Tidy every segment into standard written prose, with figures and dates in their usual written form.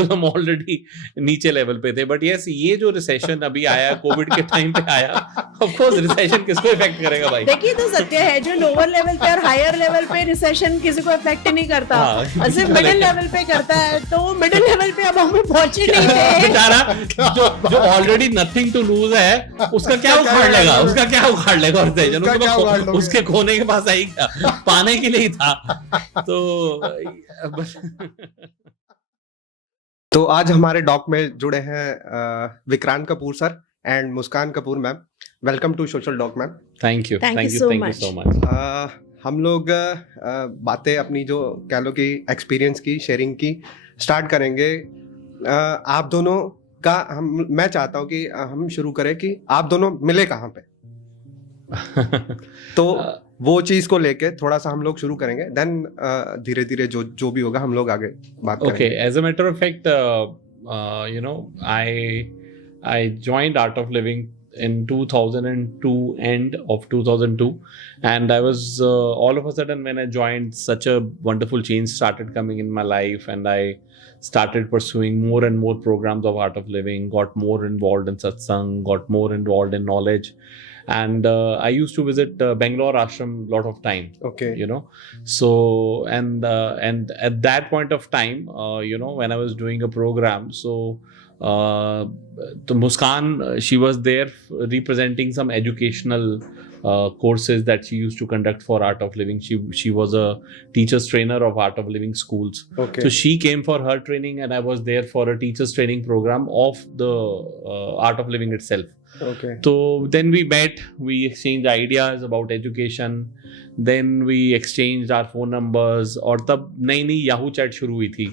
हम ऑलरेडी नीचे लेवल पे थे. बट यस, ये जो रिसेशन अभी आया, कोविड के टाइम पे आया, ऑफ कोर्स रिसेशन किसको इफेक्ट करेगा भाई. देखिए तो सत्य है, जो लोअर लेवल पे और हायर लेवल पे रिसेशन किसी को इफेक्ट ही नहीं करता, सिर्फ मिडिल लेवल पे करता है. तो मिडिल लेवल पे अब हम पहुंचे नहीं थे. बेचारा जो ऑलरेडी नथिंग टू लूज है, उसका क्या उखाड़ लेगा, रिसेशन. उसके खोने के पास आई क्या, पाने के लिए ही था. तो आज हमारे डॉक में जुड़े हैं Vikrant Kapoor sir and Muskan Kapoor ma'am. Welcome to Social Dock ma'am. Thank you so much. हम लोग बातें अपनी जो कह लो कि एक्सपीरियंस की शेयरिंग की स्टार्ट करेंगे. आप दोनों का मैं चाहता हूँ कि हम शुरू करें कि आप दोनों मिले कहाँ पे. तो वो चीज को लेके थोड़ा सा हम लोग शुरू करेंगे, देन धीरे धीरे जो भी होगा हम लोग आगे बात करेंगे. Okay, as a matter of fact, I joined Art of Living in 2002, end of 2002, and I was all of a sudden when I joined, such a wonderful change started coming in my life, and I started pursuing more and more programs of Art of Living, got more involved in satsang, got more involved in knowledge. And I used to visit Bangalore ashram a lot of time. Okay. So and at that point of time, when I was doing a program, so the Muskan, she was there representing some educational courses that she used to conduct for Art of Living. She was a teacher's trainer of Art of Living schools. Okay. So she came for her training, and I was there for a teacher's training program of the Art of Living itself. Okay. So then we met, we exchanged ideas about education, then we exchanged our phone numbers. और तब नई नई Yahoo chat शुरू हुई थी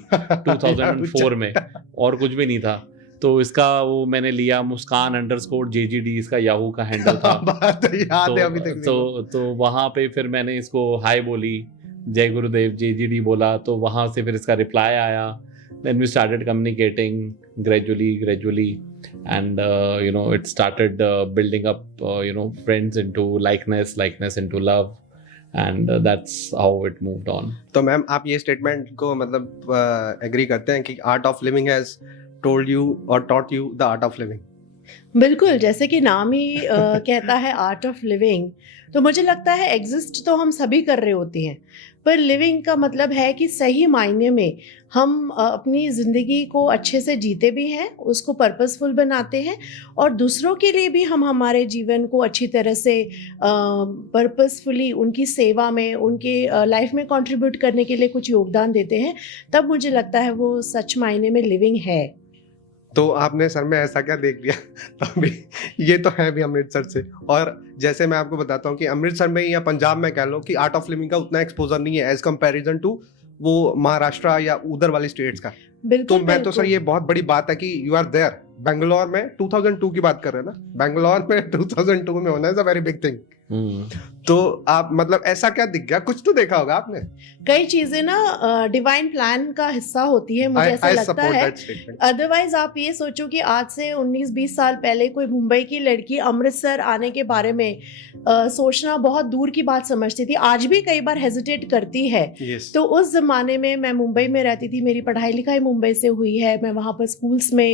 2004 में, और कुछ भी नहीं था. तो इसका वो मैंने लिया, muskan_JGD इसका याहू का हैंडल था. बात याद है अभी तक. तो वहाँ पे फिर मैंने इसको हाय बोली, जय गुरुदेव JGD बोला, तो वहाँ से फिर इसका रिप्लाई आया. Then we started communicating gradually, and it started building up friends into likeness into love, and that's how it moved on. तो मैम आप ये स्टेटमेंट को मतलब एग्री करते हैं कि Art of Living has told you और taught you the Art of Living? बिल्कुल, जैसे कि नाम ही कहता है आर्ट ऑफ लिविंग, तो मुझे लगता है एग्जिस्ट तो हम सभी कर रहे होते हैं, पर लिविंग का मतलब है कि सही मायने में हम अपनी ज़िंदगी को अच्छे से जीते भी हैं, उसको पर्पसफुल बनाते हैं, और दूसरों के लिए भी हम हमारे जीवन को अच्छी तरह से पर्पसफुली उनकी सेवा में, उनके लाइफ में कंट्रीब्यूट करने के लिए कुछ योगदान देते हैं. तब मुझे लगता है वो सच मायने में लिविंग है. तो आपने सर में ऐसा क्या देख लिया तभी, ये तो है भी अमृतसर से. और जैसे मैं आपको बताता हूँ कि अमृतसर में या पंजाब में कह लो कि आर्ट ऑफ लिविंग का उतना एक्सपोजर नहीं है एज कंपैरिजन टू वो महाराष्ट्र या उधर वाली स्टेट्स का. तो मैं तो सर ये बहुत बड़ी बात है कि यू आर देयर. बेंगलोर में 2002 की बात कर रहे हैं ना, बेंगलोर में 2002 में होना is a very big thing. तो आप मतलब ऐसा क्या दिख गया, कुछ तो देखा होगा आपने. कई चीजें ना डिवाइन प्लान का हिस्सा होती है, मुझे ऐसा लगता है. अदरवाइज आप ये सोचो कि आज से 19-20 साल पहले कोई मुंबई की लड़की अमृतसर आने के बारे में सोचना बहुत दूर की बात समझती थी, आज भी कई बार हेजिटेट करती है. yes. तो उस जमाने में मैं मुंबई में रहती थी, मेरी पढ़ाई लिखाई मुंबई से हुई है, मैं वहाँ पर स्कूल्स में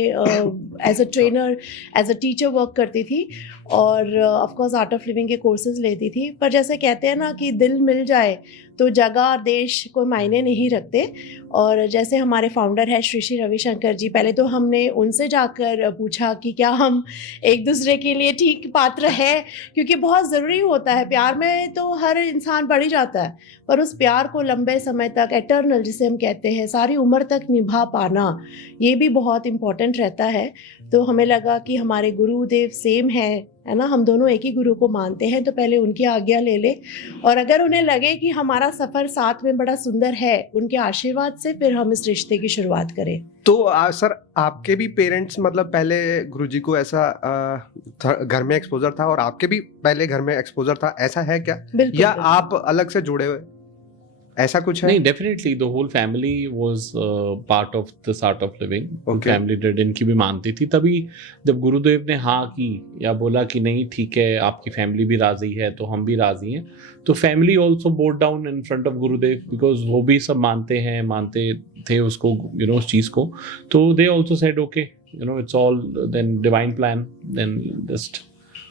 as a trainer, as a teacher work करती थी, और of course Art of Living के कोर्सेज लेती थी. पर जैसे कहते हैं ना कि दिल मिल जाए तो जगह और देश कोई मायने नहीं रखते. और जैसे हमारे फाउंडर है श्री रविशंकर जी, पहले तो हमने उनसे जाकर पूछा कि क्या हम एक दूसरे के लिए ठीक पात्र है, क्योंकि बहुत ज़रूरी होता है. प्यार में तो हर इंसान बढ़ ही जाता है, पर उस प्यार को लंबे समय तक, एटर्नल जिसे हम कहते हैं, सारी उम्र तक निभा पाना, ये भी बहुत इम्पॉर्टेंट रहता है. तो हमें लगा कि हमारे गुरुदेव सेम है ना, हम दोनों एक ही गुरु को मानते हैं, तो पहले उनकी आज्ञा ले ले, और अगर उन्हें लगे कि हमारा सफ़र साथ में बड़ा सुंदर है, उनके आशीर्वाद से फिर हम इस रिश्ते की शुरुआत करें. तो सर आपके भी पेरेंट्स मतलब पहले गुरुजी को ऐसा घर में एक्सपोजर था, और आपके भी पहले घर में एक्सपोजर था, ऐसा है क्या, या आप अलग से जुड़े हुए? ऐसा कुछ है? नहीं, definitely the whole family was part of this Art of Living. Okay. Family did, इनकी भी मानती थी। तभी जब गुरुदेव ने हाँ की या बोला कि नहीं ठीक है, आपकी फैमिली भी राजी है तो हम भी राजी हैं, तो family also boat down in front of Gurudev, because वो भी सब मानते थे उसको, उस चीज़ को। तो they also said okay, it's all then divine plan, then just.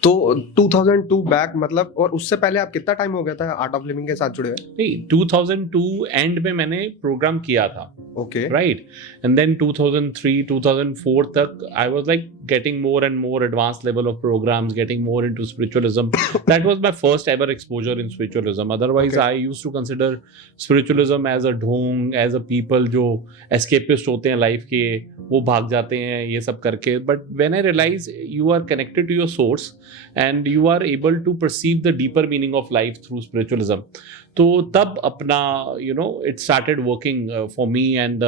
तो 2002 बैक मतलब, और उससे पहले आप कितना टाइम हो गया था आर्ट ऑफ लिविंग के साथ जुड़े हुए? नहीं, 2002 एंड में मैंने प्रोग्राम किया था, ओके, right? And then 2003 2004 तक I was like getting more and more advanced level of programs, getting more into spiritualism. That was my first ever exposure in spiritualism. Otherwise Okay. I used to consider spiritualism as a ढोंग, as a people जो escapist होते हैं life के, वो भाग जाते हैं ये सब करके। But when I realized you are connected to your source and you are able to perceive the deeper meaning of life through spiritualism, तो तब अपना it started working for me, and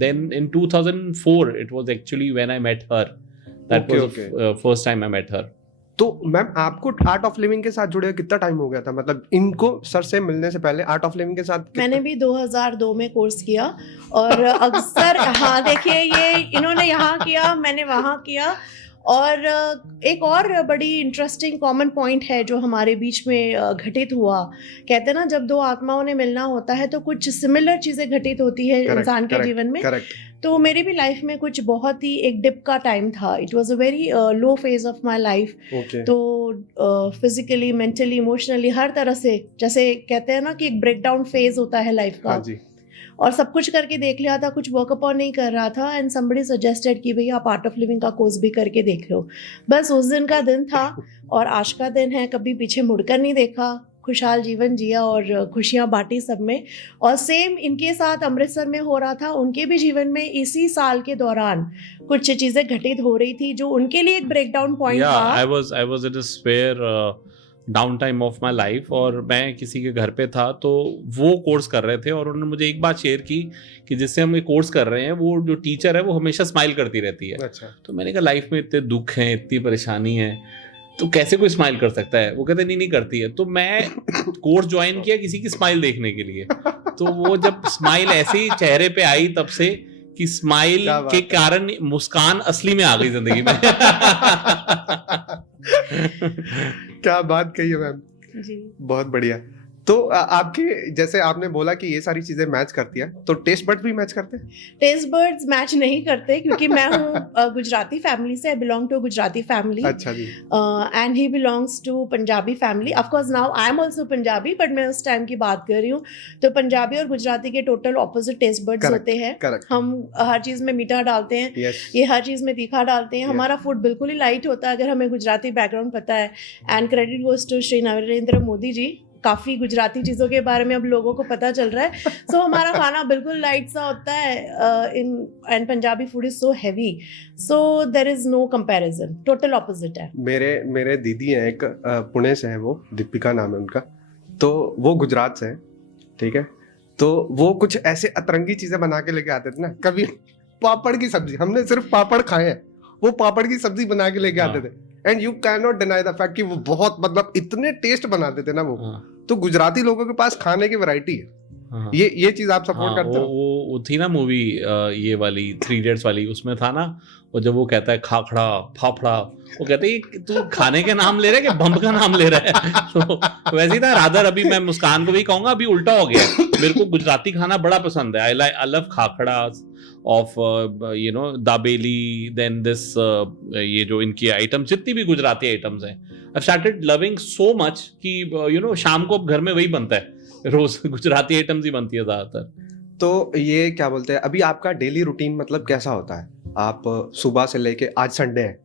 then in 2004 it was actually when I met her. That Okay, was the first time I met her. तो ma'am आपको art of Living के साथ जुड़े हुए कितना टाइम हो गया था? मतलब इनको सर से मिलने से पहले आर्ट ऑफ लिविंग के साथ मैंने भी 2002 में कोर्स किया, और अक्सर हाँ देखिए, ये इन्होंने यहाँ किया, मैंने वहाँ किया। और एक और बड़ी इंटरेस्टिंग कॉमन पॉइंट है जो हमारे बीच में घटित हुआ। कहते हैं ना, जब दो आत्माओं ने मिलना होता है तो कुछ सिमिलर चीज़ें घटित होती है इंसान के जीवन में। करेक्ट। तो मेरी भी लाइफ में कुछ बहुत ही एक डिप का टाइम था। It was a very low phase of my life. Okay, तो फिजिकली, मेंटली, इमोशनली, हर तरह से, जैसे कहते हैं ना कि एक ब्रेकडाउन फेज होता है लाइफ का। हाँ जी। और सब कुछ करके देख लिया था, कुछ वर्कअप ऑन नहीं कर रहा था, एंड समबडी सजेस्टेड कि भैया आप आर्ट ऑफ लिविंग का कोर्स भी करके देख लो। बस उस दिन का दिन था और आज का दिन है, कभी पीछे मुड़कर नहीं देखा, खुशहाल जीवन जिया और खुशियाँ बांटी सब में। और सेम इनके साथ अमृतसर में हो रहा था, उनके भी जीवन में इसी साल के दौरान कुछ चीज़ें घटित हो रही थी जो उनके लिए एक ब्रेकडाउन पॉइंट Yeah, था। I was in a spare down time of my life, और मैं किसी के घर पे था तो वो कोर्स कर रहे थे, और उन्होंने मुझे एक बात शेयर की कि जिससे हम ये कोर्स कर रहे हैं वो जो टीचर है वो हमेशा स्माइल करती रहती है। अच्छा, तो मैंने कहा लाइफ में इतने दुख हैं, इतनी परेशानी है, तो कैसे कोई स्माइल कर सकता है? वो कहते नहीं करती है। तो मैं कोर्स ज्वाइन किया किसी की स्माइल देखने के लिए। तो वो जब स्माइल ऐसे ही चेहरे पे आई, तब से कि स्माइल क्या बात के है। कारण मुस्कान असली में आ गई जिंदगी में। क्या बात कही है मैम, जी। बहुत बढ़िया। तो आपके जैसे आपने बोला कि ये सारी चीजें मैच करती हैं, तो टेस्ट बड्स भी मैच करते हैं? टेस्ट बर्ड्स मैच नहीं करते क्योंकि मैं हूँ गुजराती फैमिली से। I belong to Gujarati family अच्छा जी। And he belongs to Punjabi family. Of course now I am also Punjabi, but मैं उस टाइम की बात कर रही हूँ। तो पंजाबी और गुजराती के total opposite taste buds Correct, होते हैं। करेक्ट, हम हर चीज़ में मीठा डालते हैं, यस, ये हर चीज़ में तीखा डालते हैं। Yeah. हमारा फूड बिल्कुल ही लाइट होता है अगर हमें गुजराती बैकग्राउंड पता है। And credit goes to Shri Narendra Modi ji, काफ़ी गुजराती चीज़ों के बारे में अब लोगों को पता चल रहा है। सो हमारा खाना बिल्कुल लाइट सा होता है in and Punjabi food is so heavy, so there is no comparison, total opposite है। मेरे दीदी हैं एक, पुणे से है, वो दीपिका नाम है उनका। तो वो गुजरात से है, ठीक है। तो वो कुछ ऐसे अतरंगी चीजें बना के लेके आते थे ना, कभी पापड़ की सब्जी, हमने सिर्फ पापड़ खाए हैं, वो पापड़ की सब्जी बना के लेके आते थे। And you can not deny the fact कि वो बहुत, मतलब इतने टेस्ट बनाते थे ना वो। तो गुजराती लोगों के पास खाने की वैरायटी है। हाँ। ये चीज आप सपोर्ट हाँ, करते हो? वो थी ना मूवी ये वाली 3 Idiots वाली, उसमें था ना वो जब वो कहता है खाखड़ा फाफड़ा, वो कहते हैं तू खाने के नाम ले रहा है कि बम का नाम ले रहा है। तो वैसे ही था राधर। अभी मैं मुस्कान को भी कहूंगा, अभी उल्टा हो गया। मेरे को गुजराती खाना बड़ा पसंद है। I love khakhra of dabeli, then this ये जो इनकी आइटम, जितनी भी गुजराती आइटम्स हैं, I started loving so much कि शाम को अब घर में वही बनता है, रोज गुजराती आइटम्स ही बनती है ज्यादातर। तो ये क्या बोलते हैं, अभी आपका डेली रूटीन मतलब कैसा होता है? आप सुबह से लेके, आज संडे है,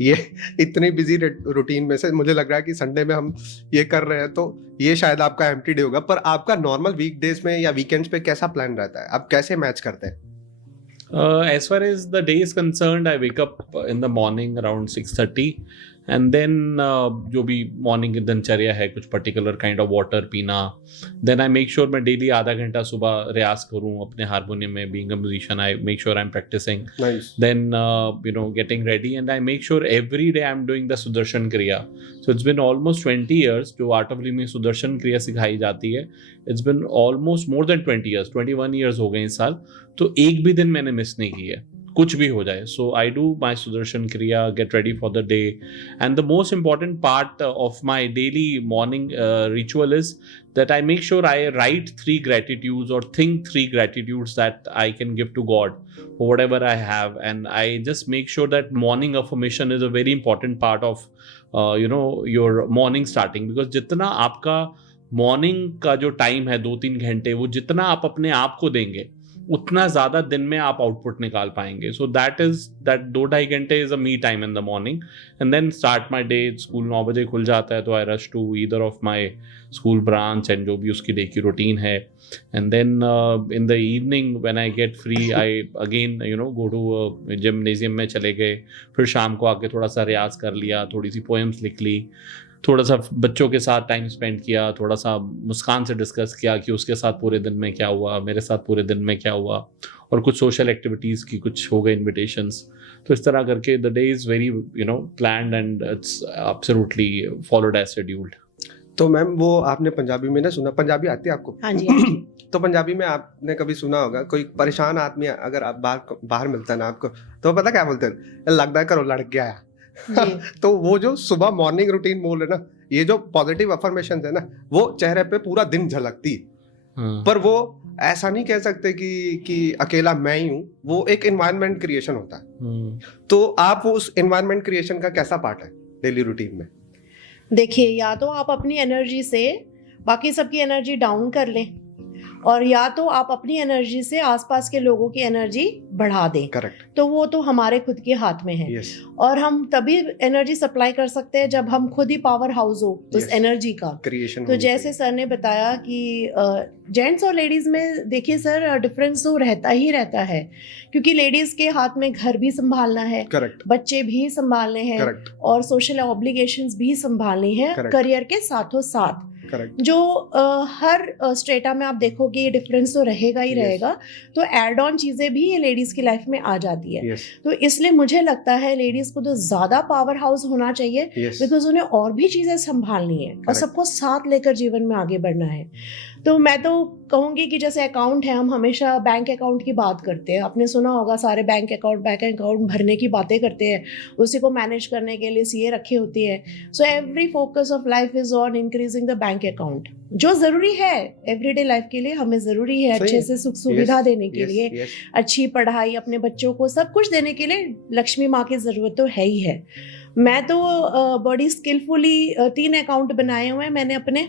ये इतनी बिजी रूटीन में से मुझे लग रहा है कि संडे में हम ये कर रहे हैं, तो ये शायद आपका एम्प्टी डे होगा। पर आपका नॉर्मल वीकडेज में या वीकेंड्स पे कैसा प्लान रहता है? आप कैसे मैच करते हैं? As far as the day is concerned, I wake up in the morning around 6:30, and then जो भी मॉर्निंग की दिनचर्या है, कुछ पर्टिकुलर काइंड ऑफ वाटर पीना. देन आई मेक श्योर मैं डेली आधा घंटा सुबह रियाज करूँ अपने हारमोनियम में. Being a musician, I make sure I am practicing. Nice. Then getting ready, and I make sure every day I'm doing the Sudarshan Kriya. So it's been almost 20 years जो Art of Living में Sudarshan Kriya सिखाई जाती है. It's been almost more than 20 years, 21 years हो गए इस साल. तो एक भी दिन मैंने मिस नहीं की है, कुछ भी हो जाए. So I do my Sudarshan Kriya, get ready for the day, and the most important part of my daily morning ritual is that I make sure I write 3 gratitudes or think 3 gratitudes that I can give to God for whatever I have, and I just make sure that morning affirmation is a very important part of your morning starting, because जितना आपका morning का जो time है 2-3 घंटे, वो जितना आप अपने आप को देंगे उतना ज़्यादा दिन में आप आउटपुट निकाल पाएंगे. सो दैट 2-2.5 घंटे is a me time in the morning, and then start my day. School 9 बजे खुल जाता है तो I rush to either of my school branch and जो भी उसकी डे की रूटीन है. And then in the evening when I get free, I again go to gymnasium में चले गए. फिर शाम को आके थोड़ा सा रियाज कर लिया, थोड़ी सी पोएम्स लिख ली, थोड़ा सा बच्चों के साथ टाइम स्पेंड किया, थोड़ा सा मुस्कान से डिस्कस किया कि उसके साथ पूरे दिन में क्या हुआ, मेरे साथ पूरे दिन में क्या हुआ, और कुछ सोशल एक्टिविटीज़ की कुछ हो गए इन्विटेशंस. तो इस तरह करके the day is very planned and it's absolutely followed as scheduled. तो मैम वो आपने पंजाबी में ना सुना, पंजाबी आती है आपको? हाँ जी. तो पंजाबी में आपने कभी सुना होगा, कोई परेशान आदमी अगर आप बाहर मिलता है ना आपको, तो पता क्या बोलते हैं? लगता है घरों लड़ गया है. तो वो जो सुबह मॉर्निंग रूटीन बोल रहे ना, ये जो पॉजिटिव अफर्मेशन है ना, वो चेहरे पे पूरा दिन झलकती. पर वो ऐसा नहीं कह सकते कि अकेला मैं ही हूँ, वो एक एनवायरनमेंट क्रिएशन होता है. तो आप उस एनवायरनमेंट क्रिएशन का कैसा पार्ट है डेली रूटीन में? देखिए, या तो आप अपनी एनर्जी से बाकी सबकी एनर्जी डाउन कर लें, और या तो आप अपनी एनर्जी से आसपास के लोगों की एनर्जी बढ़ा दें. करेक्ट. तो वो तो हमारे खुद के हाथ में है. yes. और हम तभी एनर्जी सप्लाई कर सकते हैं जब हम खुद ही पावर हाउस हो उस yes. एनर्जी का क्रिएशन. तो जैसे सर ने बताया कि जेंट्स और लेडीज में देखिए सर, डिफरेंस तो रहता ही रहता है, क्योंकि लेडीज के हाथ में घर भी संभालना है, करेक्ट, बच्चे भी संभालने हैं, करेक्ट, और सोशल ऑब्लिगेशंस भी संभालनी है, करियर के साथों साथ. करेक्ट. जो हर स्टेटा में आप देखोगे ये डिफरेंस तो रहेगा ही रहेगा. तो एड ऑन चीज़ें भी ये लेडीज़ की लाइफ में आ जाती है. तो इसलिए मुझे लगता है लेडीज़ को तो ज़्यादा पावर हाउस होना चाहिए, बिकॉज उन्हें और भी चीज़ें संभालनी है और सबको साथ लेकर जीवन में आगे बढ़ना है. तो मैं तो कहूँगी कि जैसे अकाउंट है, हम हमेशा बैंक अकाउंट की बात करते हैं, आपने सुना होगा सारे बैंक अकाउंट भरने की बातें करते हैं, उसी को मैनेज करने के लिए सीए रखी होती है. So every focus of life is on increasing the bank account, जो ज़रूरी है एवरीडे लाइफ के लिए, हमें ज़रूरी है अच्छे से सुख सुविधा देने के लिए, अच्छी पढ़ाई, अपने बच्चों को सब कुछ देने के लिए लक्ष्मी माँ की ज़रूरत तो है ही है. मैं तो बड़ी स्किलफुली 3 अकाउंट बनाए हुए हैं मैंने अपने,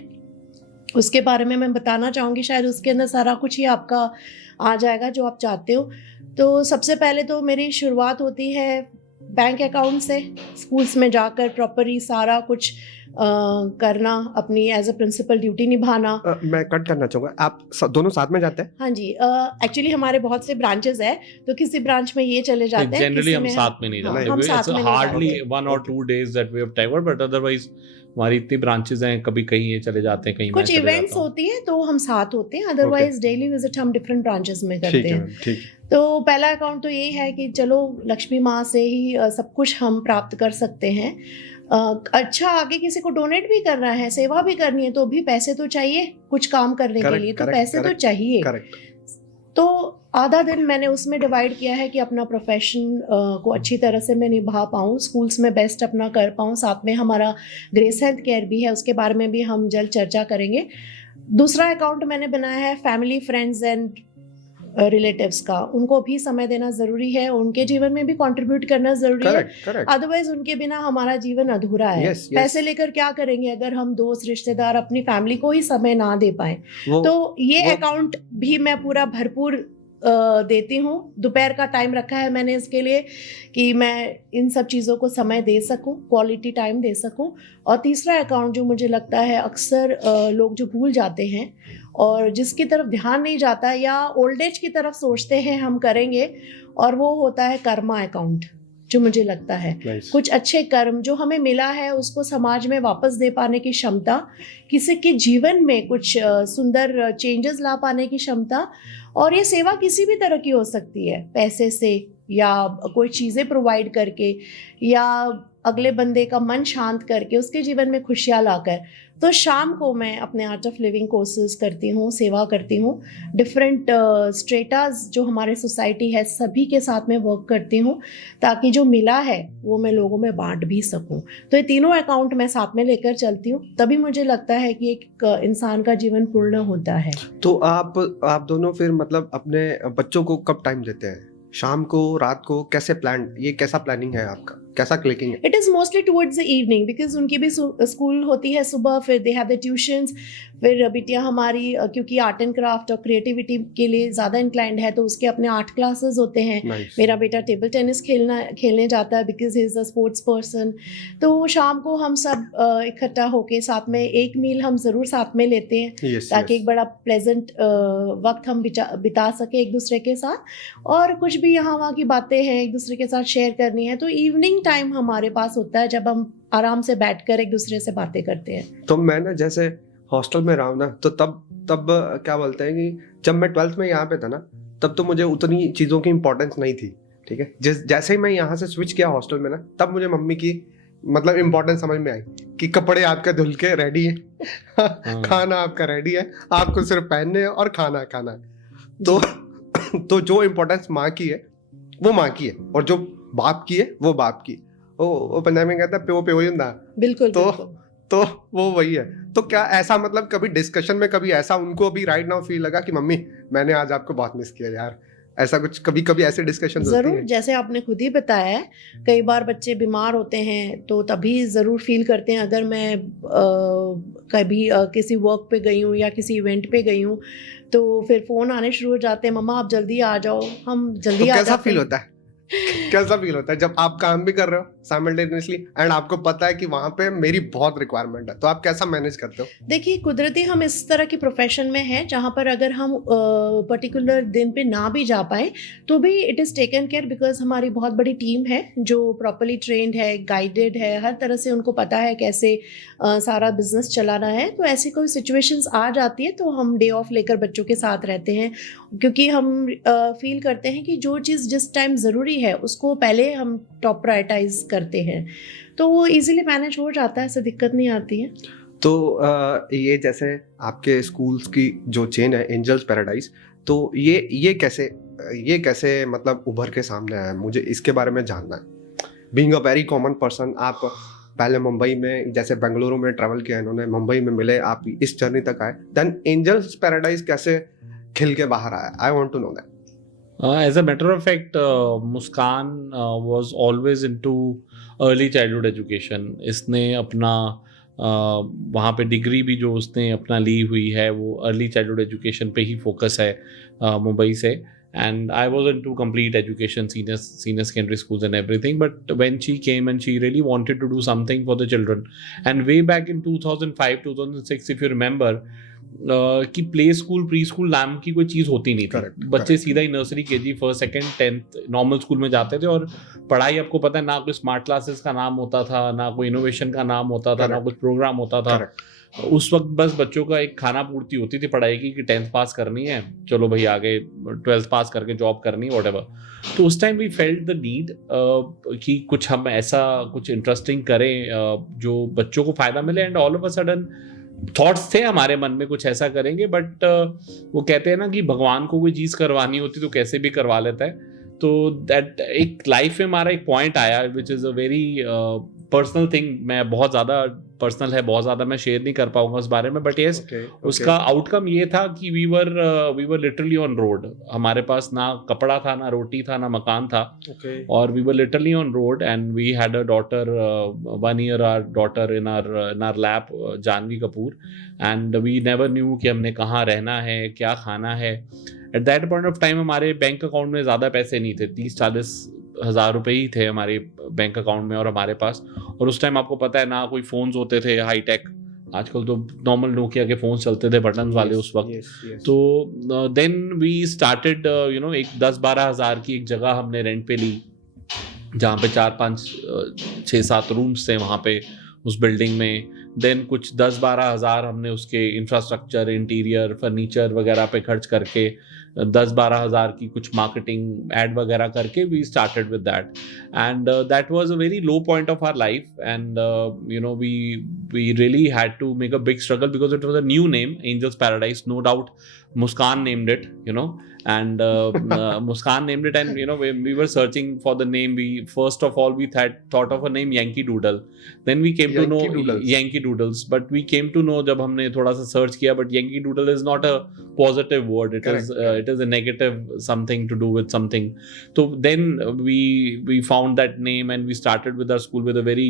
उसके बारे में मैं बताना चाहूँगी, शायद उसके अंदर सारा कुछ ही आपका आ जाएगा जो आप चाहते हो. तो सबसे पहले तो मेरी शुरुआत होती है बैंक अकाउंट से, स्कूल्स में जाकर प्रॉपरली सारा कुछ करना, अपनी एज अ प्रिंसिपल ड्यूटी निभाना. मैं कट करना चाहूँगा, आप दोनों साथ में जाते हैं? हाँ जी, एक्चुअली हमारे बहुत से ब्रांचेस है, तो किसी ब्रांच में ये चले जाते हैं, जनरली हम साथ में नहीं जाते. हम साथ में hardly 1 or 2 days that we have time, but otherwise हमारी इतनी ब्रांचेस हैं, कभी कहीं ये चले जाते हैं, कहीं कुछ इवेंट्स होती है तो हम साथ होते हैं, अदरवाइज डेली विजिट हम डिफरेंट ब्रांचेस में करते हैं. ठीक. तो पहला अकाउंट तो यही है कि चलो लक्ष्मी माँ से ही सब कुछ हम प्राप्त कर सकते हैं. अच्छा, आगे किसी को डोनेट भी करना है, सेवा भी करनी है, तो भी पैसे तो चाहिए कुछ काम करने के लिए, तो पैसे तो चाहिए. तो आधा दिन मैंने उसमें डिवाइड किया है कि अपना प्रोफेशन को अच्छी तरह से मैं निभा पाऊँ, स्कूल्स में बेस्ट अपना कर पाऊँ. साथ में हमारा ग्रेस हेल्थ केयर भी है, उसके बारे में भी हम जल्द चर्चा करेंगे. दूसरा अकाउंट मैंने बनाया है फैमिली, फ्रेंड्स एंड रिलेटिव्स का. उनको भी समय देना ज़रूरी है, उनके जीवन में भी कंट्रीब्यूट करना ज़रूरी है, अदरवाइज उनके बिना हमारा जीवन अधूरा है. पैसे लेकर क्या करेंगे अगर हम दोस्त, रिश्तेदार, अपनी फैमिली को ही समय ना दे पाए. तो ये अकाउंट भी मैं पूरा भरपूर देती हूँ. दोपहर का टाइम रखा है मैंने इसके लिए कि मैं इन सब चीज़ों को समय दे सकूँ, क्वालिटी टाइम दे सकूँ. और तीसरा अकाउंट जो मुझे लगता है अक्सर लोग जो भूल जाते हैं और जिसकी तरफ ध्यान नहीं जाता, या ओल्ड एज की तरफ सोचते हैं हम करेंगे, और वो होता है कर्मा अकाउंट. जो मुझे लगता है। Nice. कुछ अच्छे कर्म जो हमें मिला है उसको समाज में वापस दे पाने की क्षमता, किसी के जीवन में कुछ सुंदर चेंजेस ला पाने की क्षमता। और ये सेवा किसी भी तरह की हो सकती है, पैसे से या कोई चीज़ें प्रोवाइड करके या अगले बंदे का मन शांत करके उसके जीवन में खुशियाँ लाकर। तो शाम को मैं अपने आर्ट ऑफ लिविंग कोर्सेज करती हूँ, सेवा करती हूँ। डिफरेंट स्ट्रेटास जो हमारे सोसाइटी है सभी के साथ में वर्क करती हूँ, ताकि जो मिला है वो मैं लोगों में बांट भी सकूँ। तो ये तीनों अकाउंट मैं साथ में लेकर चलती हूँ, तभी मुझे लगता है कि एक इंसान का जीवन पूर्ण होता है। तो आप दोनों फिर मतलब अपने बच्चों को कब टाइम देते हैं? शाम को, रात को? कैसे प्लान, ये कैसा प्लानिंग है आपका, कैसा क्लिकिंग है? It is mostly towards the evening, because उनकी भी स्कूल होती है सुबह, फिर दे हैव द ट्यूशंस। फिर बिटिया हमारी क्योंकि आर्ट एंड क्राफ्ट और क्रिएटिविटी के लिए ज़्यादा इंक्लाइंड है, तो उसके अपने आर्ट क्लासेस होते हैं। Nice. मेरा बेटा टेबल टेनिस खेलने जाता है, because he is a sports person. तो शाम को हम सब इकट्ठा होके साथ में एक मील हम ज़रूर साथ में लेते हैं, Yes, ताकि yes. एक बड़ा प्लेजेंट वक्त हम बिता सके एक दूसरे के साथ। और कुछ भी यहाँ वहाँ की बातें हैं एक दूसरे के साथ शेयर करनी है, तो इवनिंग टाइम हमारे पास होता है जब हम आराम से बैठकर एक दूसरे से बातें करते हैं। तो मैं ना जैसे हॉस्टल में रहा हूँ ना, तो तब क्या बोलते हैं कि जब मैं 12th में यहाँ पे था ना, तब तो मुझे उतनी चीज़ों की इम्पोर्टेंस नहीं थी, ठीक है। जैसे ही मैं यहाँ से स्विच किया हॉस्टल में ना, तब मुझे मम्मी की मतलब इम्पोर्टेंस समझ में आई कि कपड़े आपके धुल के रेडी हैं, खाना आपका रेडी है, आपको सिर्फ पहनने हैं और खाना है। तो जो इम्पोर्टेंस माँ की है वो माँ की है, और जो बाप की है वो बाप की। वो पंजाबी में कहता है प्यो प्यो ही हुंदा। बिल्कुल तो बिल्कुल। तो वो वही है। तो क्या ऐसा मतलब कभी डिस्कशन में कभी ऐसा उनको भी राइट नाउ फील लगा कि मम्मी मैंने आज आपको बहुत मिस किया यार, ऐसा कुछ कभी ऐसे डिस्कशन होती ज़रूर, है? जैसे आपने खुद ही बताया है, कई बार बच्चे बीमार होते हैं तो तभी ज़रूर फील करते हैं। अगर मैं कभी किसी वर्क पे गई हूँ या किसी इवेंट पे गई हूँ, तो फिर फ़ोन आने शुरू हो जाते हैं, मम्मा आप जल्दी आ जाओ, हम जल्दी तो आ कैसा जाते फील हैं। होता है? कैसा फील होता है जब आप काम भी कर रहे हो साइमल्टेनियसली एंड आपको पता है कि वहां पे मेरी बहुत रिक्वायरमेंट है, तो आप कैसा मैनेज करते हो? देखिए, कुदरती हम इस तरह की प्रोफेशन में हैं जहाँ पर अगर हम पर्टिकुलर दिन पे ना भी जा पाए तो भी it is taken care, because हमारी बहुत बड़ी टीम है जो प्रॉपरली ट्रेंड है, गाइडेड है, हर तरह से उनको पता है कैसे सारा बिजनेस चलाना है। तो ऐसी कोई सिचुएशंस आ जाती है तो हम डे ऑफ लेकर बच्चों के साथ रहते हैं, क्योंकि हम फील करते हैं कि जो चीज़ जिस टाइम ज़रूरी है उसको पहले हम टॉप प्रायोरिटाइज करते हैं, तो वो इजीली मैनेज हो जाता है, ऐसे दिक्कत नहीं आती है। तो ये जैसे आपके स्कूल्स की जो चेन है एंजल्स पैराडाइज, तो ये कैसे मतलब उभर के सामने आया? मुझे इसके बारे में जानना है। Being a very common person, आप पहले मुंबई में, जैसे बेंगलुरु में ट्रैवल किया इन्होंने, मुंबई में मिले, आप इस जर्नी तक आए, देन एंजल्स पैराडाइज कैसे खिल के बाहर आया? I want to know that. As a matter of fact, Muskan was always into early childhood education. इसने अपना वहाँ पे डिग्री भी जो उसने अपना ली हुई है वो अर्ली चाइल्डहुड एजुकेशन पे ही फोकस है मुंबई से. And I was into complete education, senior secondary schools and everything. But when she came and she really wanted to do something for the children, and way back in 2005, 2006, if you remember, कि play school pre school नाम की कोई चीज़ होती नहीं थी. Correct, बच्चे correct. सीधा ही nursery KG first second 10th normal school में जाते थे, और पढ़ाई आपको पता है ना कोई स्मार्ट क्लासेस का नाम होता था, ना कोई इनोवेशन का नाम होता था, ना Correct. कुछ प्रोग्राम होता था. Correct. उस वक्त बस बच्चों का एक खाना पूर्ति होती थी पढ़ाई की कि 10th पास करनी है, चलो भाई आगे 12th पास करके जॉब करनी है, व्हाटएवर. तो उस time we felt the need कि कुछ हम ऐसा कुछ इंटरेस्टिंग करें जो बच्चों को फायदा मिले. And all of a sudden thoughts थे हमारे मन में कुछ ऐसा करेंगे, बट वो कहते हैं ना कि भगवान को कोई चीज़ करवानी होती तो कैसे भी करवा लेता है. तो दैट एक लाइफ में हमारा एक पॉइंट आया which is a very personal thing. मैं बहुत ज़्यादा पर्सनल है, बहुत ज़्यादा मैं शेयर नहीं कर पाऊंगा उस बारे में, बट येस उसका आउटकम ये था कि we were literally on road. हमारे पास ना कपड़ा था, ना रोटी था, ना मकान था, और we were literally on road. And we had a daughter, 1 year our daughter in our lap, Janhvi Kapoor. And we never knew कि हमने कहाँ रहना है, क्या खाना है. At that point of time हमारे बैंक अकाउंट में ज़्यादा पैसे नहीं थे, 30-40 हज़ार रुपये ही थे हमारे बैंक अकाउंट में और हमारे पास. और उस टाइम आपको पता है ना कोई फ़ोन्स होते थे हाई टेक, आजकल तो नॉर्मल नोकिया के फ़ोन्स चलते थे बटन वाले उस वक्त. तो देन वी स्टार्टेड एक 10-12 हज़ार की एक जगह हमने रेंट पे ली, जहाँ पे 4-5 6-7 रूम्स थे वहाँ पे उस बिल्डिंग में। देन कुछ 10-12 हज़ार हमने उसके इंफ्रास्ट्रक्चर, इंटीरियर, फर्नीचर वगैरह पे खर्च करके 10-12 हज़ार की कुछ मार्केटिंग एड वगैरह करके we started with that, and that was a very low point of our life, and you know we really had to make a big struggle because it was a new name, Angels Paradise, no doubt. Muskan named it, you know, and Muskan named it, and you know when we were searching for the name, we first of all we thought of a name Yankee Doodle. Then we came to know Yankee Doodles, but we came to know जब हमने थोड़ा सा search किया, but Yankee Doodle is not a positive word. It is a negative something to do with something. So then we found that name, and we started with our school with a very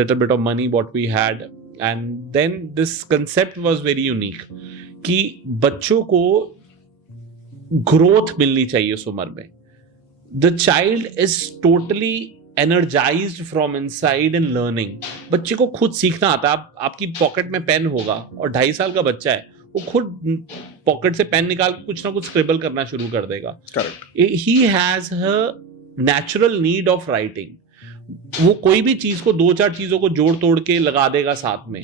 little bit of money what we had, and then this concept was very unique कि बच्चों को growth मिलनी चाहिए उस उम्र में. The child is totally energised from inside and learning. बच्चे को खुद सीखना आता है. आपकी पॉकेट में पेन होगा और 2.5 साल का बच्चा है, वो खुद पॉकेट से पेन निकाल के कुछ ना कुछ स्क्रिबल करना शुरू कर देगा. Correct. He has a natural need of writing. वो कोई भी चीज को 2-4 चीजों को जोड़ तोड़ के लगा देगा साथ में.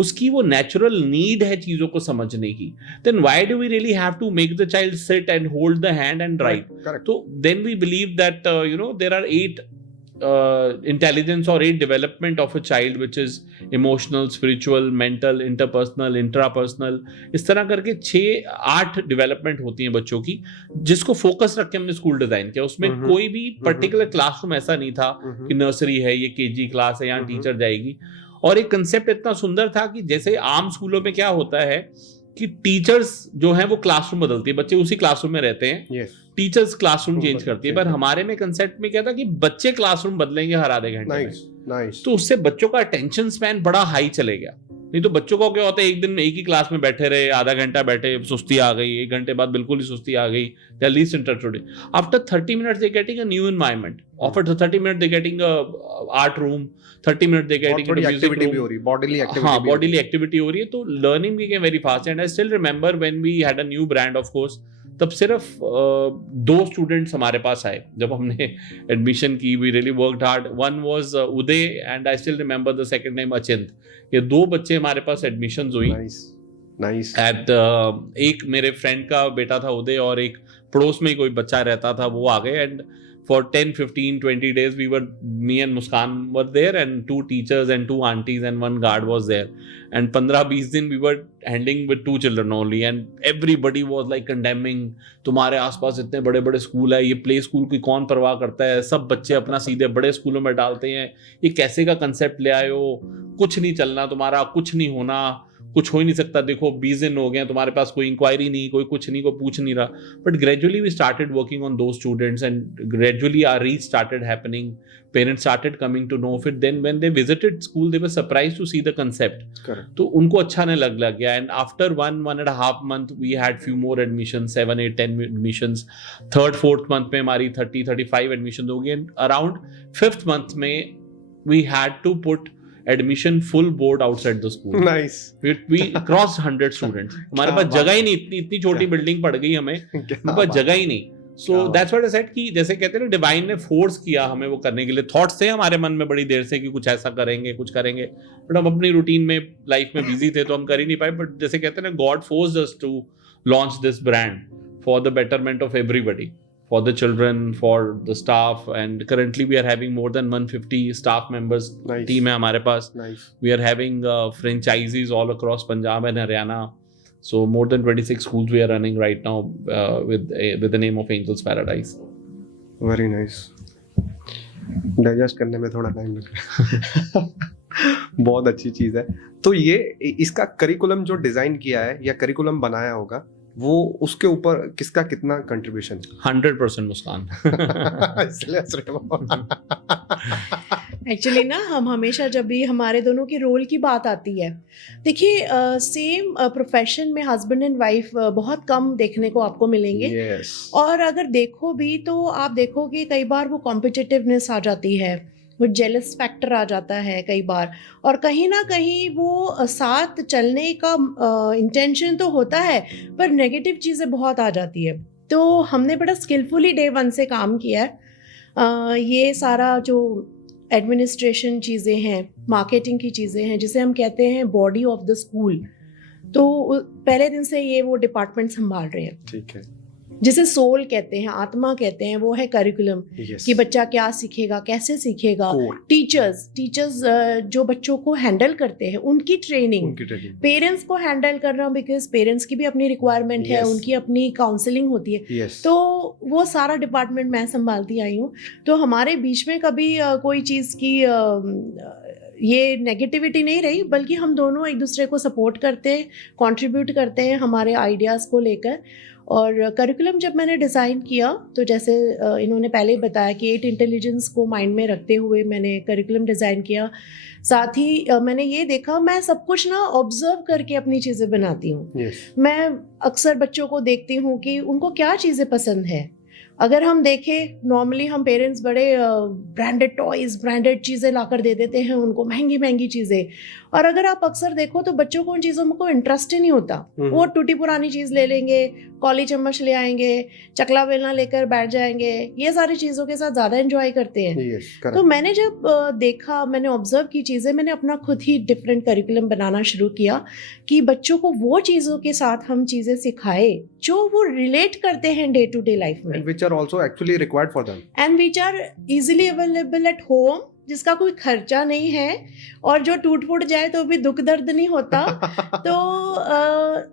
उसकी वो नेचुरल नीड है चीजों को समझने की. Then why do we really have to make the child sit and hold the hand and write? तो then we believe that you know there are 8 intelligence or 8 development of a child, which is emotional, spiritual, mental, interpersonal, intrapersonal. इस तरह करके 6-8 development होती हैं बच्चों की, जिसको focus रख के हमने स्कूल डिजाइन किया. उसमें कोई भी पर्टिकुलर क्लासरूम ऐसा नहीं था कि नर्सरी है, ये केजी क्लास है, यहाँ टीचर जाएगी. और एक कंसेप्ट इतना सुंदर था कि जैसे आम स्कूलों में क्या होता है कि टीचर्स जो है वो क्लासरूम बदलती है, बच्चे उसी क्लासरूम में रहते हैं. टीचर्स क्लासरूम चेंज करती है. पर हमारे में कंसेप्ट में क्या था कि बच्चे क्लासरूम बदलेंगे हर आधे घंटे में. तो उससे बच्चों का अटेंशन स्पैन बड़ा हाई चले गया. नहीं तो बच्चों को क्या होता है, एक दिन एक ही क्लास में बैठे रहे, आधा घंटा बैठे, सुस्ती आ गई, 1 घंटे बाद बिल्कुल ही सुस्ती आ गई, they are least interested. After 30 minutes they getting a new environment. After 30 minutes they getting a art room, 30 minutes they getting a music room. भी हो रही है, bodily activity. हाँ, bodily activity हो रही है. तो learning became very fast. And I still remember when we had a new brand, of course, तब सिर्फ 2 स्टूडेंट्स हमारे पास आए जब हमने एडमिशन की. We really worked hard. One was Uday and I still remember the second name Achint. ये 2 बच्चे हमारे पास एडमिशंस हुई. नाइस. एट एक मेरे फ्रेंड का बेटा था उदय, और एक पड़ोस में ही कोई बच्चा रहता था, वो आ गए. And for 10, 15, 20 days me and Muskan were there, and 2 teachers and 2 aunties and 1 guard was there. And 15-20 दिन we were handling with 2 children only, and everybody was like condemning, तुम्हारे आसपास इतने बड़े बड़े स्कूल है, ये प्ले स्कूल की कौन परवाह करता है, सब बच्चे अपना सीधे बड़े स्कूलों में डालते हैं, ये कैसे का कंसेप्ट ले आए हो, कुछ नहीं चलना तुम्हारा, कुछ नहीं होना, कुछ हो ही नहीं सकता. देखो 20 दिन हो गए, तुम्हारे पास कोई इंक्वायरी नहीं, कोई कुछ नहीं, कोई पूछ नहीं रहा. But gradually we started working on दो students, and gradually our reach started happening. Parents started coming to know. फिर then when they visited school they were surprised to see the concept. तो उनको अच्छा नहीं लग गया. And after 1.5 month we had few more admission, 7, 8, 10 admissions. 3rd, 4th month में हमारी 30-35 admission हो गई. एंड अराउंड 5th मंथ में we had to put admission full board outside the school. Nice. We crossed 100 students. हमारे पास जगह ही नहीं, इतनी छोटी बिल्डिंग पड़ गई हमें, हमारे पास जगह ही नहीं. So that's what I said कि जैसे कहते हैं ना, डिवाइन ने फोर्स किया हमें वो करने के लिए. थॉट्स थे हमारे मन में बड़ी देर से कि कुछ ऐसा करेंगे, कुछ करेंगे, बट हम अपनी रूटीन में लाइफ में बिजी थे तो हम कर ही नहीं पाए. बट जैसे कहते हैं ना, God forced us to launch this brand for the betterment of everybody, for the children, for the staff, and currently we are having more than 150 staff members. Nice. Team hai hamare paas. Nice. We are having franchisees all across Punjab and Haryana. So more than 26 schools we are running right now with the name of Angels Paradise. Very nice. Digest करने में थोड़ा time लगा. बहुत अच्छी चीज है. तो ये इसका करिकुलम जो डिजाइन किया है या करिकुलम बनाया होगा, वो उसके ऊपर किसका कितना कंट्रीब्यूशन? 100% मुस्कान. एक्चुअली ना, हम हमेशा जब भी हमारे दोनों के रोल की बात आती है, देखिए सेम प्रोफेशन में हस्बैंड एंड वाइफ बहुत कम देखने को आपको मिलेंगे. yes. और अगर देखो भी तो आप देखोगे कई बार वो कॉम्पिटिटिवनेस आ जाती है, वो जेलस फैक्टर आ जाता है कई बार, और कहीं ना कहीं वो साथ चलने का इंटेंशन तो होता है पर नेगेटिव चीज़ें बहुत आ जाती है. तो हमने बड़ा स्किलफुली डे 1 से काम किया है. ये सारा जो एडमिनिस्ट्रेशन चीज़ें हैं, मार्केटिंग की चीज़ें हैं, जिसे हम कहते हैं बॉडी ऑफ द स्कूल, तो पहले दिन से ये वो डिपार्टमेंट संभाल रहे हैं। ठीक है। जिसे सोल कहते हैं, आत्मा कहते हैं, वो है करिकुलम, यस। कि बच्चा क्या सीखेगा, कैसे सीखेगा। Core। टीचर्स जो बच्चों को हैंडल करते हैं, उनकी ट्रेनिंग, उनकी ट्रेनिंग। पेरेंट्स को हैंडल करना, बिकॉज पेरेंट्स की भी अपनी रिक्वायरमेंट है, Yes। उनकी अपनी काउंसलिंग होती है। यस। तो वो सारा डिपार्टमेंट मैं संभालती आई हूँ। तो हमारे बीच में कभी कोई चीज़ की ये नेगेटिविटी नहीं रही, बल्कि हम दोनों एक दूसरे को सपोर्ट करते हैं, कंट्रीब्यूट करते हैं हमारे आइडियाज़ को लेकर। और करिकुलम जब मैंने डिज़ाइन किया, तो जैसे इन्होंने पहले ही बताया कि 8 इंटेलिजेंस को माइंड में रखते हुए मैंने करिकुलम डिज़ाइन किया। साथ ही मैंने ये देखा, मैं सब कुछ ना ऑब्जर्व करके अपनी चीज़ें बनाती हूँ। यस। मैं अक्सर बच्चों को देखती हूँ कि उनको क्या चीज़ें पसंद है। अगर हम देखें, नॉर्मली हम पेरेंट्स बड़े ब्रांडेड टॉयज़, ब्रांडेड चीज़ें लाकर दे देते हैं उनको, महंगी महंगी चीज़ें। और अगर आप अक्सर देखो तो बच्चों को उन चीज़ों में कोई इंटरेस्ट ही नहीं होता। वो टूटी पुरानी चीज़ ले लेंगे, कौली चम्मच ले आएंगे, चकला बेलना लेकर बैठ जाएंगे, ये सारी चीज़ों के साथ ज़्यादा एंजॉय करते हैं। यस। तो मैंने जब देखा, मैंने ऑब्जर्व की चीज़ें, मैंने अपना खुद ही डिफरेंट करिकुलम बनाना शुरू किया कि बच्चों को वो चीज़ों के साथ हम चीज़ें सिखाए जो वो रिलेट करते हैं डे टू डे लाइफ में, which are also actually required for them, and which are easily available at home, जिसका कोई खर्चा नहीं है और जो टूट फूट जाए तो भी दुख दर्द नहीं होता। तो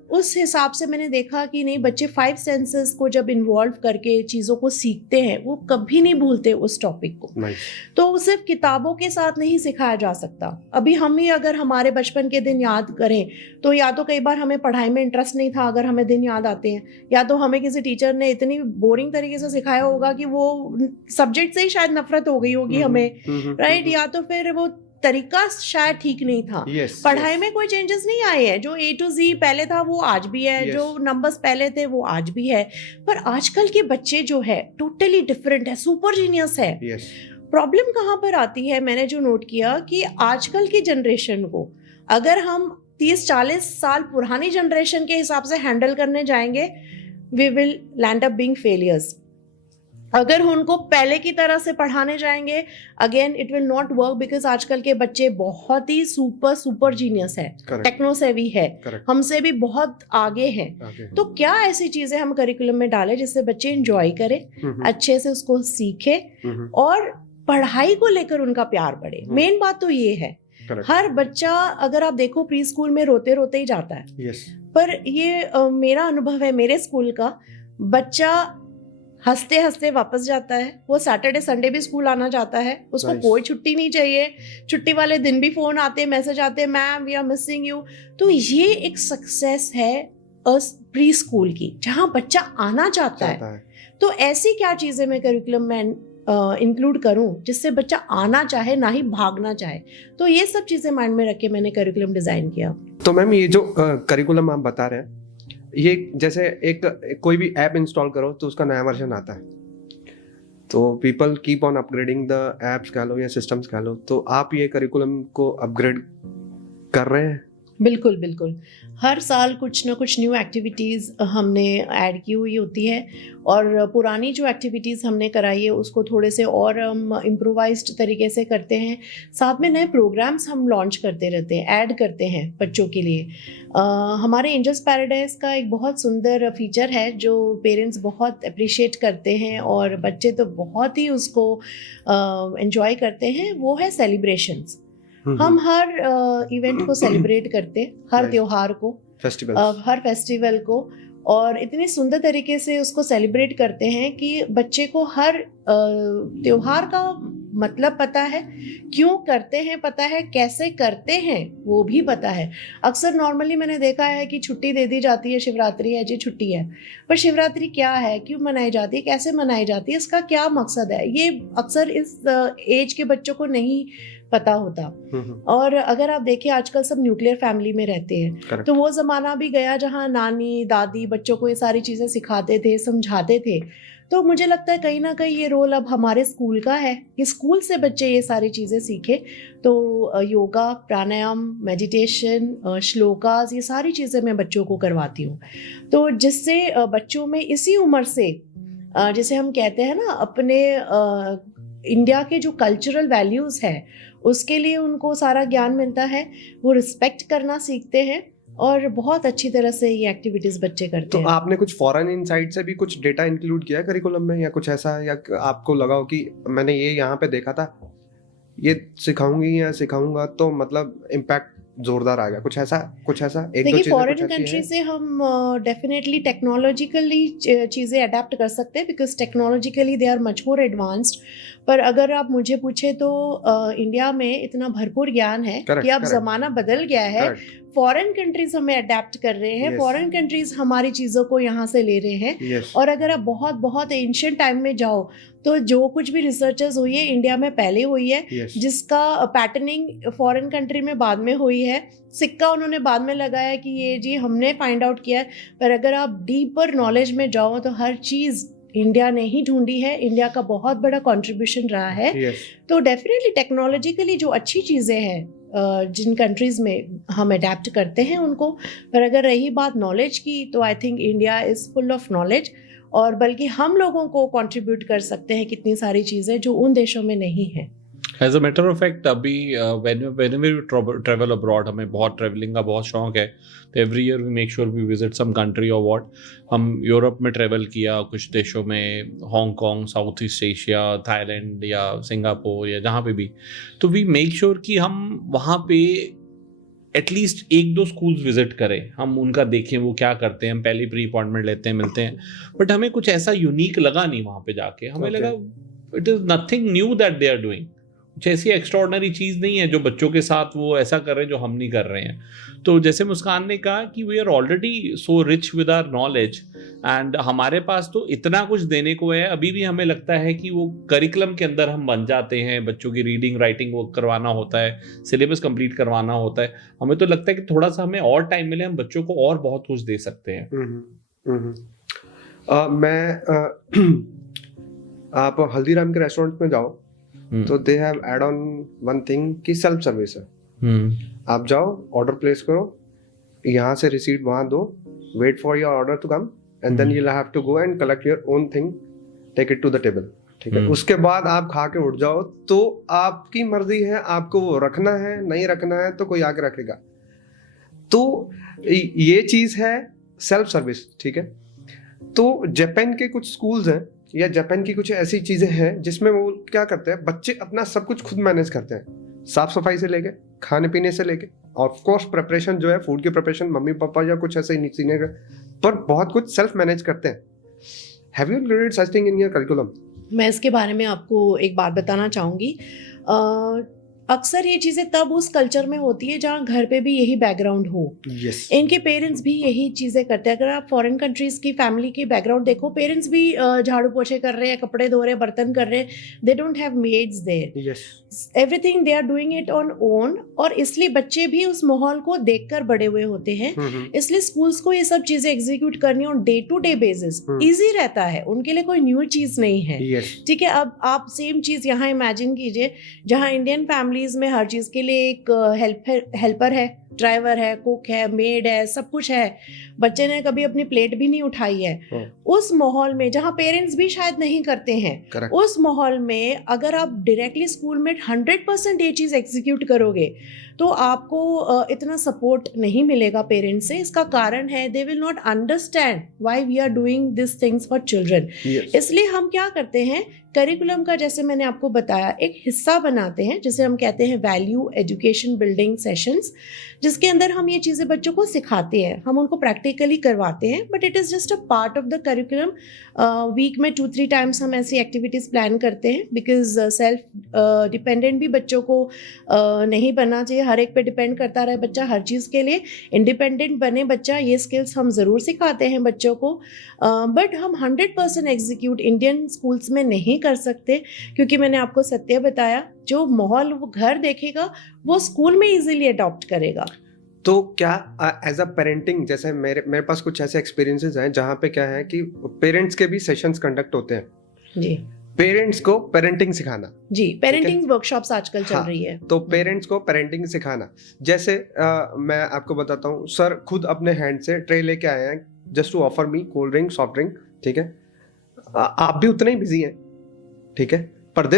उस हिसाब से मैंने देखा कि नहीं, बच्चे 5 सेंसेस को जब इन्वॉल्व करके चीज़ों को सीखते हैं, वो कभी नहीं भूलते उस टॉपिक को। तो सिर्फ किताबों के साथ नहीं सिखाया जा सकता। अभी हम ही अगर हमारे बचपन के दिन याद करें, तो या तो कई बार हमें पढ़ाई में इंटरेस्ट नहीं था, अगर हमें दिन याद आते हैं, या तो हमें किसी टीचर ने इतनी बोरिंग तरीके से सिखाया होगा कि वो सब्जेक्ट से ही शायद नफरत हो गई होगी हमें, राइट? या तो फिर वो तरीका शायद ठीक नहीं था। पढ़ाई में कोई चेंजेस नहीं आए हैं, जो A to Z पहले था वो आज भी है, जो नंबर्स पहले थे वो आज भी है, पर आजकल के बच्चे जो है टोटली डिफरेंट है, सुपर जीनियस है। प्रॉब्लम कहाँ पर आती है, मैंने जो नोट किया कि आजकल की जनरेशन को अगर हम 30-40 साल पुरानी जनरेशन के हिसाब से हैंडल करने जाएंगे, we will land up being failures. अगर उनको पहले की तरह से पढ़ाने जाएंगे, again it will not work, because आजकल के बच्चे बहुत ही सुपर जीनियस है, टेक्नो सेवी है, हमसे भी बहुत आगे है। तो क्या ऐसी चीजें हम करिकुलम में डालें जिससे बच्चे एंजॉय करें, अच्छे से उसको सीखे और पढ़ाई को लेकर उनका प्यार बढ़े। मेन बात तो ये है, हर बच्चा अगर आप देखो प्री स्कूल में रोते रोते ही जाता है, पर ये मेरा अनुभव है मेरे स्कूल का, बच्चा हंसते हंसते वापस जाता है। वो सैटरडे संडे भी स्कूल आना चाहता है, उसको कोई छुट्टी नहीं चाहिए। छुट्टी वाले दिन भी फोन आते, मैसेज आते, ma'am we are missing you. तो ये एक सक्सेस है प्री स्कूल की, जहाँ बच्चा आना चाहता है। तो ऐसी क्या चीजें मैं करिकुलम में इंक्लूड करूं जिससे बच्चा आना चाहे, ना ही भागना चाहे। तो ये सब चीजें माइंड में रख के मैंने करिकुलम डिजाइन किया। तो मैम, ये जो करिकुलम आप बता रहे हैं, ये जैसे एक कोई भी ऐप इंस्टॉल करो तो उसका नया वर्जन आता है, तो people keep on upgrading the apps कह लो या सिस्टम्स कह लो, तो आप ये करिकुलम को अपग्रेड कर रहे हैं? बिल्कुल बिल्कुल, हर साल कुछ ना कुछ न्यू एक्टिविटीज़ हमने ऐड की हुई होती है, और पुरानी जो एक्टिविटीज़ हमने कराई है उसको थोड़े से और हम इम्प्रोवाइज्ड तरीके से करते हैं। साथ में नए प्रोग्राम्स हम लॉन्च करते रहते हैं, ऐड करते हैं बच्चों के लिए। हमारे एंजल्स पैराडाइज का एक बहुत सुंदर फीचर है जो पेरेंट्स बहुत अप्रिशिएट करते हैं और बच्चे तो बहुत ही उसको एंजॉय करते हैं, वो है सेलिब्रेशंस। हम हर इवेंट को सेलिब्रेट करते, हर त्योहार को, हर फेस्टिवल को, और इतने सुंदर तरीके से उसको सेलिब्रेट करते हैं कि बच्चे को हर त्योहार का मतलब पता है, क्यों करते हैं पता है, कैसे करते हैं वो भी पता है। अक्सर नॉर्मली मैंने देखा है कि छुट्टी दे दी जाती है, शिवरात्रि है जी छुट्टी है, पर शिवरात्रि क्या है, क्यों मनाई जाती है, कैसे मनाई जाती है, इसका क्या मकसद है, ये अक्सर इस एज के बच्चों को नहीं पता होता। और अगर आप देखिए आजकल सब न्यूक्लियर फैमिली में रहते हैं, तो वो ज़माना भी गया जहाँ नानी दादी बच्चों को ये सारी चीज़ें सिखाते थे, समझाते थे। तो मुझे लगता है कहीं ना कहीं ये रोल अब हमारे स्कूल का है कि स्कूल से बच्चे ये सारी चीज़ें सीखे। तो योगा, प्राणायाम, मेडिटेशन, श्लोकास, ये सारी चीज़ें मैं बच्चों को करवाती हूँ, तो जिससे बच्चों में इसी उम्र से जैसे हम कहते हैं ना अपने इंडिया के जो कल्चरल वैल्यूज़ है उसके लिए उनको सारा ज्ञान मिलता है, वो रिस्पेक्ट करना सीखते हैं और बहुत अच्छी तरह से ये एक्टिविटीज़ बच्चे करते तो हैं। आपने कुछ फॉरेन इनसाइट से भी कुछ डेटा इंक्लूड किया करिकुलम में, या कुछ ऐसा, या आपको लगा हो कि मैंने ये यहाँ पे देखा था, ये सिखाऊंगी या सिखाऊंगा तो मतलब इम्पैक्ट जोरदार आ गया, कुछ ऐसा एक दो देखिए चीजें फॉरेन कुछ ऐसी कंट्री हैं? से हम डेफिनेटली टेक्नोलॉजिकली चीज़ें अडेप्ट कर सकते हैं because technologically they are much more advanced. पर अगर आप मुझे पूछे तो इंडिया में इतना भरपूर ज्ञान है Correct, कि अब correct. ज़माना बदल गया है। Correct. फॉरेन कंट्रीज हमें अडेप्ट कर रहे हैं, Yes. फॉरेन कंट्रीज हमारी चीज़ों को यहाँ से ले रहे हैं। Yes. और अगर आप बहुत बहुत एंशिएंट टाइम में जाओ तो जो कुछ भी रिसर्चेस हुई है इंडिया में पहले हुई है, Yes. जिसका पैटर्निंग फॉरेन कंट्री में बाद में हुई है, सिक्का उन्होंने बाद में लगाया कि ये जी हमने फाइंड आउट किया है। पर अगर आप डीपर नॉलेज में जाओ तो हर चीज़ इंडिया ने ही ढूंढी है, इंडिया का बहुत बड़ा कंट्रीब्यूशन रहा है। Yes. तो डेफिनेटली टेक्नोलॉजिकली जो अच्छी चीज़ें हैं जिन कंट्रीज़ में हम अडेप्ट करते हैं उनको। पर अगर रही बात नॉलेज की तो I think India is full of knowledge, और बल्कि हम लोगों को कंट्रीब्यूट कर सकते हैं कितनी सारी चीज़ें जो उन देशों में नहीं हैं। As a matter of fact अभी व्हेन वी ट्रैवल अब्रॉड, हमें बहुत ट्रैवलिंग का बहुत शौक है, तो every year we make sure we visit some country और व्हाट। हम यूरोप में ट्रैवल किया कुछ देशों में, Hong Kong, South East Asia, Thailand या सिंगापुर या जहाँ पे भी, तो वी मेक श्योर कि हम वहाँ पे एटलीस्ट 1-2 स्कूल्स विजिट करें, हम उनका देखें वो क्या करते हैं, हम पहले प्री अपॉइंटमेंट लेते हैं, मिलते हैं। बट हमें कुछ ऐसा यूनिक लगा नहीं वहाँ पे जाके, हमें Okay. लगा it is nothing new that they are doing, कुछ ऐसी एक्स्ट्रॉर्डनरी चीज़ नहीं है जो बच्चों के साथ वो ऐसा कर रहे हैं जो हम नहीं कर रहे हैं। तो जैसे मुस्कान ने कहा कि we are already so rich with our knowledge and हमारे पास तो इतना कुछ देने को है, अभी भी हमें लगता है कि वो करिकुलम के अंदर हम बन जाते हैं, बच्चों की रीडिंग राइटिंग वर्क करवाना होता है, सिलेबस कंप्लीट करवाना होता है। हमें तो लगता है कि थोड़ा सा हमें और टाइम मिले, हम बच्चों को और बहुत कुछ दे सकते हैं। आप हल्दीराम के रेस्टोरेंट में जाओ तो they have add on one thing कि सेल्फ सर्विस है। आप जाओ, ऑर्डर प्लेस करो, यहाँ से रिसीट वहाँ दो, wait for your order to come and then you have to go and collect your own thing, take it to the table, ठीक है। उसके बाद आप खा के उठ जाओ, तो आपकी मर्जी है, आपको वो रखना है नहीं रखना है तो कोई आके रखेगा। तो ये चीज है सेल्फ सर्विस, ठीक है। तो जापान के कुछ स्कूल्स हैं या जापान की कुछ ऐसी चीजें हैं जिसमें वो क्या करते हैं, बच्चे अपना सब कुछ खुद मैनेज करते हैं, साफ सफाई से लेके खाने पीने से लेके, ऑफ कोर्स प्रिपरेशन जो है फूड की प्रिपरेशन मम्मी पापा या कुछ ऐसे ही सीनियर, पर बहुत कुछ सेल्फ मैनेज करते हैं। Have you included such thing in your curriculum? मैं इसके बारे में आपको एक बात बताना चाहूँगी। अक्सर ये चीज़ें तब उस कल्चर में होती है जहाँ घर पे भी यही बैकग्राउंड हो, Yes. इनके पेरेंट्स भी यही चीज़ें करते हैं। अगर आप फॉरेन कंट्रीज़ की फैमिली की बैकग्राउंड देखो, पेरेंट्स भी झाड़ू पोछे कर रहे हैं, कपड़े धो रहे हैं, बर्तन कर रहे हैं, they don't have maids there, Yes. Everything they are doing it on own. और इसलिए बच्चे भी उस माहौल को देखकर बड़े हुए होते हैं, इसलिए स्कूल्स को ये सब चीज़ें एग्जीक्यूट करनी on day to day basis easy रहता है, उनके लिए कोई न्यू चीज़ नहीं है। Yes. ठीक है, अब आप सेम चीज़ यहाँ इमेजिन कीजिए, जहाँ इंडियन फैमिलीज में हर चीज़ के लिए एक हेल्पर है, ड्राइवर है, कुक है, मेड है, सब कुछ है, बच्चे ने कभी अपनी प्लेट भी नहीं उठाई है। उस माहौल में जहाँ पेरेंट्स भी शायद नहीं करते हैं, Correct. उस माहौल में अगर आप डायरेक्टली स्कूल में 100% ये चीज़ एग्जीक्यूट करोगे तो आपको इतना सपोर्ट नहीं मिलेगा पेरेंट्स से। इसका कारण है they will not understand why we are doing this things for children. Yes. इसलिए हम क्या करते हैं, करिकुलम का जैसे मैंने आपको बताया एक हिस्सा बनाते हैं, जिसे हम कहते हैं वैल्यू एजुकेशन बिल्डिंग सेशंस, जिसके अंदर हम ये चीज़ें बच्चों को सिखाते हैं, हम उनको प्रैक्टिकली करवाते हैं, but it is just a part of the curriculum. Week में 2-3 टाइम्स हम ऐसी एक्टिविटीज़ प्लान करते हैं, बिकॉज सेल्फ डिपेंडेंट भी बच्चों को नहीं बनना चाहिए, हर एक पे डिपेंड करता रहे बच्चा हर चीज़ के लिए। इंडिपेंडेंट बने बच्चा, ये स्किल्स हम ज़रूर सिखाते हैं बच्चों को, बट हम 100% एग्जीक्यूट इंडियन स्कूल्स में नहीं कर सकते, क्योंकि मैंने आपको सत्य बताया, जो माहौल वो घर देखेगा वो स्कूल में इजीली अडॉप्ट करेगा। तो क्या एज अ पेरेंटिंग, जैसे मेरे पास कुछ ऐसे एक्सपीरियंसेस हैं जहाँ पे क्या है कि पेरेंट्स के भी सेशंस कंडक्ट होते हैं, जी पेरेंट्स को पेरेंटिंग सिखाना। जी, पेरेंटिंग वर्कशॉप्स आजकल चल रही है। तो पेरेंट्स को पेरेंटिंग सिखाना, जैसे मैं आपको बताता हूँ, सर खुद अपने हैंड से ट्रे लेके आए हैं just to offer me cold drink, soft drink, ठीक है। आप भी उतने ही बिजी हैं, ठीक है, पर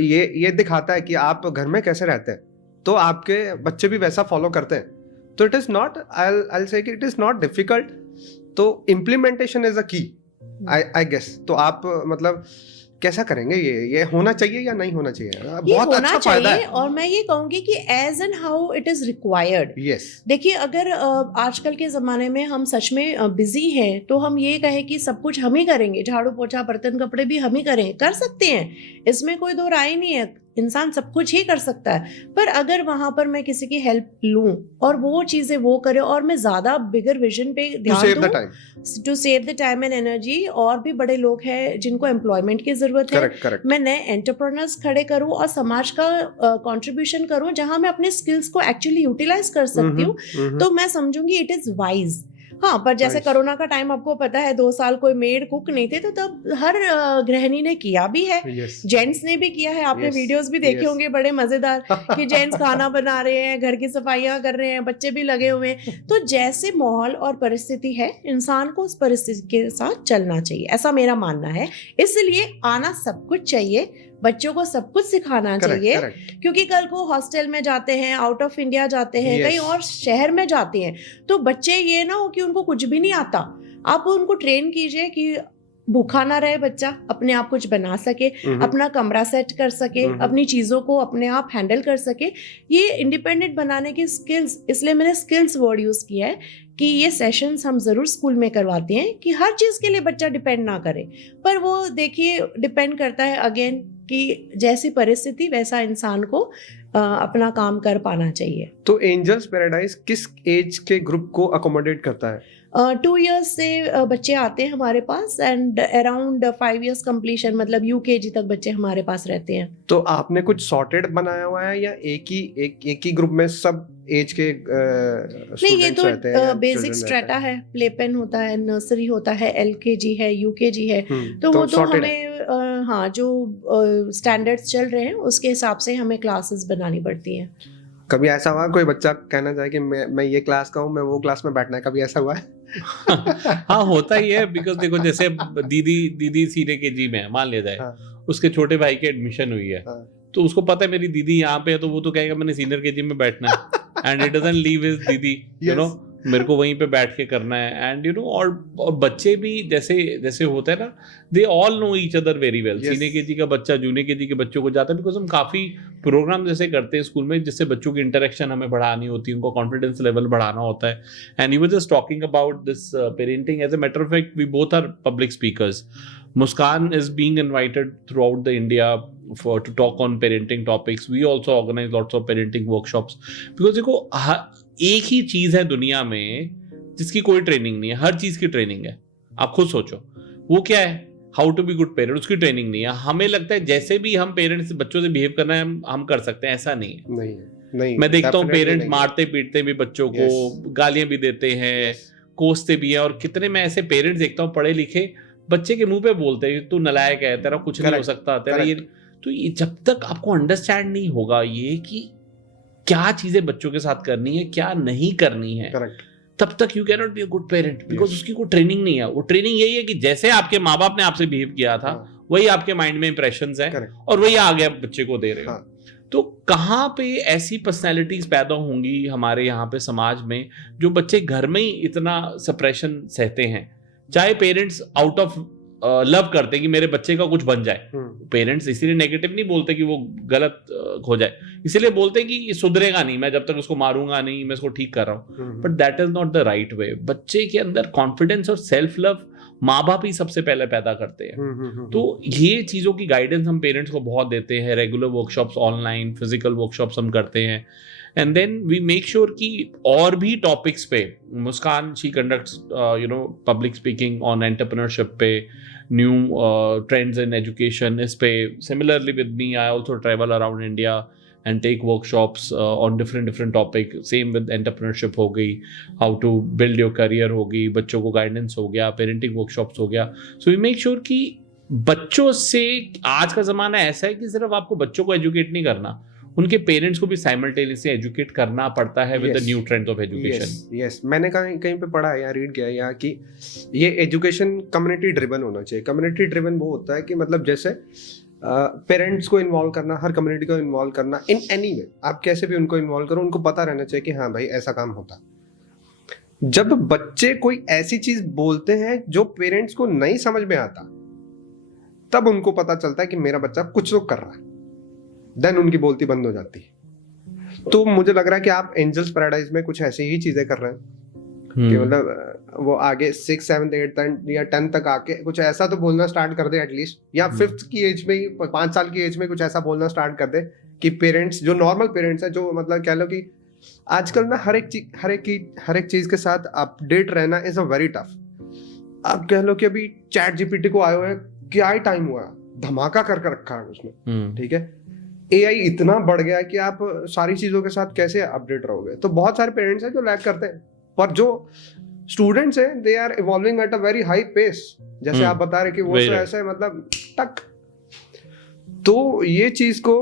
ये दिखाता है कि आप घर में कैसे रहते हैं, तो आपके बच्चे भी वैसा फॉलो करते हैं। तो इट इज नॉट, आई से इट इज नॉट डिफिकल्ट, तो इम्प्लीमेंटेशन इज अ की, आई गेस। तो आप मतलब कैसा करेंगे, ये होना चाहिए या नहीं होना चाहिए? ये बहुत होना अच्छा फायदा चाहिए, है। और मैं ये कहूंगी कि age and how it is required. Yes, देखिए, अगर आजकल के ज़माने में हम सच में बिजी हैं, तो हम ये कहें कि सब कुछ हम ही करेंगे, झाड़ू पोछा बर्तन कपड़े भी हम ही करें, कर सकते हैं, इसमें कोई दो राय नहीं है, इंसान सब कुछ ही कर सकता है। पर अगर वहां पर मैं किसी की हेल्प लूं और वो चीज़ें वो करे, और मैं ज़्यादा बिगर विजन पे टू ध्यान सेव द दूं, time. To save the time and energy, और भी बड़े लोग हैं जिनको एम्प्लॉयमेंट की ज़रूरत है, करेक्ट करेक्ट। मैं नए एंटरप्रेन्योर्स खड़े करूं और समाज का कंट्रीब्यूशन करूं जहां मैं अपने स्किल्स को एक्चुअली यूटिलाइज कर सकती हूँ, तो मैं समझूंगी इट इज वाइज। हाँ, पर जैसे Nice. कोरोना का टाइम आपको पता है, 2 साल कोई मेड कुक नहीं थे, तो तब हर गृहिणी ने किया भी है, यस, जेंट्स ने भी किया है। आपने Yes, वीडियोस भी देखे yes. होंगे बड़े मजेदार, कि जेंट्स खाना बना रहे हैं, घर की सफाइयां कर रहे हैं, बच्चे भी लगे हुए हैं। तो जैसे माहौल और परिस्थिति है, इंसान को उस परिस्थिति के साथ चलना चाहिए, ऐसा मेरा मानना है। इसलिए आना सब कुछ चाहिए, बच्चों को सब कुछ सिखाना चाहिए, करेक्ट। क्योंकि कल को हॉस्टल में जाते हैं, आउट ऑफ इंडिया जाते हैं, Yes. कहीं और शहर में जाते हैं, तो बच्चे ये ना हो कि उनको कुछ भी नहीं आता। आप उनको ट्रेन कीजिए कि भूखा ना रहे बच्चा, अपने आप कुछ बना सके, अपना कमरा सेट कर सके, अपनी चीज़ों को अपने आप हैंडल कर सके। ये इंडिपेंडेंट बनाने की स्किल्स, इसलिए मैंने स्किल्स वर्ड यूज़ किया है कि ये सेशंस हम ज़रूर स्कूल में करवाते हैं, कि हर चीज़ के लिए बच्चा डिपेंड ना करे। पर वो देखिए, डिपेंड करता है अगेन कि जैसी परिस्थिति वैसा इंसान को अपना काम कर पाना चाहिए। तो एंजल्स पैराडाइज किस एज के ग्रुप को अकोमोडेट करता है? 2 इयर्स से बच्चे आते हैं हमारे पास, एंड अराउंड 5 इयर्स कंप्लीशन, मतलब UKG तक बच्चे हमारे पास रहते हैं। तो आपने कुछ सॉर्टेड बनाया हुआ है या एक ही ग्रुप में सब एज के नहीं, ये स्टूडेंट्स रहते हैं? तो बेसिक स्ट्रेटा है, प्ले पेन होता है, नर्सरी होता है, LKG है, UKG है, तो वो तो sorted है। हमें हाँ, जो स्टैंडर्ड्स चल रहे हैं उसके हिसाब से हमें क्लासेस बनानी पड़ती हैं। कभी ऐसा हुआ कोई बच्चा कहना चाहे कि मैं ये क्लास का हूँ, मैं वो क्लास में बैठना है, कभी ऐसा हुआ है? हाँ, होता ही है, बिकॉज देखो, जैसे दीदी सीनियर KG में है, मान लिया जाए, हाँ। उसके छोटे भाई की एडमिशन हुई है, हाँ। तो उसको पता है मेरी दीदी यहाँ पे है, तो वो तो कहेगा मैंने सीनियर KG में बैठना है, and it doesn't leave his दीदी, यू नो, मेरे को वहीं पे बैठ के करना है। एंड यू नो, और बच्चे भी जैसे होता है ना, they all know each other very well. Senior KG का बच्चा जूनियर KG के बच्चों को जाता है, बिकॉज हम काफ़ी प्रोग्राम जैसे करते हैं स्कूल में, जिससे बच्चों की इंटरेक्शन हमें बढ़ानी होती है, उनको कॉन्फिडेंस लेवल बढ़ाना होता है। And you were just talking about this parenting, as a matter of fact we both are public speakers. Muskan is being invited throughout the India to talk on parenting topics. We also organize lots of parenting workshops, because देखो, एक ही चीज है दुनिया में जिसकी कोई training नहीं है, हर चीज की ट्रेनिंग है। आप खुद सोचो, वो क्या है? How to be good parent, उसकी ट्रेनिंग नहीं है। हमें लगता है जैसे भी हम पेरेंट्स बच्चों से बिहेव करना है हम कर सकते हैं, ऐसा नहीं है। नहीं, मैं देखता हूँ definitely पेरेंट्स नहीं। मारते पीटते भी बच्चों को, गालियां भी देते हैं, कोसते भी हैं, और कितने मैं ऐसे पेरेंट्स देखता हूँ पढ़े लिखे बच्चे के मुंह पे बोलते हैं तू नालायक है, तेरा कुछ नहीं हो सकता, तेरा ये। तो ये जब तक आपको अंडरस्टैंड नहीं होगा ये कि क्या चीजें बच्चों के साथ करनी है, क्या नहीं करनी है, तब तक you can not be a good parent, because उसकी कोई ट्रेनिंग नहीं है। वो ट्रेनिंग यही है कि जैसे आपके माँ बाप ने आपसे बिहेव किया था, वही आपके माइंड में इंप्रेशंस हैं, और वही आगे आप बच्चे को दे रहे हो। तो कहाँ पे ऐसी पर्सनैलिटीज पैदा होंगी हमारे यहाँ पे समाज में, जो बच्चे घर में ही इतना सप्रेशन सहते हैं। चाहे पेरेंट्स आउट ऑफ लव करते हैं कि मेरे बच्चे का कुछ बन जाए, पेरेंट्स इसीलिए नेगेटिव नहीं बोलते कि वो गलत हो जाए, इसीलिए बोलते हैं कि ये सुधरेगा नहीं, मैं जब तक उसको मारूंगा नहीं, मैं इसको ठीक कर रहा हूँ। But that is not the right way. बच्चे के अंदर कॉन्फिडेंस और सेल्फ लव माँ बाप ही सबसे पहले पैदा करते हैं। तो ये चीज़ों की गाइडेंस हम पेरेंट्स को बहुत देते हैं। Regular workshops, online physical workshops हम करते हैं, and then we make sure कि और भी टॉपिक्स पे Muskan she conducts public speaking on entrepreneurship पे, न्यू ट्रेंड्स इन एजुकेशन, इस पे। Similarly with me, I also travel around India and take workshops on different topic. Same with entrepreneurship हो गई, how to build your career हो गई, बच्चों को guidance हो गया, parenting workshops हो गया। So we make sure कि बच्चों से, आज का ज़माना ऐसा है कि सिर्फ आपको बच्चों को एजुकेट नहीं करना, उनके पेरेंट्स को भी साइमल्टेनियसली एजुकेट करना पड़ता है with the Yes. New trends of education. Yes मैंने कहीं कहीं पे पढ़ा है या रीड किया है या कि ये एजुकेशन कम्युनिटी ड्रिवन होना चाहिए। कम्युनिटी ड्रिवन वो होता है कि मतलब जैसे पेरेंट्स को इन्वॉल्व करना, हर कम्युनिटी को इन्वॉल्व करना इन एनी वे, आप कैसे भी उनको इन्वॉल्व करो, उनको पता रहना चाहिए कि हाँ भाई ऐसा काम होता है। जब बच्चे कोई ऐसी चीज बोलते हैं जो पेरेंट्स को नहीं समझ में आता, तब उनको पता चलता है कि मेरा बच्चा कुछ तो कर रहा है, देन उनकी बोलती बंद हो जाती है। तो मुझे लग रहा है कि आप एंजल्स पैराडाइज में कुछ ऐसी ही चीजें कर रहे हैं कि मतलब वो आगे 6, 7, 8 या 10 तक आके कुछ ऐसा तो बोलना स्टार्ट कर दे एटलीस्ट, या 5th की एज में ही, 5 साल की एज में कुछ ऐसा बोलना स्टार्ट कर दे कि पेरेंट्स जो नॉर्मल पेरेंट्स है, जो मतलब कह लो कि आजकल ना हर एक चीज के साथ अपडेट रहना इज अ वेरी टफ। आप कह लो कि अभी चैट जीपीटी को आए हुए क्या ही टाइम हुआ, धमाका कर रखा है उसने, ठीक है। एआई इतना बढ़ गया है कि आप सारी चीजों के साथ कैसे अपडेट रहोगे। तो बहुत सारे पेरेंट्स हैं जो लैग करते हैं, पर जो स्टूडेंट्स हैं they are evolving at a very high pace. जैसे आप बता रहे कि वो तो ऐसे मतलब टक। तो ये चीज को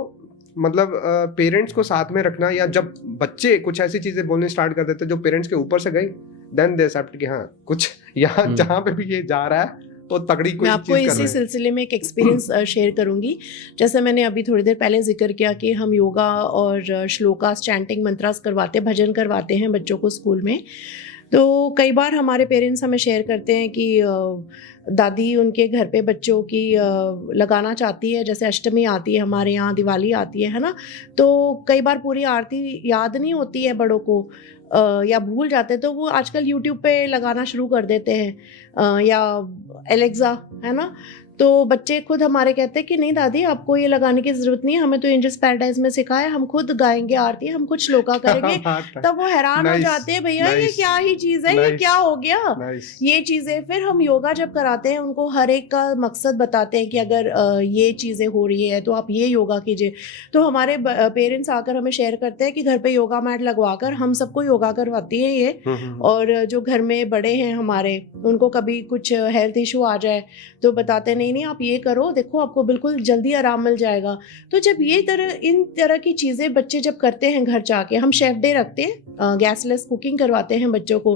मतलब पेरेंट्स को साथ में रखना, या जब बच्चे कुछ ऐसी चीजें बोलने स्टार्ट कर देते जो पेरेंट्स के ऊपर से गई, देन दे एक्सेप्ट कि हाँ कुछ यहाँ जहाँ पे भी ये जा रहा है तो तगड़ी कोई मैं आपको इसी सिलसिले में एक एक्सपीरियंस शेयर करूंगी। जैसे मैंने अभी थोड़ी देर पहले जिक्र किया कि हम योगा और श्लोकास, चैंटिंग, मंत्रास करवाते, भजन करवाते हैं बच्चों को स्कूल में। तो कई बार हमारे पेरेंट्स हमें शेयर करते हैं कि दादी उनके घर पे बच्चों की लगाना चाहती है, जैसे अष्टमी आती है हमारे यहाँ, दिवाली आती है ना, तो कई बार पूरी आरती याद नहीं होती है बड़ों को, या भूल जाते, तो वो आजकल यूट्यूब पे लगाना शुरू कर देते हैं, या एलेक्सा, है ना। तो बच्चे खुद हमारे कहते हैं कि नहीं दादी आपको ये लगाने की जरूरत नहीं है, हमें तो एंजल्स पैराडाइज में सिखाया, हम खुद गाएंगे आरती, हम खुद श्लोका करेंगे। तब वो हैरान हो जाते हैं, भैया ये क्या ही चीज है, ये क्या हो गया। ये चीजें फिर हम योगा जब कराते हैं उनको हर एक का मकसद बताते हैं कि अगर ये चीजें हो रही है तो आप ये योगा कीजिए। तो हमारे पेरेंट्स आकर हमें शेयर करते हैं कि घर पे योगा मैट लगवाकर हम सबको योगा करवाती है ये। और जो घर में बड़े हैं हमारे, उनको कभी कुछ हेल्थ इशू आ जाए तो बताते नहीं आप ये करो, देखो आपको बिल्कुल जल्दी आराम मिल जाएगा। तो जब इन तरह की चीजें बच्चे जब करते हैं घर जाके, हम शेफ डे रखते हैं, गैसलेस कुकिंग करवाते हैं बच्चों को।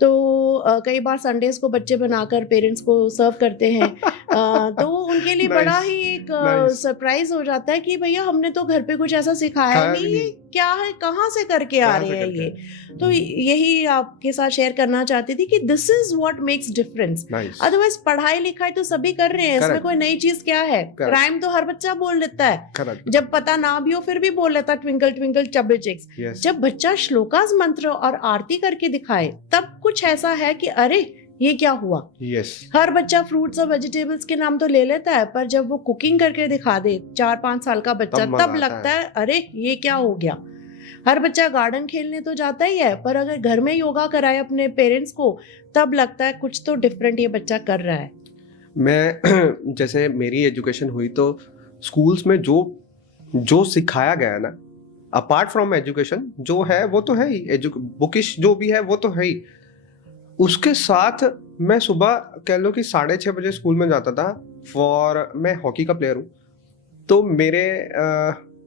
तो कई बार संडेज को बच्चे बनाकर पेरेंट्स को सर्व करते हैं। तो उनके लिए बड़ा ही एक सरप्राइज हो जाता है कि भैया हमने तो घर पे कुछ ऐसा सिखाया नहीं, ये क्या है, कहाँ से करके आ रहे हैं ये। तो यही आपके साथ शेयर करना चाहती थी कि this is what makes difference. Otherwise पढ़ाई लिखाई तो सभी कर रहे हैं, इसमें कोई नई चीज क्या है। राइम तो हर बच्चा बोल लेता है, जब पता ना भी हो फिर भी बोल लेता है, ट्विंकल ट्विंकल चब्बे चिक्स। जब बच्चा श्लोकास मंत्र और आरती करके दिखाए तब कुछ ऐसा है कि अरे ये क्या हुआ। हर बच्चा फ्रूट्स और वेजिटेबल्स के नाम तो ले लेता है, पर जब वो कुकिंग करके दिखा दे 4-5 साल का बच्चा, तब लगता है अरे ये क्या हो गया। हर बच्चा गार्डन खेलने तो जाता ही है, पर अगर घर में योगा कराए अपने पेरेंट्स को, तब लगता है कुछ तो डिफरेंट ये बच्चा कर रहा है। मैं जैसे मेरी एजुकेशन हुई तो स्कूल्स में जो सिखाया गया ना, अपार्ट फ्रॉम एजुकेशन जो है वो तो है ही, बुकिश जो भी है वो तो है ही। उसके साथ मैं सुबह कह लो कि 6:30 बजे स्कूल में जाता था, मैं हॉकी का प्लेयर हूँ। तो मेरे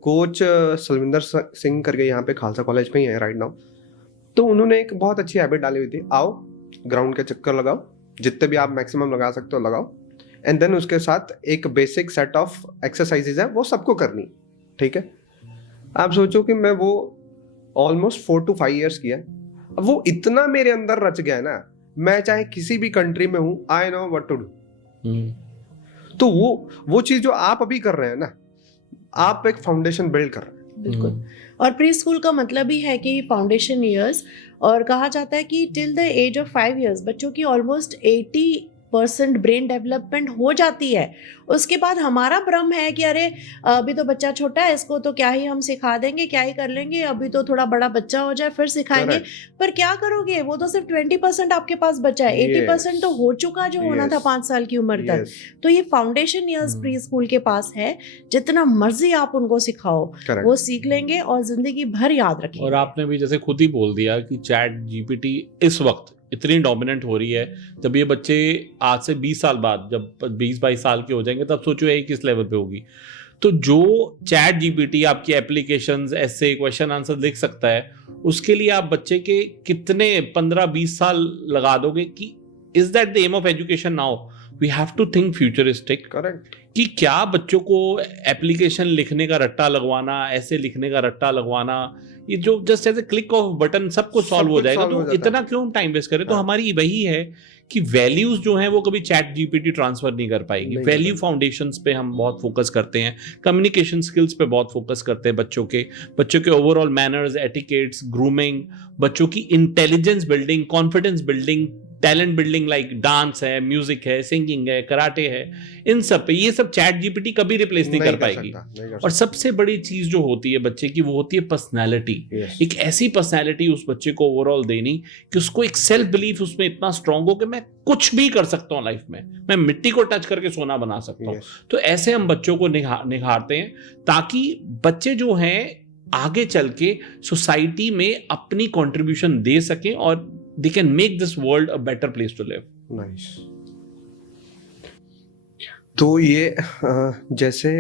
कोच सलविंदर सिंह करके यहाँ पे खालसा कॉलेज में ही है राइट नाउ। तो उन्होंने एक बहुत अच्छी हैबिट डाली हुई थी, आओ ग्राउंड के चक्कर लगाओ, जितने भी आप मैक्सिमम लगा सकते हो लगाओ, एंड देन उसके साथ एक बेसिक सेट ऑफ एक्सरसाइजेज है वो सबको करनी, ठीक है। आप सोचो कि मैं वो ऑलमोस्ट 4 to 5 years किया। अब वो इतना मेरे अंदर रच गया ना, मैं चाहे किसी भी कंट्री में हूँ, I know what to do. तो वो चीज जो आप अभी कर रहे हैं ना, आप एक फाउंडेशन बिल्ड कर रहे हैं। बिल्कुल। और प्री स्कूल का मतलब ही है कि फाउंडेशन ईयर्स, और कहा जाता है कि till the age of 5 years बच्चों की ऑलमोस्ट 80% ब्रेन डेवलपमेंट हो जाती है। उसके बाद हमारा भ्रम है कि अरे अभी तो बच्चा छोटा है, इसको तो क्या ही हम सिखा देंगे, क्या ही कर लेंगे, अभी तो थोड़ा बड़ा बच्चा हो जाए फिर सिखाएंगे। पर क्या करोगे, वो तो सिर्फ 20% आपके पास बचा है, 80% तो हो चुका जो होना था 5 साल की उम्र तक। तो ये फाउंडेशन ईयर्स प्री स्कूल के पास है, जितना मर्जी आप उनको सिखाओ वो सीख लेंगे और जिंदगी भर याद रखेंगे। और आपने भी जैसे खुद ही बोल दिया कि चैट जीपीटी इस वक्त इतनी डोमिनेंट हो रही है, जब ये बच्चे आज से 20 साल बाद जब 20-22 साल के हो जाएंगे तब सोचो ये किस लेवल पे होगी। तो जो चैट जीपीटी आपकी एप्लीकेशंस ऐसे क्वेश्चन आंसर लिख सकता है, उसके लिए आप बच्चे के कितने 15-20 साल लगा दोगे कि is that the aim of education now? We have to think futuristic. Correct. कि क्या बच्चों को एप्लीकेशन लिखने का रट्टा लगवाना, ऐसे लिखने का रट्टा लगवाना, ये जो just as a click of button सब कुछ सॉल्व हो जाएगा, तो इतना क्यों टाइम वेस्ट करें? तो हमारी वही है कि वैल्यूज जो हैं वो कभी चैट जीपीटी ट्रांसफर नहीं कर पाएगी। वैल्यू फाउंडेशंस पे हम बहुत फोकस करते हैं, कम्युनिकेशन स्किल्स पे बहुत फोकस करते हैं, बच्चों के ओवरऑल मैनर्स, एटिकेट्स, ग्रूमिंग, बच्चों की intelligence building, confidence building, talent building like dance है, म्यूजिक है, सिंगिंग है, कराटे है, इन सब पे ये सब चैट जीपीटी कभी रिप्लेस नहीं कर पाएगी। और सबसे बड़ी चीज जो होती है बच्चे की, वो होती है पर्सनैलिटी। एक ऐसी पर्सनैलिटी उस बच्चे को ओवरऑल देनी कि उसको एक सेल्फ बिलीफ उसमें इतना स्ट्रांग हो कि मैं कुछ भी कर सकता हूँ लाइफ में, मैं मिट्टी को टच करके सोना बना सकता हूँ। तो ऐसे हम बच्चों को निखारते हैं ताकि बच्चे जो हैं आगे चल के सोसाइटी में अपनी कंट्रीब्यूशन दे सकें और they can make this world a better place to live. Nice. तो ये जैसे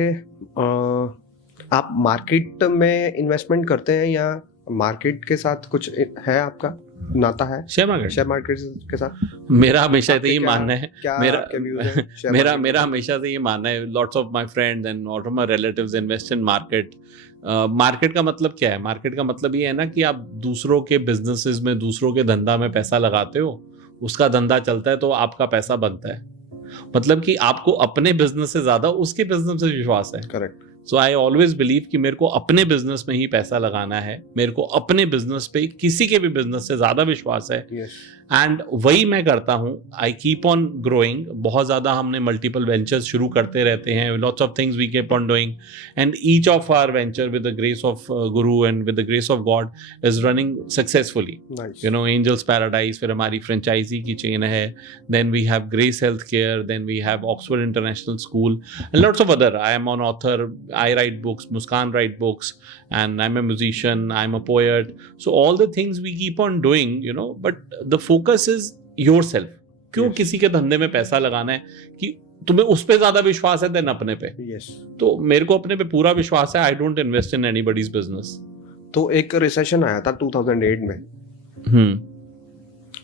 आप मार्केट में इन्वेस्टमेंट करते हैं या मार्केट के साथ कुछ है आपका नाता है? शेयर मार्केट के साथ मेरा हमेशा से ये मानना है, मेरा हमेशा से ये मानना है, lots of my friends and lot of my relatives invest in market. Market का मतलब क्या है? मार्केट का मतलब ये है ना कि आप दूसरों के बिजनेसेस में, दूसरों के धंधा में पैसा लगाते हो, उसका धंधा चलता है तो आपका पैसा बनता है। मतलब कि आपको अपने बिजनेस से ज्यादा उसके बिजनेस से विश्वास है। Correct. So I always believe कि मेरे को अपने बिजनेस में ही पैसा लगाना है, मेरे को अपने बिजनेस पे किसी के भी बिजनेस से ज्यादा विश्वास है। एंड वही मैं करता हूँ। I keep on growing. बहुत ज्यादा हमने मल्टीपल वेंचर्स शुरू करते रहते हैं, lots of things we keep on doing, and each of our venture with the grace of guru and with the grace of God is running successfully. You know, Angels Paradise, फिर हमारी फ्रेंचाइजी की chain है, then we have Grace health Care, then we have Oxford International School and lots of other. I am an author, I write books, Muskan write books, and I'm a musician, I'm a poet. So all the things we keep on doing, you know, but the focus is yourself. क्यों किसी के धंधे में पैसा लगाना है कि तुम्हें उस पे ज्यादा विश्वास है देन अपने पे? तो मेरे को अपने पे पूरा विश्वास है। I don't invest in anybody's business. तो एक रिसेशन आया था 2008 में।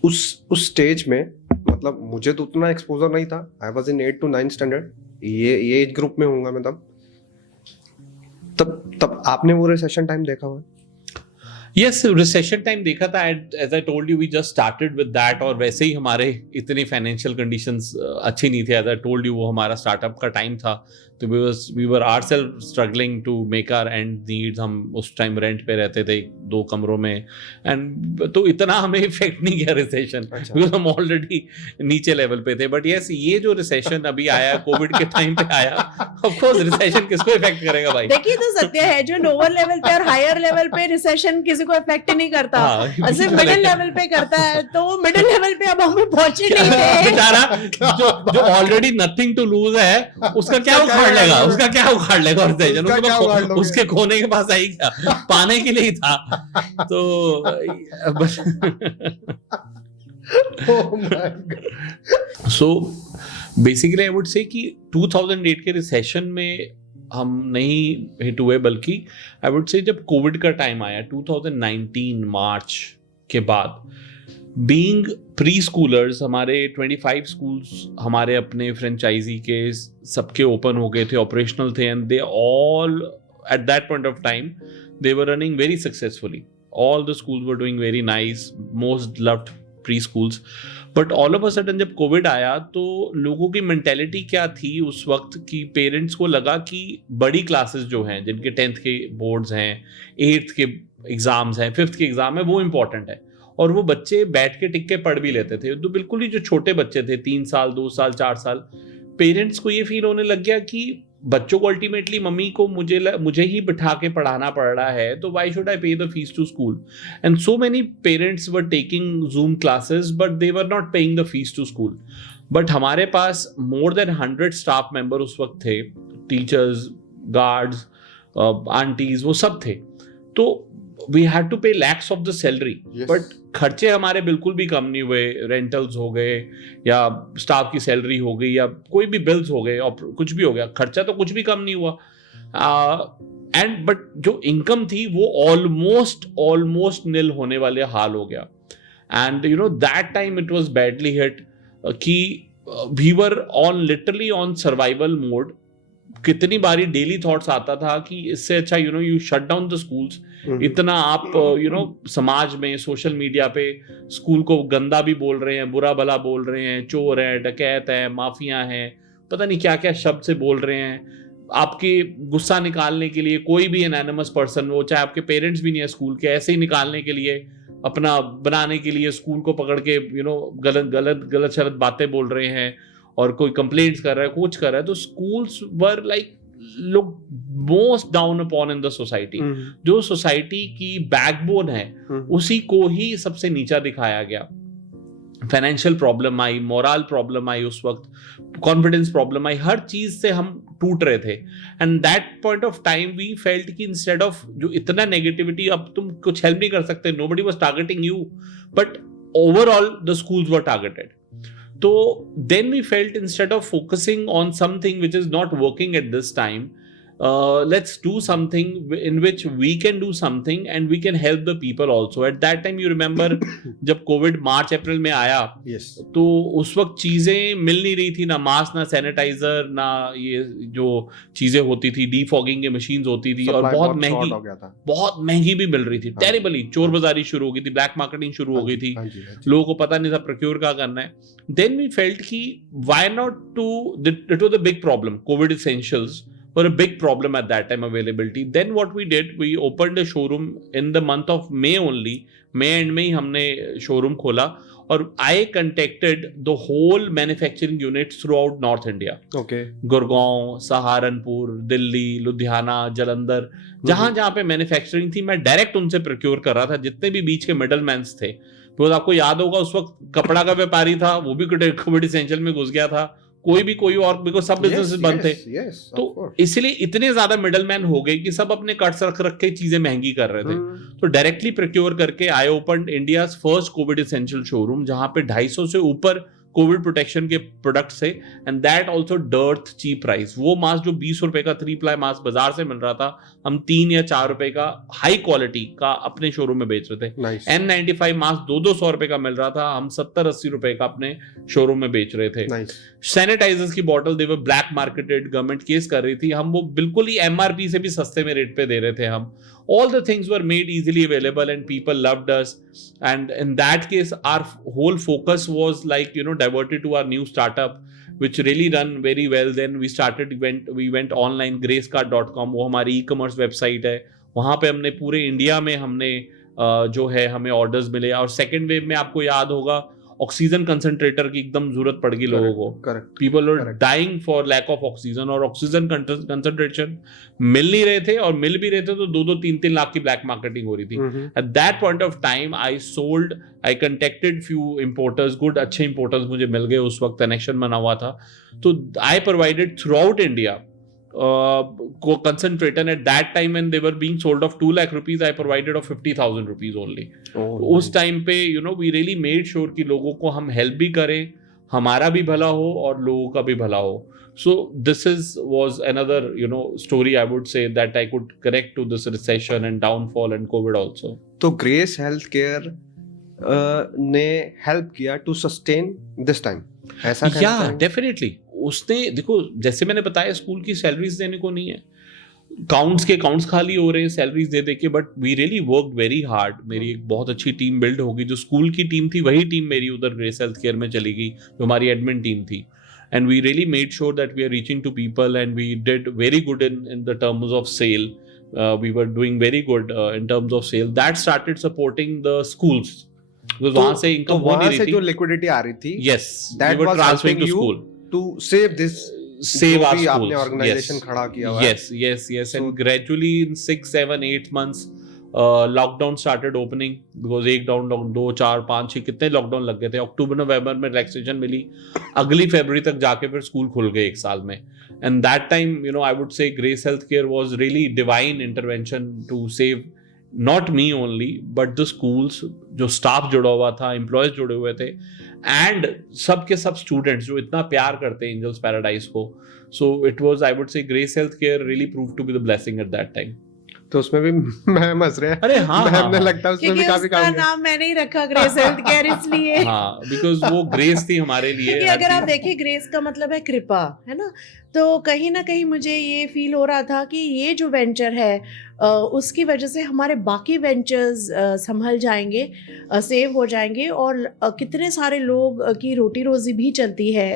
उस स्टेज में मतलब मुझे तो उतना एक्सपोजर नहीं था। I was in 8 to 9 standard, ये एज ग्रुप में हूँगा मैं तब आपने वो रिसेशन टाइम देखा हुआ? यस, रिसेशन टाइम देखा था। As I told you, we just started with that, और वैसे ही हमारे इतनी फाइनेंशियल कंडीशंस अच्छी नहीं थी। एज आई टोल्ड यू, वो हमारा स्टार्टअप का टाइम था, तो we were ourselves struggling to make our end needs. हम उस टाइम रेंट पे रहते थे 2 कमरों में, एंड तो इतना हमें इफेक्ट नहीं किया रिसेशन, बिकॉज हम ऑलरेडी नीचे लेवल पे थे। बट यस, ये जो रिसेशन अभी आया, कोविड के टाइम पे आया, ऑफ कोर्स रिसेशन किसको इफेक्ट करेगा भाई? देखिए, तो सत्य है, जो लोअर लेवल पे और हायर लेवल पे रिसेशन किसी को इफेक्ट नहीं करता, सिर्फ मिडिल लेवल पे करता है। तो मिडिल लेवल पे अब हम पहुंचे नहीं थे। बेचारा जो ऑलरेडी नथिंग टू लूज है, उसका क्या उखाड़ लेगा? उसका क्या उखाड़ लेगा रिसेशन? उसके खोने के पास आई क्या? पाने के लिए ही था। तो सो बेसिकली आई वुड से कि 2008 के रिसेशन में हम नहीं हिट हुए, बल्कि आई वुड से जब कोविड का टाइम आया 2019 मार्च के बाद, बीइंग प्री स्कूलर्स, हमारे 25 स्कूल्स हमारे अपने फ्रेंचाइजी के सबके ओपन हो गए थे, ऑपरेशनल थे, and they all at that point of time they were running very successfully. All the schools were doing very nice, most loved pre-schools. But all of a sudden जब Covid आया तो लोगों की mentality क्या थी उस वक्त कि पेरेंट्स को लगा कि बड़ी क्लासेस जो हैं, जिनके 10th के बोर्ड्स हैं, 8th के एग्जाम्स हैं, 5th के एग्जाम है, वो इंपॉर्टेंट है, और वो बच्चे बैठ के टिक के पढ़ भी लेते थे. तो बिल्कुल ही जो छोटे बच्चे थे, 3 साल 2 साल 4 साल, पेरेंट्स को ये फील होने लग गया कि बच्चों को अल्टीमेटली मम्मी को मुझे ही बिठा के पढ़ाना पड़ रहा है, तो why should I pay the fees to school. And so many parents were taking Zoom classes but they were not paying the fees to school. But हमारे पास मोर देन 100 स्टाफ मेंबर उस वक्त थे, टीचर्स, गार्ड्स, आंटीज, वो सब थे. तो we had to पे lakhs of the salary, but खर्चे हमारे बिल्कुल भी कम नहीं हुए. रेंटल्स हो गए या स्टाफ की सैलरी हो गई या कोई भी बिल्स हो गए और कुछ भी हो गया, खर्चा तो कुछ भी कम नहीं हुआ. एंड बट जो इनकम थी वो ऑलमोस्ट निल होने वाले हाल हो गया. And you know that time it was badly hit कि we were literally on survival mode. कितनी बारी डेली थॉट्स आता था कि इससे अच्छा you shut down the schools. इतना आप समाज में सोशल मीडिया पे स्कूल को गंदा भी बोल रहे हैं, बुरा भला बोल रहे हैं, चोर है, डकैत है, माफिया है, पता नहीं क्या क्या शब्द से बोल रहे हैं. आपके गुस्सा निकालने के लिए कोई भी एनोनिमस पर्सन हो, चाहे आपके पेरेंट्स भी नहीं है स्कूल के, ऐसे ही निकालने के लिए, अपना बनाने के लिए स्कूल को पकड़ के गलत शलत बातें बोल रहे हैं, और कोई कंप्लेंट्स कर रहा है, कुछ कर रहा है. तो schools were like look most down upon in the society. जो सोसाइटी की बैकबोन है उसी को ही सबसे नीचा दिखाया गया. फाइनेंशियल प्रॉब्लम आई, मोरल प्रॉब्लम आई, उस वक्त कॉन्फिडेंस प्रॉब्लम आई, हर चीज से हम टूट रहे थे. And that point of time we felt कि इंस्टेड ऑफ जो इतना नेगेटिविटी, अब तुम कुछ हेल्प नहीं कर सकते, nobody was targeting you, but overall the schools were targeted. So then we felt instead of focusing on something which is not working at this time, let's do something in which we can do something and we can help the people also. At that time you remember जब Covid मार्च अप्रैल में आया, yes. तो उस वक्त चीजें मिल नहीं रही थी, ना मास्क, ना सैनिटाइजर, ना ये जो चीजें होती थी, डीफॉगिंग की मशीन्स होती थी, और बहुत महंगी भी मिल रही थी. टेरिबली चोर बाजारी शुरू हो गई थी, ब्लैक मार्केटिंग शुरू हो गई थी, लोगों को पता नहीं था प्रोक्योर क्या करना है. देन वी फेल्ट कि why not to, it was a big problem. COVID essentials were a big problem at that time, availability. Then what we did, we opened a showroom in the month of May only. May end में ही हमने showroom खोला, और I contacted the whole manufacturing units throughout North India. Okay. Gurgaon, Saharanpur, Delhi, Ludhiana, Jalandhar, जहां पे manufacturing थी, मैं direct उनसे procure कर रहा था. जितने भी बीच के मिडल मैन्स थे, तो आपको याद होगा उस वक्त कपड़ा का व्यापारी था, वो भी कोविड एसेंशियल में घुस गया था, कोई और, बिकॉज सब बिजनेसेस बंद थे. तो इसलिए इतने ज्यादा मिडल मैन हो गए कि सब अपने कट्स रख के चीजें महंगी कर रहे थे. तो डायरेक्टली प्रोक्योर करके I open India's first COVID essential showroom, जहां पे 250 से ऊपर कोविड प्रोटेक्शन के प्रोडक्ट से, and that also dirt cheap price. वो मास्क जो 20 रुपए का 3 प्लाई मास्क बाजार से मिल रहा था, हम 3 या 4 रुपए का हाई क्वालिटी का अपने शोरूम में बेच रहे थे. N95 मास्क 200 रुपए का मिल रहा था, हम 70-80 रुपए का अपने शोरूम में बेच रहे थे. सैनिटाइजर्स की बॉटल दे वर ब्लैक मार्केटेड, गवर्नमेंट केस कर रही थी, हम वो बिल्कुल ही MRP से भी सस्ते में रेट पे दे रहे थे. हम all the things were made easily available and people loved us, and in that case our whole focus was like diverted to our new startup which really run very well. Then we went online, gracecard.com, वो हमारी e-commerce website है. वहाँ पे हमने पूरे India में हमने जो है हमें ऑर्डर्स मिले. और सेकेंड वेव में आपको याद होगा ऑक्सीजन कंसंट्रेटर की एकदम जरूरत पड़ गई लोगों को. People are dying for lack of oxygen, और ऑक्सीजन कंसंट्रेशन मिल नहीं रहे थे, और मिल भी रहे थे तो 2-3 लाख की ब्लैक मार्केटिंग हो रही थी. Eight that point of time I contacted few importers, good अच्छे इंपोर्टर्स मुझे मिल गए, उस वक्त कनेक्शन बना हुआ था. तो I provided throughout India concentrator. At that time when they were being sold of 2 lakh rupees, I provided of 50,000 rupees only. उस टाइम पे we really made sure कि लोगों को हम हेल्प भी करें, हमारा भी भला हो और लोगों का भी भला हो. So this was another story I would say that I could connect to this recession and downfall and COVID also. तो ग्रेस हेल्थ केयर ने हेल्प किया टू सस्टेन दिस टाइम, ऐसा कहना चाहिए? या डेफिनेटली उसने, देखो जैसे मैंने बताया, स्कूल की सैलरीज देने को नहीं है, काउंट्स खाली हो रहे हैं सैलरीज दे के, but we really worked very hard. मेरी एक बहुत अच्छी टीम बिल्ड होगी. जो स्कूल की टीम थी वही टीम मेरी उधर ग्रेस हेल्थ केयर में चली गई, जो हमारी एडमिन टीम थी. And we really made sure that we are reaching to people, and we did very good in the terms of sale. We were doing very good in terms of sale. That started supporting the schools. Because वहाँ से income हो नहीं रही थी, जो liquidity आ रही थी, yes, we were transferring to school to save this, save our schools. आपने ऑर्गेनाइजेशन खड़ा किया हुआ है. Yes. And gradually in 6, 7, 8 months lockdown started opening, because 1 lockdown 2, 4, 5, 6 कितने लॉकडाउन लग गए थे. अक्टूबर नवंबर में रिलैक्सेशन मिली, अगली फरवरी तक जाके फिर स्कूल खुल गए 1 साल में. And that time I would say Grace health care was really divine intervention to save not me only but the schools, जो स्टाफ जुड़ा हुआ था, एम्प्लॉयज जुड़े हुए थे, एंड सब के सब स्टूडेंट्स जो इतना प्यार करते हैं एंजल्स पैराडाइज को. So it was, I would say, Grace health care really prove to be the blessing at that time. तो उसमें भी मैम हंस रहे हैं. अरे हाँ, मैम ने हाँ. लगता है उसमें भी क्योंकि काफी उसका काम किया. नाम मैंने ही रखा ग्रेस हेल्थ केयर इसलिए. हाँ, बिकॉज वो ग्रेस थी हमारे लिए. क्योंकि अगर आप देखिए ग्रेस का मतलब है कृपा, है ना. तो कहीं ना कहीं मुझे ये फील हो रहा था कि ये जो वेंचर है उसकी वजह से हमारे बाकी वेंचर्स संभल जाएंगे, सेव हो जाएंगे, और कितने सारे लोग की रोटी रोजी भी चलती है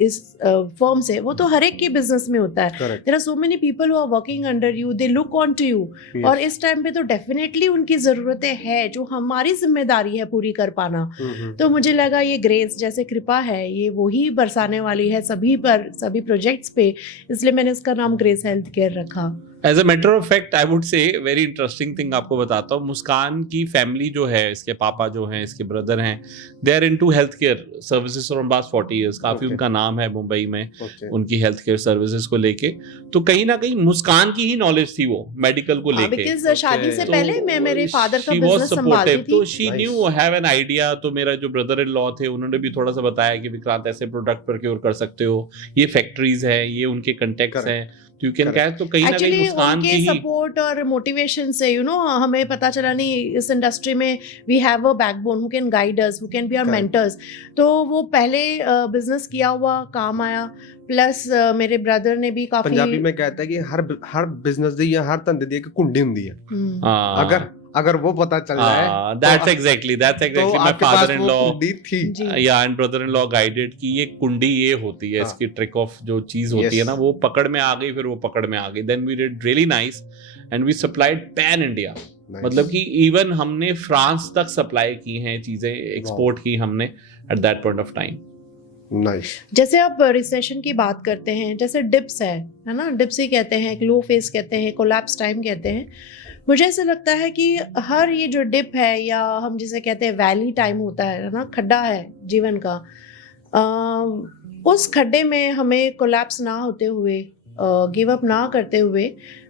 इस फर्म से. वो तो हर एक के बिजनेस में होता है. Correct. There are so many people who are working under you, they look on to you. Yes. और इस टाइम पे तो डेफिनेटली उनकी ज़रूरतें हैं जो हमारी जिम्मेदारी है पूरी कर पाना. तो मुझे लगा ये ग्रेस जैसे कृपा है, ये वही बरसाने वाली है सभी पर, सभी प्रोजेक्ट्स पे, इसलिए मैंने इसका नाम ग्रेस हेल्थ केयर रखा. As a matter of fact I would say very interesting thing आपको बताता हूँ. मुस्कान की फैमिली जो है, इसके पापा जो हैं, इसके ब्रदर हैं, they are into health care services for past 40 years. काफी Okay. उनका नाम है मुंबई में Okay. उनकी हेल्थ केयर सर्विसेज को लेके. तो कहीं ना कहीं मुस्कान की ही नॉलेज थी वो मेडिकल को लेके. Because Okay. शादी से तो पहले मैं मेरे फादर का she was बिजनेस संभालती supportive. तो थी. She Nice. New have an idea. तो मेरा जो ब्रदर इन लॉ थे उन्होंने भी थोड़ा सा बताया कि विक्रांत ऐसे प्रोडक्ट प्रोक्योर कर सकते हो, ये फैक्ट्रीज है, ये उनके कंटेक्ट्स Correct. हैं, तो यू कैन Correct. कैच. तो कहीं ना कहीं एक्चुअली मुस्कान उनके की ही सपोर्ट और मोटिवेशन से हमें पता चला नहीं इस इंडस्ट्री में we have a backbone who can guide us, who can be our Correct. Mentors. तो वो पहले बिजनेस किया हुआ काम आया, प्लस मेरे ब्रदर ने भी काफी. पंजाबी में कहता है कि हर बिजनेस दी या हर धंधे दी एक कुंडी हुंदी है. हाँ. अगर वो पता चल जाए that's तो exactly तो my आपके पास father in वो law कुंडी थी. जी. या and brother in law guided कि ये कुंडी ये होती है, हाँ. इसकी ट्रिक ऑफ जो चीज होती Yes. है ना, वो पकड़ में आ गई, फिर वो पकड़ में आ गई. Then we did really nice and we supplied pan India. Nice. मतलब कि इवन हमने फ्रांस तक सप्लाई की हैं चीजें, एक्सपोर्ट की हमने eight that point of time. Nice. जैसे आप रिसेशन की बात करते हैं, जैसे डिप्स है ना, डिप्स ही कहते हैं, लो फेस कहते हैं, कोलैप्स टाइम कहते हैं. मुझे ऐसा लगता है कि हर ये जो डिप है, या हम जिसे कहते हैं वैली टाइम होता है ना, खड्डा है जीवन का, उस खड्डे में हमें कोलैप्स ना होते हुए, गिव अप ना करते हुए,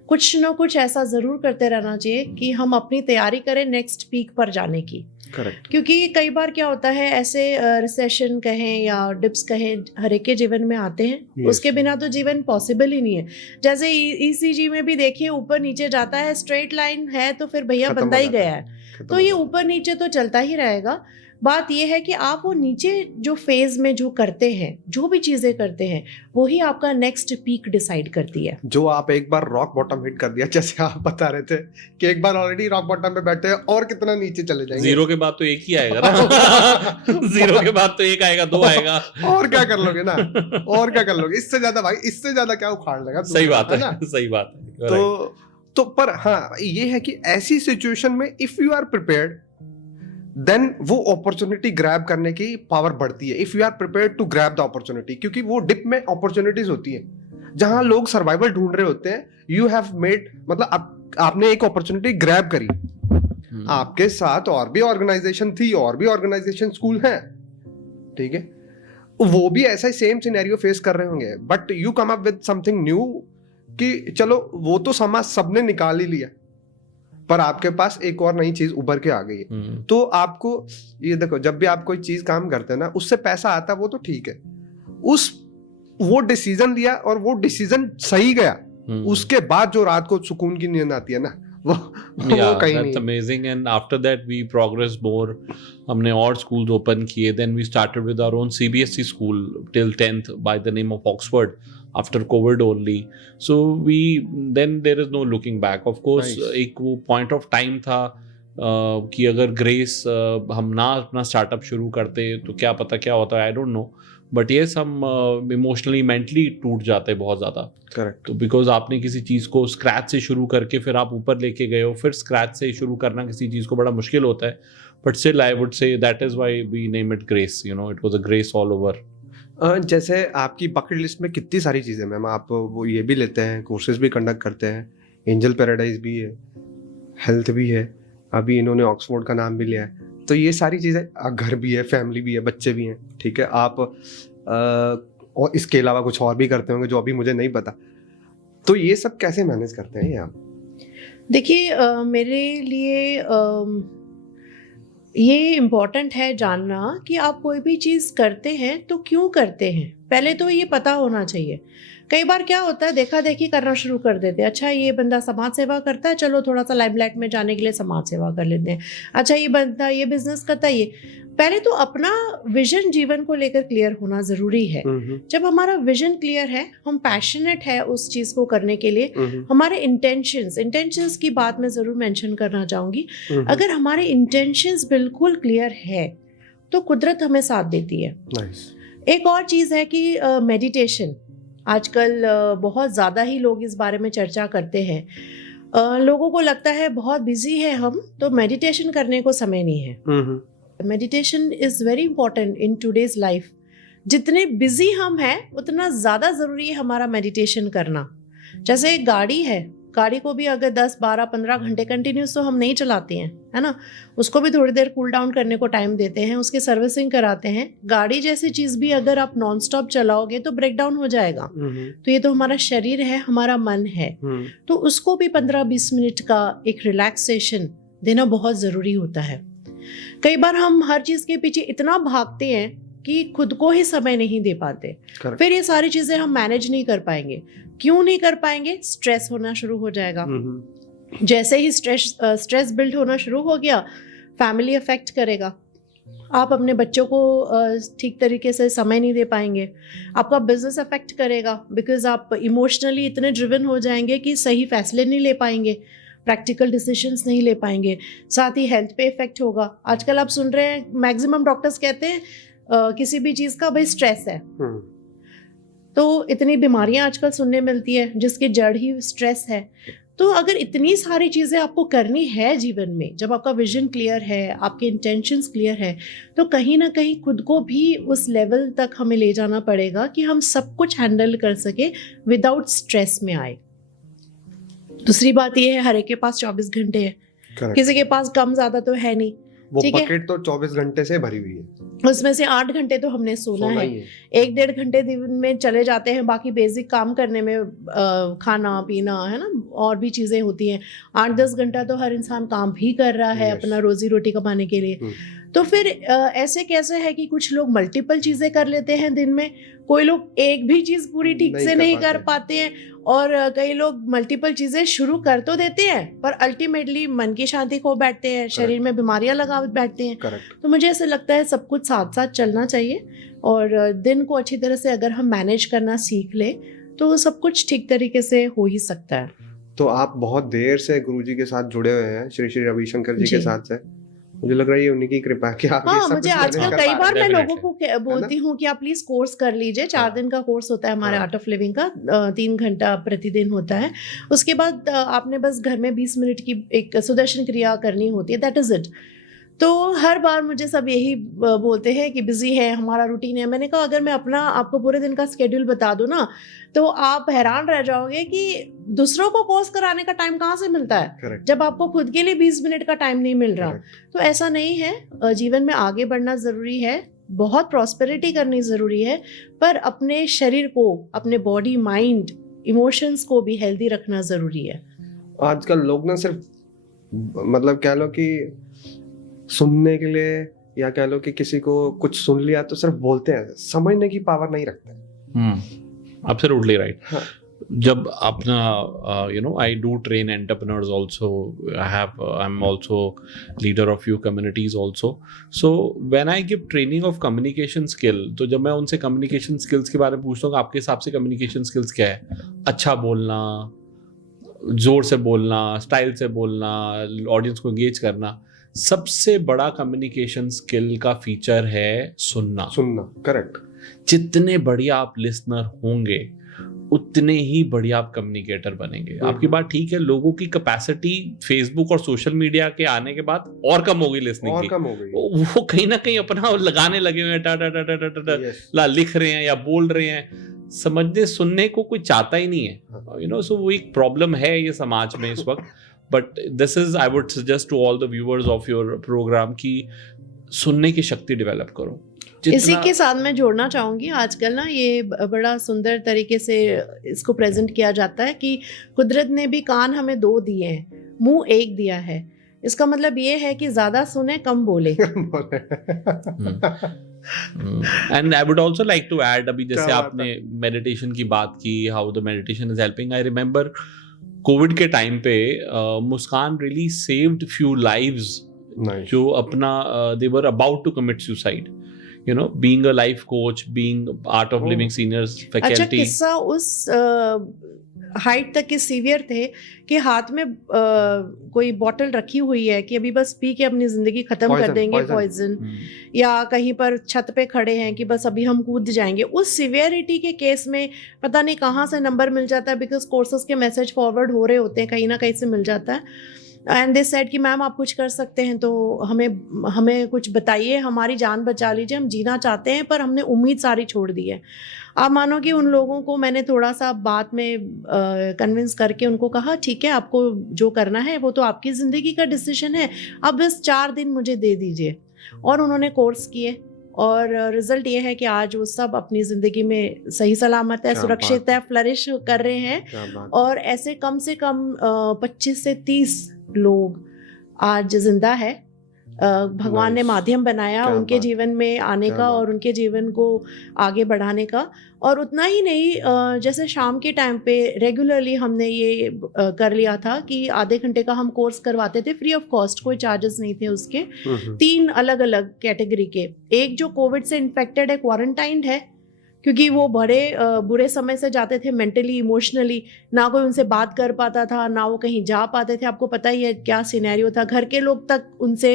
कुछ ना कुछ ऐसा ज़रूर करते रहना चाहिए कि हम अपनी तैयारी करें नेक्स्ट पीक पर जाने की. Correct. क्योंकि कई बार क्या होता है, ऐसे रिसेशन कहें या डिप्स कहें, हर एक के जीवन में आते हैं. Yes. उसके बिना तो जीवन पॉसिबल ही नहीं है. जैसे ईसीजी में भी देखिए ऊपर नीचे जाता है, स्ट्रेट लाइन है तो फिर भैया खत्म बंदा हो ही जाता गया है. है. तो ये ऊपर नीचे तो चलता ही रहेगा. बात ये है कि आप वो नीचे जो फेज में जो करते हैं, जो भी चीज़ें करते हैं, वही आपका नेक्स्ट पीक डिसाइड करती है. जो आप एक बार रॉक बॉटम हिट कर दिया, जैसे आप बता रहे थे कि एक बार ऑलरेडी रॉक बॉटम पे बैठे हैं और कितना नीचे चले जाएंगे. जीरो के बाद तो एक ही आएगा ना. जीरो के बाद तो एक आएगा, दो आएगा. और क्या कर लोगे ना, और क्या कर लोगे इससे ज्यादा. भाई इससे ज्यादा क्या उखाड़ लेगा. सही बात ना. है, सही बात है. तो पर हाँ, ये है कि ऐसी सिचुएशन में if you are prepared, then वो अपॉर्चुनिटी ग्रैब करने की पावर बढ़ती है. If you are prepared to grab the opportunity, क्योंकि वो डिप में अपॉर्चुनिटीज होती है जहां लोग सर्वाइवल ढूंढ रहे होते हैं. यू हैव मेड, मतलब आपने एक अपॉर्चुनिटी ग्रैब करी. आपके साथ और भी ऑर्गेनाइजेशन थी, और भी ऑर्गेनाइजेशन स्कूल हैं, ठीक है, वो भी ऐसा ही सेम सिनेरियो फेस कर रहे होंगे. But you come up with something new कि चलो वो तो समाज सबने निकाल ही लिया, पर आपके पास एक और नई चीज उभर के आ गई है. तो आपको ये देखो, जब भी आप कोई चीज काम करते हैं ना, उससे पैसा आता है वो तो ठीक है. वो डिसीजन लिया और वो डिसीजन सही गया, उसके बाद जो रात को सुकून की नींद आती है ना, वो कहीं नहीं. Amazing. And after that we progress more. हमने और स्कूल्स ओपन किए. Then we started with our own CBSE school till 10th by the name of Oxford after COVID only. So then there is no looking back. Of course, Nice. एक वो point of time था कि अगर grace हम ना अपना startup शुरू करते तो क्या पता क्या होता है, I don't know. But yes, हम इमोशनली मेंटली टूट जाते बहुत ज़्यादा. करेक्ट. तो बिकॉज आपने किसी चीज़ को स्क्रैच से शुरू करके फिर आप ऊपर लेके गए हो, फिर स्क्रैच से शुरू करना किसी चीज़ को बड़ा मुश्किल होता है. But still I would say that is why we name it Grace. It was a grace all over. जैसे आपकी बकेट लिस्ट में कितनी सारी चीज़ें मैम, आप वो ये भी लेते हैं, कोर्सेज भी कंडक्ट करते हैं, एंजल पैराडाइज भी है, हेल्थ भी है, अभी इन्होंने ऑक्सफोर्ड का नाम भी लिया है. तो ये सारी चीज़ें, घर भी है, फैमिली भी है, बच्चे भी हैं, ठीक है. आप और इसके अलावा कुछ और भी करते होंगे जो अभी मुझे नहीं पता. तो ये सब कैसे मैनेज करते हैं ये आप? देखिए मेरे लिए ये इम्पोर्टेंट है जानना कि आप कोई भी चीज़ करते हैं तो क्यों करते हैं, पहले तो ये पता होना चाहिए। कई बार क्या होता है, देखा देखी करना शुरू कर देते हैं। अच्छा ये बंदा समाज सेवा करता है, चलो थोड़ा सा लाइमलाइट में जाने के लिए समाज सेवा कर लेते हैं। अच्छा ये बंदा ये बिजनेस करता है, ये पहले तो अपना विजन जीवन को लेकर क्लियर होना ज़रूरी है। जब हमारा विजन क्लियर है, हम पैशनेट है उस चीज़ को करने के लिए, हमारे इंटेंशंस की बात मैं ज़रूर मेंशन करना चाहूँगी। अगर हमारे इंटेंशंस बिल्कुल क्लियर है तो कुदरत हमें साथ देती है। एक और चीज़ है कि मेडिटेशन आजकल बहुत ज़्यादा ही लोग इस बारे में चर्चा करते हैं। लोगों को लगता है बहुत बिजी है हम, तो मेडिटेशन करने को समय नहीं है। Meditation is very important in today's life. जितने बिजी हम हैं उतना ज़्यादा ज़रूरी है हमारा मेडिटेशन करना। जैसे एक गाड़ी है, गाड़ी को भी अगर 10, 12, 15 घंटे कंटिन्यूस तो हम नहीं चलाते हैं, है ना। उसको भी थोड़ी देर कूल डाउन करने को टाइम देते हैं, उसकी सर्विसिंग कराते हैं। गाड़ी जैसी चीज़ भी अगर आप नॉन स्टॉप चलाओगे तो ब्रेक डाउन हो जाएगा। तो ये तो हमारा शरीर है, हमारा मन है, तो उसको भी 15-20 मिनट का एक रिलैक्सेशन देना बहुत ज़रूरी होता है। कई बार हम हर चीज़ के पीछे इतना भागते हैं कि खुद को ही समय नहीं दे पाते। फिर ये सारी चीज़ें हम मैनेज नहीं कर पाएंगे। क्यों नहीं कर पाएंगे? स्ट्रेस होना शुरू हो जाएगा। जैसे ही स्ट्रेस बिल्ड होना शुरू हो गया, फैमिली अफेक्ट करेगा। आप अपने बच्चों को ठीक तरीके से समय नहीं दे पाएंगे। आपका बिजनेस अफेक्ट करेगा, बिकॉज आप इमोशनली इतने ड्रिवन हो जाएंगे कि सही फैसले नहीं ले पाएंगे, प्रैक्टिकल डिसीजंस नहीं ले पाएंगे। साथ ही हेल्थ पे इफेक्ट होगा। आजकल आप सुन रहे हैं, मैक्सिमम डॉक्टर्स कहते हैं किसी भी चीज़ का भाई स्ट्रेस है। तो इतनी बीमारियां आजकल सुनने मिलती है जिसकी जड़ ही स्ट्रेस है। तो अगर इतनी सारी चीज़ें आपको करनी है जीवन में, जब आपका विजन क्लियर है, आपके इंटेंशंस क्लियर है, तो कहीं ना कहीं खुद को भी उस लेवल तक हमें ले जाना पड़ेगा कि हम सब कुछ हैंडल कर सके विदाउट स्ट्रेस में आए। दूसरी बात यह है, हर एक के पास 24 घंटे है। किसी के पास कम ज़्यादा तो है नहीं। वो बकेट तो 24 घंटे से भरी हुई है, उसमें से 8 घंटे तो हमने सोना है। 1-1.5 घंटे दिन में चले जाते हैं बाकी बेसिक काम करने में, खाना पीना, है ना, और भी चीज़ें होती हैं। 8-10 घंटा तो हर इंसान काम भी कर रहा है अपना रोजी रोटी कमाने के लिए। तो फिर ऐसे कैसे है कि कुछ लोग मल्टीपल चीज़ें कर लेते हैं दिन में, कोई लोग एक भी चीज़ पूरी ठीक से नहीं कर पाते हैं, और कई लोग मल्टीपल चीज़ें शुरू कर तो देते हैं पर अल्टीमेटली मन की शांति खो बैठते हैं, शरीर में बीमारियां लगा बैठते हैं। तो मुझे ऐसे लगता है सब कुछ साथ साथ चलना चाहिए, और दिन को अच्छी तरह से अगर हम मैनेज करना सीख ले तो सब कुछ ठीक तरीके से हो ही सकता है। तो आप बहुत देर से गुरुजी के साथ जुड़े हुए हैं, श्री श्री रविशंकर जी के साथ से। मुझे लग रहा है ये उन्हीं की कृपा है कि आप ये सब मुझे आजकल कई बार मैं लोगों को बोलती हूँ कि आप प्लीज कोर्स कर लीजिए। 4 दिन का कोर्स होता है हमारे आर्ट ऑफ लिविंग का, 3 घंटा प्रतिदिन होता है। उसके बाद आपने बस घर में 20 मिनट की एक सुदर्शन क्रिया करनी होती है, दैट इज इट। तो हर बार मुझे सब यही बोलते हैं कि बिजी है, हमारा रूटीन है। मैंने कहा अगर मैं अपना आपको पूरे दिन का स्केड्यूल बता दूं ना तो आप हैरान रह जाओगे कि दूसरों को कोर्स कराने का टाइम कहाँ से मिलता है जब आपको खुद के लिए 20 मिनट का टाइम नहीं मिल रहा। तो ऐसा नहीं है, जीवन में आगे बढ़ना ज़रूरी है, बहुत प्रॉस्पेरिटी करनी ज़रूरी है, पर अपने शरीर को, अपने बॉडी, माइंड, इमोशंस को भी हेल्दी रखना ज़रूरी है। आजकल लोग ना सिर्फ मतलब कह लो कि सुनने के लिए, या कह लो कि किसी को कुछ सुन लिया तो सिर्फ बोलते हैं, समझने की पावर नहीं रखते। Absolutely right. जब अपना I do train entrepreneurs also. I'm also leader of few communities also. So when I give training of communication skill, तो जब मैं उनसे communication skills के बारे में पूछता हूँ आपके हिसाब से communication skills क्या है? अच्छा बोलना, जोर से बोलना, स्टाइल से बोलना, ऑडियंस को एंगेज करना। सबसे बड़ा कम्युनिकेशन स्किल का फीचर है सुनना। करेक्ट। जितने बढ़िया आप लिसनर होंगे उतने ही बढ़िया आप कम्युनिकेटर बनेंगे। आपकी बात ठीक है, लोगों की कैपेसिटी फेसबुक और सोशल मीडिया के आने के बाद और कम हो गई लिसनिंग की। कम हो गई। वो कहीं ना कहीं अपना लगाने लगे हुए हैं, टा टा टा टा टा टा लिख रहे हैं या बोल रहे हैं, समझने सुनने को कोई चाहता ही नहीं है। सो वो एक प्रॉब्लम है ये समाज में इस वक्त। But this is, I would suggest to all the viewers of your programme कि सुनने की शक्ति डेवलप करो। इसी के साथ मैं जोड़ना चाहूँगी, आजकल ना ये बड़ा सुंदर तरीके से इसको प्रेजेंट किया जाता है कि कुदरत ने भी कान हमें 2 दिए हैं, मुंह एक दिया है, इसका मतलब ये है कि ज्यादा सुने कम बोले। And I would also like to add, अभी जैसे क्या बात आपने मेडिटेशन की बात की, how the meditation is helping, I remember Covid के टाइम पे Muskan really saved few lives Nice. जो अपना they were about to commit suicide, you know, being a life coach, being Art of Living seniors अच्छा, faculty. किस्सा उस height तक के severe थे कि हाथ में कोई बॉटल रखी हुई है कि अभी बस पी के अपनी जिंदगी खत्म कर देंगे, पॉइजन, या कहीं पर छत पे खड़े हैं कि बस अभी हम कूद जाएंगे। उस सिवियरिटी के केस में पता नहीं कहाँ से नंबर मिल जाता है, बिकॉज कोर्सेज के मैसेज फॉरवर्ड हो रहे होते हैं, कहीं ना कहीं से मिल जाता है। एंड दे सेड कि मैम आप कुछ कर सकते हैं तो हमें कुछ बताइए, हमारी जान बचा लीजिए, हम जीना चाहते हैं पर हमने उम्मीद सारी छोड़ दी है। आप मानो कि उन लोगों को मैंने थोड़ा सा बात में कन्विंस करके उनको कहा ठीक है, आपको जो करना है वो तो आपकी ज़िंदगी का डिसीजन है, अब बस 4 दिन मुझे दे दीजिए। और उन्होंने कोर्स किए और रिजल्ट ये है कि आज वो सब अपनी ज़िंदगी में सही सलामत है, सुरक्षित है, फ्लरिश कर रहे हैं। और ऐसे कम से कम 25 से 30 लोग आज जिंदा है। भगवान ने माध्यम बनाया उनके जीवन में आने का और उनके जीवन को आगे बढ़ाने का। और उतना ही नहीं, जैसे शाम के टाइम पे रेगुलरली हमने ये कर लिया था कि आधे घंटे का हम कोर्स करवाते थे, फ्री ऑफ कॉस्ट, कोई चार्जेस नहीं थे उसके। 3 अलग अलग कैटेगरी के, एक जो कोविड से इन्फेक्टेड है, क्वारंटाइंड है, क्योंकि वो बड़े बुरे समय से जाते थे, मेंटली इमोशनली, ना कोई उनसे बात कर पाता था, ना वो कहीं जा पाते थे। आपको पता ही है क्या सिनेरियो था, घर के लोग तक उनसे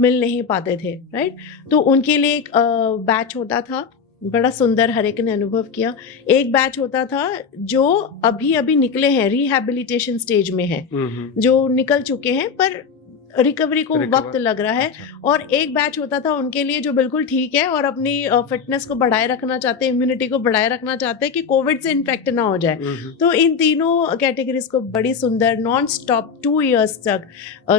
मिल नहीं पाते थे, राइट। तो उनके लिए एक बैच होता था, बड़ा सुंदर, हर एक ने अनुभव किया। एक बैच होता था जो अभी अभी निकले हैं, रिहैबिलिटेशन स्टेज में है, जो निकल चुके हैं पर रिकवरी को वक्त लग रहा है। और एक बैच होता था उनके लिए जो बिल्कुल ठीक है और अपनी फिटनेस को बढ़ाए रखना चाहते हैं, इम्यूनिटी को बढ़ाए रखना चाहते हैं कि कोविड से इन्फेक्ट ना हो जाए। तो इन तीनों कैटेगरीज को बड़ी सुंदर नॉन स्टॉप 2 years तक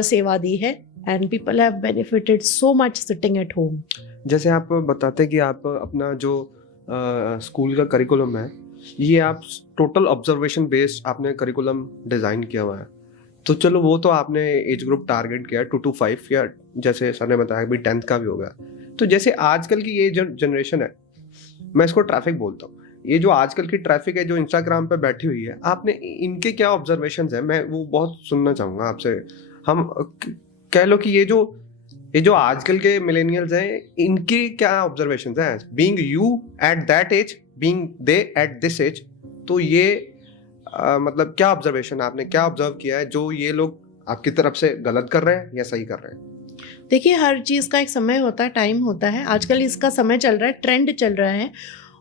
सेवा दी है and people have benefited so much sitting at home. जैसे आप बताते हैं कि आप अपना जो स्कूल का करिकुलम है, ये आप टोटल ऑब्जर्वेशन बेस्ड आपने करिकुलम डिज़ाइन किया हुआ है। तो चलो वो तो आपने एज ग्रुप टारगेट किया 2 to 5, या जैसे सर ने बताया अभी 10th का भी होगा। तो जैसे आजकल की ये जो जनरेशन है, मैं इसको ट्रैफिक बोलता हूँ, ये जो आजकल की ट्रैफिक है जो इंस्टाग्राम पे बैठी हुई है, आपने इनके क्या ऑब्जर्वेशंस है, मैं वो बहुत सुनना चाहूँगा आपसे। हम कह लो कि ये जो आजकल के मिलेनियल्स हैं, इनके क्या ऑब्जर्वेशंस हैं, being you at that age, being they at this age. तो ये मतलब क्या ऑब्जर्वेशन आपने क्या ऑब्जर्व किया है जो ये लोग आपकी तरफ से गलत कर रहे हैं या सही कर रहे हैं? देखिए, हर चीज़ का एक समय होता है, टाइम होता है। आजकल इसका समय चल रहा है, ट्रेंड चल रहा है।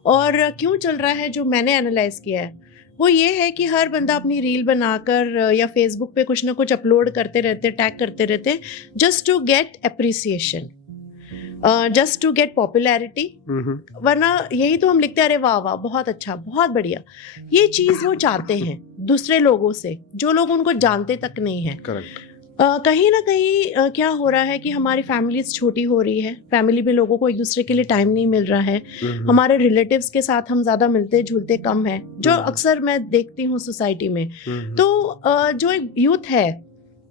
और क्यों चल रहा है, जो मैंने एनालाइज किया है वो ये है कि हर बंदा अपनी रील बनाकर या फेसबुक पे कुछ ना कुछ अपलोड करते रहते, टैग करते रहते, just to get appreciation, just to get popularity. वरना यही तो हम लिखते हैं, अरे वाह वाह, बहुत अच्छा, बहुत बढ़िया। ये चीज़ वो चाहते हैं दूसरे लोगों से, जो लोग उनको जानते तक नहीं है। कहीं ना कहीं क्या हो रहा है कि हमारी फैमिलीज छोटी हो रही है, फैमिली में लोगों को एक दूसरे के लिए टाइम नहीं मिल रहा है। हमारे रिलेटिव्स के साथ हम ज़्यादा मिलते जुलते कम है, जो अक्सर मैं देखती हूँ सोसाइटी में। तो जो एक यूथ है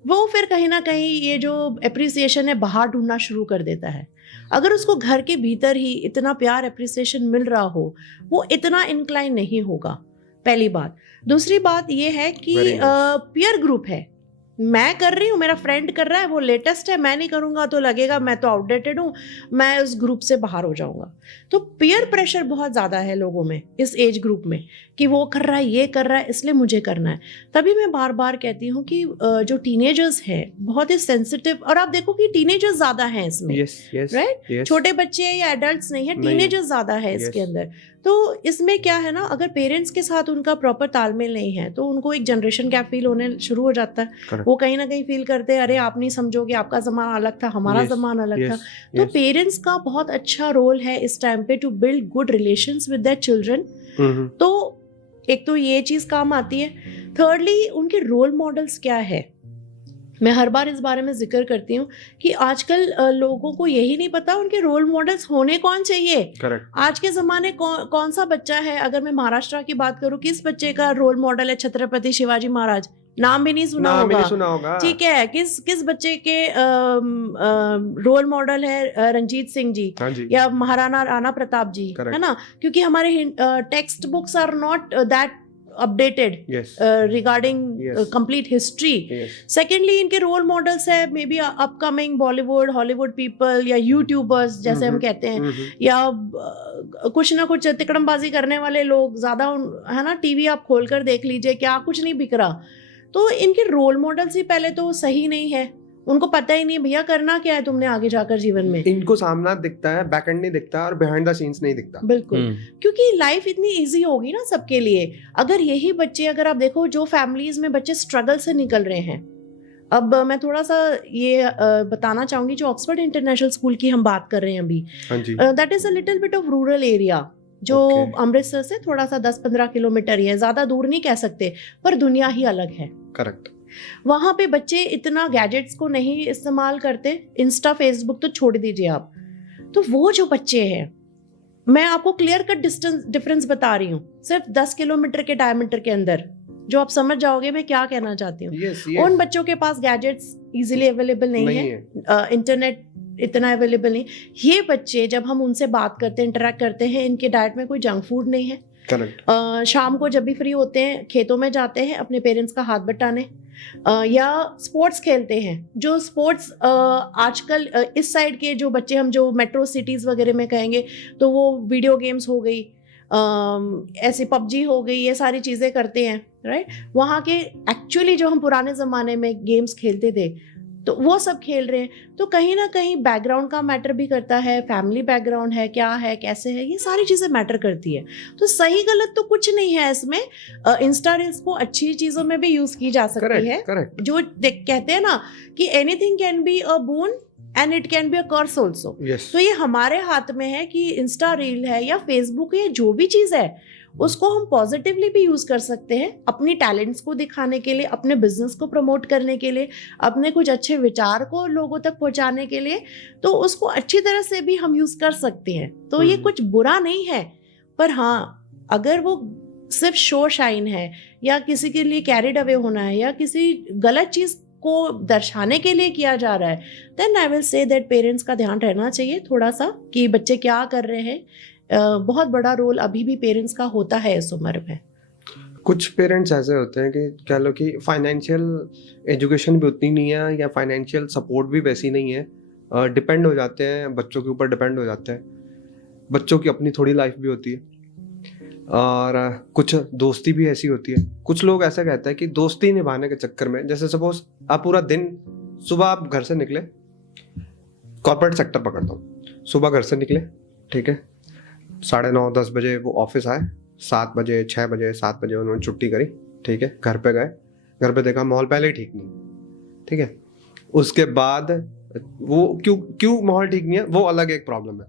वो फिर कहीं ना कहीं ये जो अप्रिसिएशन है बाहर ढूंढना शुरू कर देता है। अगर उसको घर के भीतर ही इतना प्यार अप्रिसिएशन मिल रहा हो, वो इतना इंक्लाइन नहीं होगा, पहली बात। दूसरी बात ये है कि पीयर ग्रुप है, मैं कर रही हूँ, मेरा फ्रेंड कर रहा है, वो लेटेस्ट है, मैं नहीं करूँगा तो लगेगा मैं तो आउटडेटेड हूँ, मैं उस ग्रुप से बाहर हो जाऊँगा। तो पीयर प्रेशर बहुत ज़्यादा है लोगों में इस एज ग्रुप में कि वो कर रहा है, ये कर रहा है, इसलिए मुझे करना है। तभी मैं बार बार कहती हूँ कि जो टीनेजर्स हैं बहुत ही सेंसिटिव, और आप देखो कि टीनेजर्स ज़्यादा हैं इसमें, राइट? छोटे बच्चे या एडल्ट्स नहीं है, टीनेजर्स ज़्यादा है इसके अंदर। तो इसमें क्या है ना, अगर पेरेंट्स के साथ उनका प्रॉपर तालमेल नहीं है तो उनको एक जनरेशन गैप फील होने शुरू हो जाता है। वो कहीं ना कहीं फील करते हैं, अरे आप नहीं समझोगे, आपका ज़माना अलग था, हमारा ज़माना अलग था। तो पेरेंट्स का बहुत अच्छा रोल है इस टाइम पे to build good relations with their children. तो एक तो ये चीज़ काम आती है। थर्डली, उनके रोल मॉडल्स क्या है। मैं हर बार इस बारे में जिक्र करती हूँ कि आजकल लोगों को यही नहीं पता उनके रोल मॉडल्स होने कौन चाहिए। आज के ज़माने कौन सा बच्चा है, अगर मैं महाराष्ट्र की बात करूँ, किस बच्चे का रोल मॉडल है छत्रपति शिवाजी महाराज? नाम भी नहीं सुना नाम ही होगा। नहीं सुना होगा। ठीक है, किस बच्चे के रोल मॉडल है रंजीत सिंह जी हाँ जी, या महाराणा राणा प्रताप जी, Correct. है ना, क्योंकि हमारे text books are not that updated yes regarding Yes. Complete history. Yes secondly इनके रोल मॉडल्स है may be upcoming Bollywood Hollywood people या यूट्यूबर्स जैसे हम कहते हैं, या कुछ ना कुछ तिकड़मबाजी करने वाले लोग ज्यादा है ना। टीवी आप खोल कर देख लीजिए, क्या कुछ नहीं बिक रहा। तो इनके रोल मॉडल्स ही पहले तो सही नहीं है, उनको पता ही नहीं भैया करना क्या है तुमने आगे जाकर जीवन में। इनको सामना दिखता है, बैकएंड नहीं दिखता और बिहाइंड द सीन्स नहीं दिखता। बिल्कुल, क्योंकि लाइफ इतनी इजी होगी ना सबके लिए। अगर यही बच्चे, अगर आप देखो जो फैमिलीज में बच्चे स्ट्रगल से निकल रहे हैं, अब मैं थोड़ा सा ये बताना चाहूंगी, जो ऑक्सफोर्ड इंटरनेशनल स्कूल की हम बात कर रहे हैं अभी, हाँ जी, that is a little bit of rural area, जो Okay. अमृतसर से थोड़ा सा 10-15 किलोमीटर ही है, ज्यादा दूर नहीं कह सकते, पर दुनिया ही अलग है। करेक्ट। वहां पे बच्चे इतना गैजेट्स को नहीं इस्तेमाल करते, इंस्टा फेसबुक तो छोड़ दीजिए आप। तो वो जो बच्चे हैं, मैं आपको क्लियर कट डिफरेंस बता रही हूँ, सिर्फ 10 किलोमीटर के डायमीटर के अंदर, जो आप समझ जाओगे मैं क्या कहना चाहती हूँ। यस उन बच्चों के पास गैजेट्स इजीली अवेलेबल नहीं है, इंटरनेट इतना अवेलेबल नहीं। ये बच्चे जब हम उनसे बात करते हैं, इंटरेक्ट करते हैं, इनके डाइट में कोई जंक फूड नहीं है। करेक्ट। शाम को जब भी फ्री होते हैं खेतों में जाते हैं अपने पेरेंट्स का हाथ बटाने, या स्पोर्ट्स खेलते हैं। जो स्पोर्ट्स आजकल इस साइड के जो बच्चे, हम जो मेट्रो सिटीज़ वगैरह में कहेंगे तो वो वीडियो गेम्स हो गई, ऐसे पबजी हो गई, ये सारी चीज़ें करते हैं, राइट। वहाँ के एक्चुअली जो हम पुराने ज़माने में गेम्स खेलते थे तो वो सब खेल रहे हैं। तो कहीं ना कहीं बैकग्राउंड का मैटर भी करता है, फैमिली बैकग्राउंड है, क्या है, कैसे है, ये सारी चीज़ें मैटर करती है। तो सही गलत तो कुछ नहीं है इसमें। इंस्टा रील्स को अच्छी चीज़ों में भी यूज़ की जा सकती है। करेक्ट। जो कहते हैं ना कि anything can be a boon and it can be a curse also. Yes. तो ये हमारे हाथ में है कि इंस्टा रील है या फेसबुक है, जो भी चीज़ है उसको हम पॉजिटिवली भी यूज कर सकते हैं, अपनी टैलेंट्स को दिखाने के लिए, अपने बिजनेस को प्रमोट करने के लिए, अपने कुछ अच्छे विचार को लोगों तक पहुंचाने के लिए। तो उसको अच्छी तरह से भी हम यूज कर सकते हैं। तो ये कुछ बुरा नहीं है, पर हाँ, अगर वो सिर्फ शो शाइन है या किसी के लिए कैरिड अवे होना है या किसी गलत चीज को दर्शाने के लिए किया जा रहा है, then I will say that parents का ध्यान रहना चाहिए थोड़ा सा कि बच्चे क्या कर रहे हैं। बहुत बड़ा रोल अभी भी पेरेंट्स का होता है इस उम्र में। कुछ पेरेंट्स ऐसे होते हैं कि कह लो कि फाइनेंशियल एजुकेशन भी उतनी नहीं है या फाइनेंशियल सपोर्ट भी वैसी नहीं है, डिपेंड हो जाते हैं, बच्चों के ऊपर डिपेंड हो जाते हैं। बच्चों की अपनी थोड़ी लाइफ भी होती है और कुछ दोस्ती भी ऐसी होती है। कुछ लोग ऐसा कहते हैं कि दोस्ती निभाने के चक्कर में, जैसे सपोज आप पूरा दिन, सुबह आप घर से निकले, कॉर्पोरेट सेक्टर पकड़ता हूँ, सुबह घर से निकले, ठीक है, 9:30-10 बजे वो ऑफिस आए, 7 बजे 6 बजे 7 बजे उन्होंने छुट्टी करी, ठीक है, घर पे गए, घर पे देखा माहौल पहले ही ठीक नहीं, ठीक है, उसके बाद वो क्यों माहौल ठीक नहीं है वो अलग एक प्रॉब्लम है।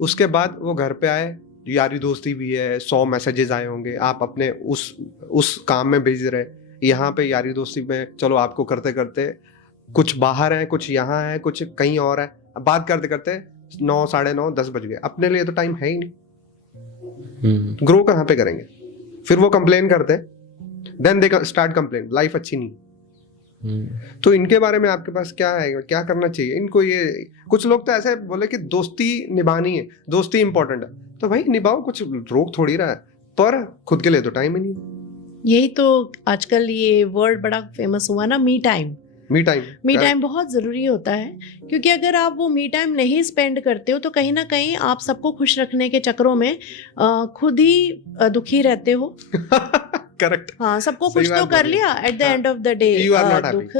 उसके बाद वो घर पे आए, यारी दोस्ती भी है, 100 मैसेजेस आए होंगे, आप अपने उस काम में बिजी रहे, यहाँ पे यारी दोस्ती में चलो आपको करते करते कुछ बाहर है, कुछ यहाँ है, कुछ कहीं और है, बात करते करते 9 साढ़े 9 10 बज गए, अपने लिए तो टाइम है ही नहीं। ग्रो कहाँ पे करेंगे? फिर वो कंप्लेन करते हैं, then they start complain, life अच्छी नहीं। तो इनके बारे में आपके पास क्या है, क्या करना चाहिए इनको? ये कुछ लोग तो ऐसे बोले कि दोस्ती निभानी है, दोस्ती इंपॉर्टेंट है, तो भाई निभाओ, कुछ रोक थोड़ी रहा है, पर खुद के लिए तो टाइम ही नहीं। यही तो आजकल ये वर्ड बड़ा फेमस हुआ ना, मी टाइम। मी टाइम बहुत ज़रूरी होता है, क्योंकि अगर आप वो मी टाइम नहीं स्पेंड करते हो तो कहीं ना कहीं आप सबको खुश रखने के चक्करों में खुद ही दुखी रहते हो। करेक्ट। हाँ, सबको कुछ तो कर लिया, at the end of the day दुख।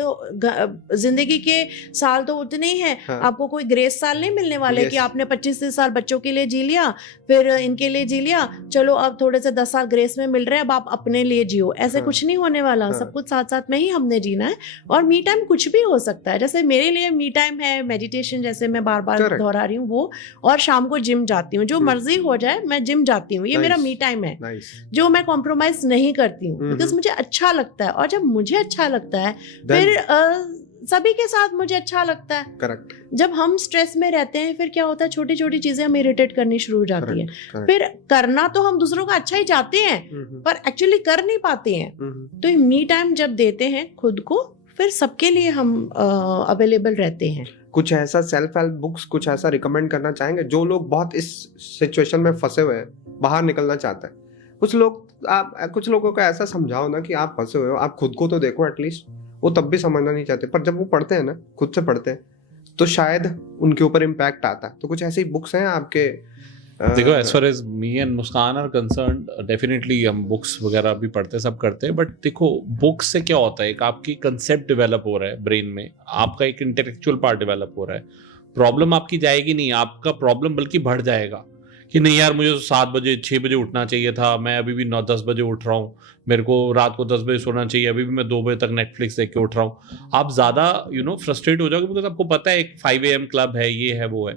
जिंदगी के साल तो उतने ही हैं, आपको कोई ग्रेस साल नहीं मिलने वाले कि आपने 25 साल बच्चों के लिए जी लिया, फिर इनके लिए जी लिया, चलो अब थोड़े से 10 साल ग्रेस में मिल रहे हैं, अब आप अपने लिए जियो। ऐसे कुछ नहीं होने वाला, सब कुछ साथ साथ में ही हमने जीना है। और मी टाइम कुछ भी हो सकता है, जैसे मेरे लिए मी टाइम है मेडिटेशन, जैसे मैं बार बार दोहरा रही हूँ वो, और शाम को जिम जाती हूँ, जो मर्जी हो जाए मैं जिम जाती हूँ, ये मेरा मी टाइम है, जो मैं कॉम्प्रोमाइज नहीं करती हूँ, बिकॉज मुझे अच्छा लगता है। और जब मुझे अच्छा लगता है, फिर सभी के साथ मुझे अच्छा लगता है। करेक्ट जब हम स्ट्रेस में रहते हैं फिर क्या होता है, छोटी छोटी चीजें हमें इरिटेट करनी शुरू हो जाती है। करेक्ट फिर करना तो हम दूसरों का अच्छा ही चाहते हैं पर एक्चुअली कर नहीं पाते हैं। तो मी टाइम जब देते हैं खुद को, फिर सबके लिए हम अवेलेबल रहते हैं। कुछ ऐसा सेल्फ हेल्प बुक्स कुछ ऐसा रिकमेंड करना चाहेंगे जो लोग बहुत इस सिचुएशन में फंसे हुए हैं, बाहर निकलना चाहते हैं? कुछ लोगों को ऐसा समझाओ ना कि आप फंसे हुए हो, आप खुद को तो देखो एटलीस्ट। वो तब भी समझना नहीं चाहते, पर जब वो पढ़ते हैं ना, खुद से पढ़ते हैं, तो शायद उनके ऊपर इम्पैक्ट आता है। तो कुछ ऐसी बुक्स हैं आपके? देखो, as far as me and Muskan are concern, definitely हम बुक्स वगैरह भी पढ़ते हैं, सब करते हैं। बट देखो, बुक्स से क्या होता है, एक आपकी कंसेप्ट डेवलप हो रहा है ब्रेन में, आपका एक इंटेलेक्चुअल पार्ट डेवलप हो रहा है। प्रॉब्लम आपकी जाएगी नहीं, आपका प्रॉब्लम बल्कि बढ़ जाएगा कि नहीं यार, मुझे तो 7 बजे 6 बजे उठना चाहिए था, मैं अभी भी 9-10 बजे उठ रहा हूँ, मेरे को रात को 10 बजे सोना चाहिए, अभी भी मैं 2 बजे तक नेटफ्लिक्स देख के उठ रहा हूँ। आप ज़्यादा फ्रस्ट्रेट हो जाओगे, बिकॉज आपको पता है एक 5 AM क्लब है, ये है वो है।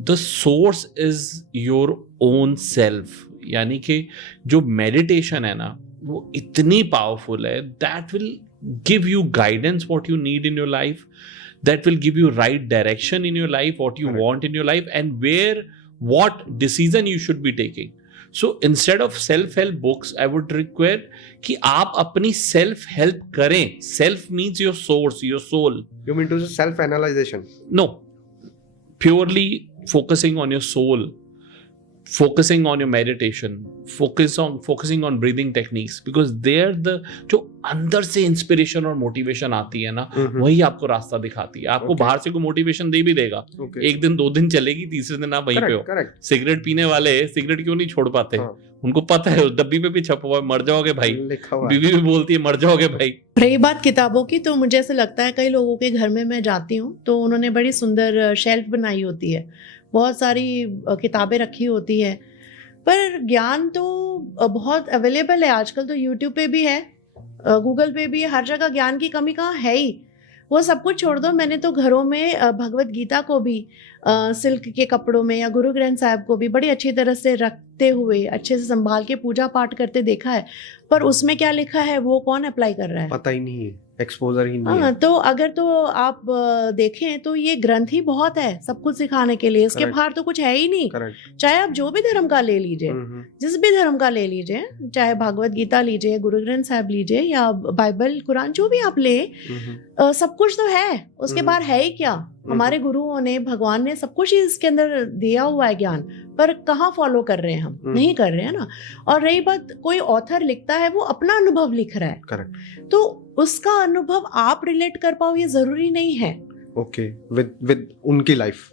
The source is your own self, यानी कि जो मेडिटेशन है ना, वो इतनी पावरफुल है, that will give you guidance what you need in your life, that will give you right direction in your life, what you want in your life, and what decision you should be taking. So instead of self help books, I would require कि आप अपनी self help करें. Self means your source, your soul. You mean to self analyzation? No, purely focusing on your soul, focusing on your meditation, focusing on breathing techniques, because they're the जो अंदर से inspiration और motivation आती है ना, वही आपको रास्ता दिखाती है। आपको बाहर से कोई मोटिवेशन दे भी देगा, एक दिन 2 दिन चलेगी, तीसरे दिन आप वहीं पे हो। सिगरेट पीने वाले सिगरेट क्यों नहीं छोड़ पाते? उनको पता है, डब्बी पे भी छपा हुआ है, मर जाओगे भाई, बीवी भी बोलती है मर जाओगे भाई। रही बात किताबों की, तो मुझे ऐसा लगता है कई लोगों के घर में मैं जाती हूँ तो उन्होंने बड़ी सुंदर शेल्फ बनाई होती है, बहुत सारी किताबें रखी होती है, पर ज्ञान तो बहुत अवेलेबल है आजकल। तो यूट्यूब पे भी है, गूगल पे भी है, हर जगह ज्ञान की कमी कहाँ है ही। वो सब कुछ छोड़ दो, मैंने तो घरों में भगवत गीता को भी सिल्क के कपड़ों में या गुरु ग्रंथ साहिब को भी बड़ी अच्छी तरह से रखते हुए, अच्छे से संभाल के पूजा पाठ करते देखा है। पर उसमें क्या लिखा है वो कौन अप्लाई कर रहा है? पता ही नहीं है, एक्सपोजर ही नहीं है। तो अगर तो आप देखें तो ये ग्रंथ ही बहुत है सब कुछ सिखाने के लिए, इसके बाहर तो कुछ है ही नहीं। चाहे आप जो भी धर्म का ले लीजिए, जिस भी धर्म का ले लीजिए, चाहे भागवत गीता लीजिए, गुरु ग्रंथ साहिब लीजिए या बाइबल कुरान, जो भी आप ले, सब कुछ तो है। उसके बाहर है ही क्या? हमारे गुरुओं ने, भगवान ने सब कुछ इसके अंदर दिया हुआ है ज्ञान, पर कहाँ फॉलो कर रहे हैं हम? नहीं कर रहे हैं ना। और रही बात, कोई ऑथर लिखता है, वो अपना अनुभव लिख रहा है, करेक्ट, तो उसका अनुभव आप रिलेट कर पाओ ये जरूरी नहीं है। ओके, विद उनकी लाइफ,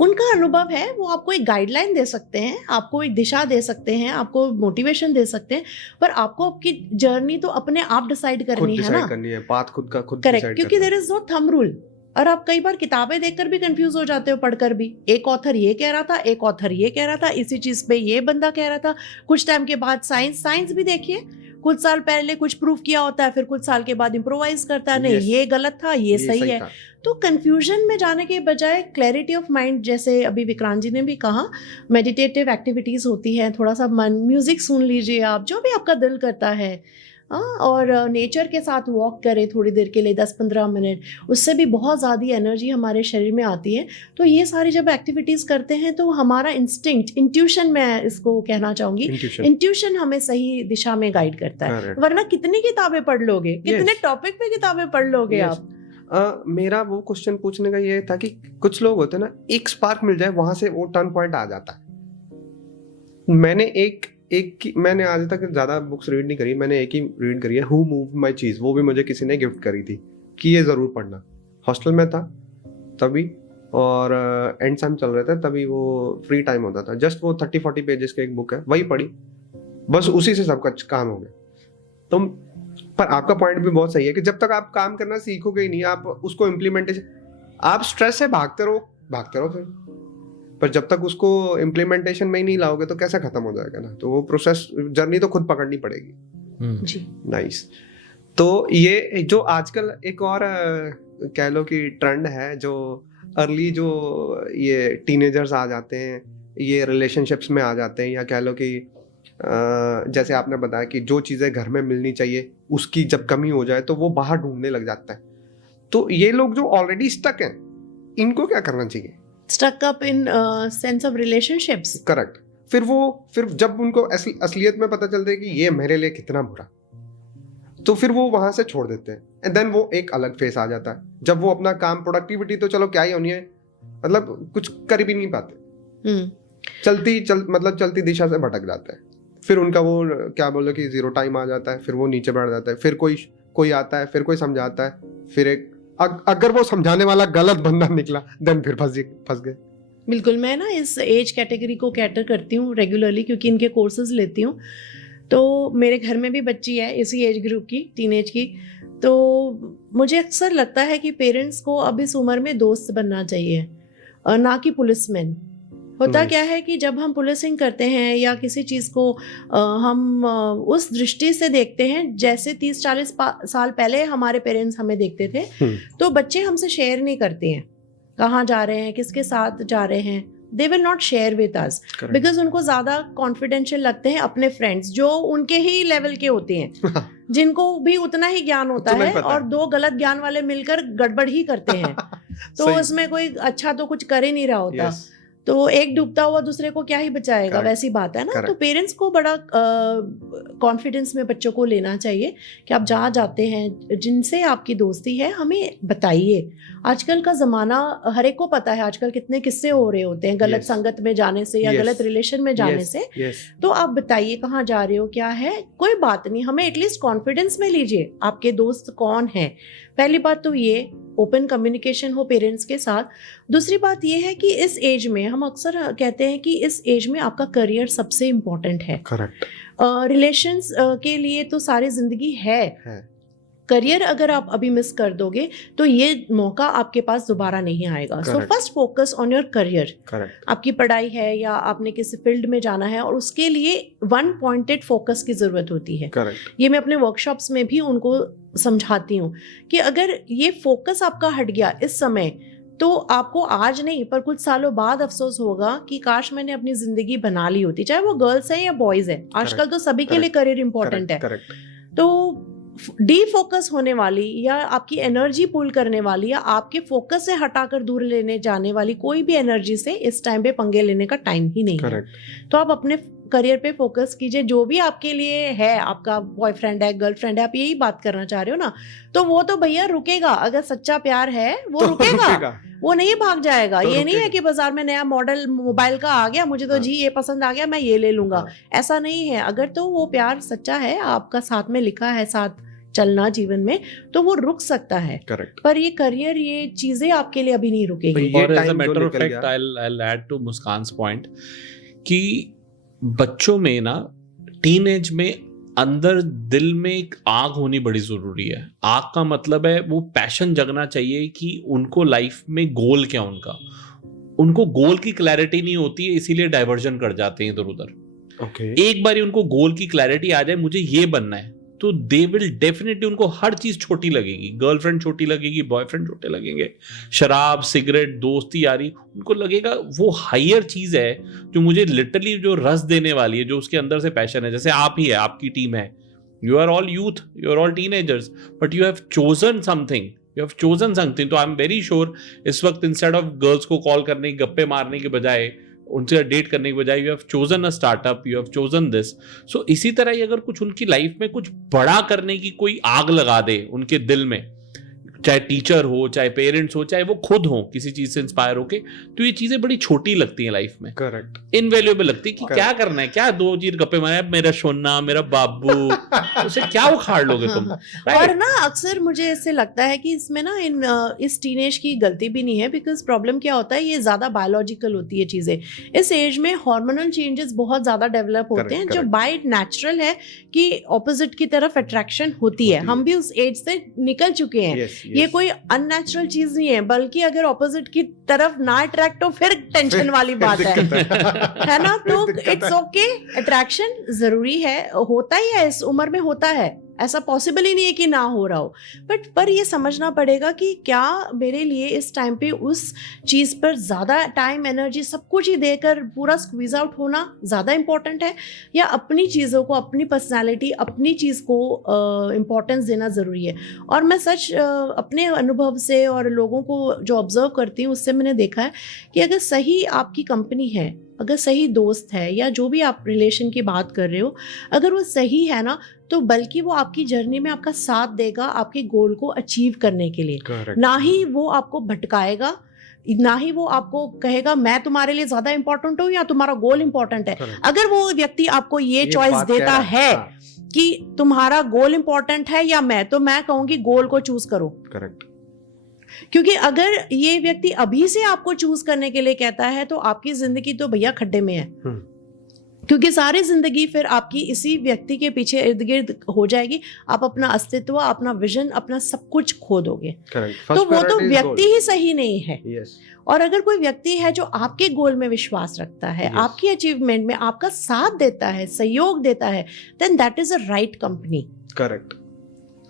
उनका अनुभव है, वो आपको एक गाइडलाइन दे सकते हैं, आपको एक दिशा दे सकते हैं, आपको मोटिवेशन दे सकते हैं, पर आपको आपकी जर्नी तो अपने आप डिसाइड करनी है ना, करनी है, पाथ खुद का खुद करेक्ट, क्योंकि there is no thumb rule. और आप कई बार किताबें देखकर भी कंफ्यूज हो जाते हो, पढ़कर भी। एक ऑथर ये कह रहा था, एक ऑथर ये कह रहा था, इसी चीज पे ये बंदा कह रहा था। कुछ टाइम के बाद साइंस भी देखिए, कुछ साल पहले कुछ प्रूफ किया होता है, फिर कुछ साल के बाद इम्प्रोवाइज करता है, नहीं ये गलत था, ये सही है। तो कंफ्यूजन में जाने के बजाय क्लैरिटी ऑफ माइंड, जैसे अभी विक्रांत जी ने भी कहा, मेडिटेटिव एक्टिविटीज होती है, थोड़ा सा मन, म्यूजिक सुन लीजिए आप, जो भी आपका दिल करता है, और नेचर के साथ वॉक करें थोड़ी देर के लिए, 10-15 मिनट, उससे भी बहुत ज़्यादा एनर्जी हमारे शरीर में आती है। तो ये सारी जब एक्टिविटीज़ करते हैं तो हमारा इंस्टिंक्ट, इंट्यूशन, मैं इसको कहना चाहूँगी, इंट्यूशन हमें सही दिशा में गाइड करता है। वरना कितनी किताबें पढ़ लोगे, कितने टॉपिक पे किताबें पढ़ लोगे आप? मेरा वो क्वेश्चन पूछने का ये था कि कुछ लोग होते हैं ना, एक स्पार्क मिल जाए, वहां से वो टर्न पॉइंट आ जाता है। मैंने आज तक ज्यादा बुक्स रीड नहीं करी, मैंने एक ही रीड करी है, हु मूव्ड माय चीज, वो भी मुझे किसी ने गिफ्ट करी थी कि ये जरूर पढ़ना। हॉस्टल में था तभी, और एंड सेम चल रहे थे तभी, वो फ्री टाइम होता था, जस्ट वो 30-40 पेजेस की एक बुक है, वही पढ़ी, बस उसी से सब कुछ काम हो गया। तो पर आपका पॉइंट भी बहुत सही है कि जब तक आप काम करना सीखोगे ही नहीं, आप उसको इम्प्लीमेंटेशन, आप स्ट्रेस से भागते रहो फिर, पर जब तक उसको इम्प्लीमेंटेशन में ही नहीं लाओगे तो कैसे खत्म हो जाएगा ना। तो वो प्रोसेस, जर्नी तो खुद पकड़नी पड़ेगी। जी, नाइस। तो ये जो आजकल एक और कह लो कि ट्रेंड है, जो अर्ली जो ये टीनेजर्स आ जाते हैं, ये रिलेशनशिप्स में आ जाते हैं, या कह लो कि जैसे आपने बताया कि जो चीज़ें घर में मिलनी चाहिए उसकी जब कमी हो जाए तो वो बाहर ढूंढने लग जाता है। तो ये लोग जो ऑलरेडी स्टक हैं, इनको क्या करना चाहिए? Stuck up in sense of relationships. Correct. फिर जब उनको असलियत में पता चलता है कि ये मेरे लिए कितना बुरा, तो फिर वो वहां से छोड़ देते हैं, एंड देन वो एक अलग फेस आ जाता है जब वो अपना काम, प्रोडक्टिविटी तो चलो क्या ही होनी है, मतलब कुछ कर भी नहीं पाते, चलती दिशा से भटक जाते हैं। फिर उनका वो क्या बोलो कि जीरो टाइम आ जाता है, फिर वो नीचे बैठ जाता है, फिर कोई आता है, फिर कोई समझाता है, फिर अगर वो समझाने वाला गलत बंदा निकला, देन फिर फंस गए। बिल्कुल, मैं ना इस एज कैटेगरी को कैटर करती हूँ रेगुलरली, क्योंकि इनके कोर्सेज लेती हूँ। तो मेरे घर में भी बच्ची है इसी एज ग्रुप की, टीनेज की। तो मुझे अक्सर लगता है कि पेरेंट्स को अब इस उम्र में दोस्त बनना चाहिए, ना कि पुलिसमैन। होता क्या है कि जब हम पुलिसिंग करते हैं या किसी चीज़ को हम उस दृष्टि से देखते हैं जैसे 30-40 साल पहले हमारे पेरेंट्स हमें देखते थे, तो बच्चे हमसे शेयर नहीं करते हैं कहाँ जा रहे हैं, किसके साथ जा रहे हैं। दे will not share with us because उनको ज़्यादा कॉन्फिडेंशियल लगते हैं अपने फ्रेंड्स जो उनके ही लेवल के होते हैं, जिनको भी उतना ही ज्ञान होता है, और दो गलत ज्ञान वाले मिलकर गड़बड़ ही करते हैं। तो उसमें कोई अच्छा तो कुछ कर ही नहीं रहा होता। तो एक डूबता हुआ दूसरे को क्या ही बचाएगा, वैसी बात है ना। तो पेरेंट्स को बड़ा कॉन्फिडेंस में बच्चों को लेना चाहिए कि आप जहाँ जाते हैं, जिनसे आपकी दोस्ती है, हमें बताइए। आजकल का ज़माना हर एक को पता है आजकल कितने किस्से हो रहे होते हैं गलत संगत में जाने से या गलत रिलेशन में जाने से। तो आप बताइए कहाँ जा रहे हो, क्या है, कोई बात नहीं, हमें एटलीस्ट कॉन्फिडेंस में लीजिए आपके दोस्त कौन है। पहली बात तो ये ओपन कम्युनिकेशन हो पेरेंट्स के साथ। दूसरी बात ये है कि इस एज में हम अक्सर कहते हैं कि इस एज में आपका करियर सबसे इम्पोर्टेंट है। करेक्ट। रिलेशंस के लिए तो सारी जिंदगी है। करियर अगर आप अभी मिस कर दोगे तो ये मौका आपके पास दोबारा नहीं आएगा। So first focus on your career. आपकी पढ़ाई है या आपने किसी फील्ड में जाना है, और उसके लिए वन पॉइंटेड फोकस की जरूरत होती है। ये मैं अपने वर्कशॉप्स में भी उनको समझाती हूँ कि अगर ये फोकस आपका हट गया इस समय, तो आपको आज नहीं पर कुछ सालों बाद अफसोस होगा कि काश मैंने अपनी जिंदगी बना ली होती, चाहे वो गर्ल्स है या बॉयज है। आजकल तो सभी के लिए करियर इंपॉर्टेंट है। तो डी फोकस होने वाली या आपकी एनर्जी पुल करने वाली या आपके फोकस से हटाकर दूर लेने जाने वाली कोई भी एनर्जी से इस टाइम पे पंगे लेने का टाइम ही नहीं है। तो आप अपने करियर पे फोकस कीजिए। जो भी आपके लिए है, आपका बॉयफ्रेंड है, गर्लफ्रेंड है, आप यही बात करना चाह रहे हो ना, तो वो तो भैया रुकेगा। अगर सच्चा प्यार है वो तो रुकेगा, वो नहीं भाग जाएगा। तो ये नहीं है कि बाजार में नया मॉडल मोबाइल का आ गया, मुझे तो जी ये पसंद आ गया, मैं ये ले लूंगा। ऐसा नहीं है। अगर तो वो प्यार सच्चा है, आपका साथ में लिखा है साथ चलना जीवन में, तो वो रुक सकता है। पर ये करियर, ये चीजें आपके लिए अभी नहीं रुकेगी। और as a matter of fact I will add to Muskan's point कि बच्चों में ना, टीनेज में अंदर दिल में एक आग होनी बड़ी जरूरी है। आग का मतलब है वो पैशन जगना चाहिए कि उनको लाइफ में गोल क्या उनको गोल की क्लैरिटी नहीं होती है, इसीलिए डाइवर्जन कर जाते हैं इधर उधर। एक बार उनको गोल की क्लैरिटी आ जाए, मुझे ये बनना है, तो दे विल डेफिनेटली, उनको हर चीज छोटी लगेगी। गर्लफ्रेंड छोटी लगेगी, बॉयफ्रेंड छोटे लगेंगे, शराब, सिगरेट, दोस्ती यारी, उनको लगेगा वो हायर चीज है जो मुझे लिटरली जो रस देने वाली है, जो उसके अंदर से पैशन है। जैसे आप ही है, आपकी टीम है, you are all youth, you are all teenagers, but you have chosen something, तो आई एम वेरी श्योर इस वक्त इंस्टेड ऑफ गर्ल्स को कॉल करने, गप्पे मारने के बजाय, उनसे डेट करने के बजाय, you have chosen a startup, you have chosen this. So इसी तरह ही अगर कुछ उनकी लाइफ में कुछ बड़ा करने की कोई आग लगा दे उनके दिल में, चाहे टीचर हो, चाहे पेरेंट्स हो, चाहे वो खुद हो किसी चीज से इंस्पायर होके, तो ये चीजें बड़ी छोटी लगती हैं लाइफ में। करेक्ट। इनवैल्यूएबल लगती है कि क्या करना है, क्या दो चीज गप्पे मारे, मेरा सोना, मेरा बाबू, उसे क्या उखाड़ लोगे तुम। और ना अक्सर मुझे ऐसे लगता है कि इसमें ना इस टीनेज की गलती भी नहीं है, बिकॉज प्रॉब्लम क्या होता है, ये ज्यादा बायोलॉजिकल होती है चीजें। इस एज में हार्मोनल चेंजेस बहुत ज्यादा डेवलप होते हैं, जो बाय नेचुरल है कि ऑपोजिट की तरफ अट्रैक्शन होती है। हम भी उस एज से निकल चुके हैं। ये कोई अननेचुरल चीज नहीं है, बल्कि अगर ऑपोजिट की तरफ ना अट्रैक्ट हो फिर टेंशन वाली बात है ना। तो इट्स ओके, अट्रैक्शन जरूरी है, होता ही है, इस उम्र में होता है ऐसा पॉसिबल ही नहीं है कि ना हो रहा हो, बट पर ये समझना पड़ेगा कि क्या मेरे लिए इस टाइम पे उस चीज़ पर ज़्यादा टाइम एनर्जी सब कुछ ही देकर पूरा स्क्वीज आउट होना ज़्यादा इम्पोर्टेंट है, या अपनी चीज़ों को, अपनी पर्सनालिटी, अपनी चीज़ को इम्पोर्टेंस देना ज़रूरी है। और मैं सच अपने अनुभव से और लोगों को जो ऑब्जर्व करती हूँ उससे मैंने देखा है कि अगर सही आपकी कंपनी है, अगर सही दोस्त है, या जो भी आप रिलेशन की बात कर रहे हो, अगर वो सही है ना, तो बल्कि वो आपकी जर्नी में आपका साथ देगा आपके गोल को अचीव करने के लिए, Correct. ना ही वो आपको भटकाएगा, ना ही वो आपको कहेगा मैं तुम्हारे लिए ज्यादा इंपॉर्टेंट हूँ या तुम्हारा गोल इंपॉर्टेंट है। Correct. अगर वो व्यक्ति आपको ये चॉइस बात कह देता रहा है हाँ, कि तुम्हारा गोल इंपॉर्टेंट है या मैं, तो मैं कहूंगी गोल को चूज करो। करेक्ट। क्योंकि अगर ये व्यक्ति अभी से आपको चूज करने के लिए कहता है तो आपकी जिंदगी तो भैया खड्डे में है, क्योंकि सारी जिंदगी फिर आपकी इसी व्यक्ति के पीछे इर्द गिर्द हो जाएगी। आप अपना अस्तित्व, अपना विजन, अपना सब कुछ खो दोगे। तो वो तो व्यक्ति ही सही नहीं है। और अगर कोई व्यक्ति है जो आपके गोल में विश्वास रखता है, आपकी अचीवमेंट में आपका साथ देता है, सहयोग देता है, then that is a right company. Correct.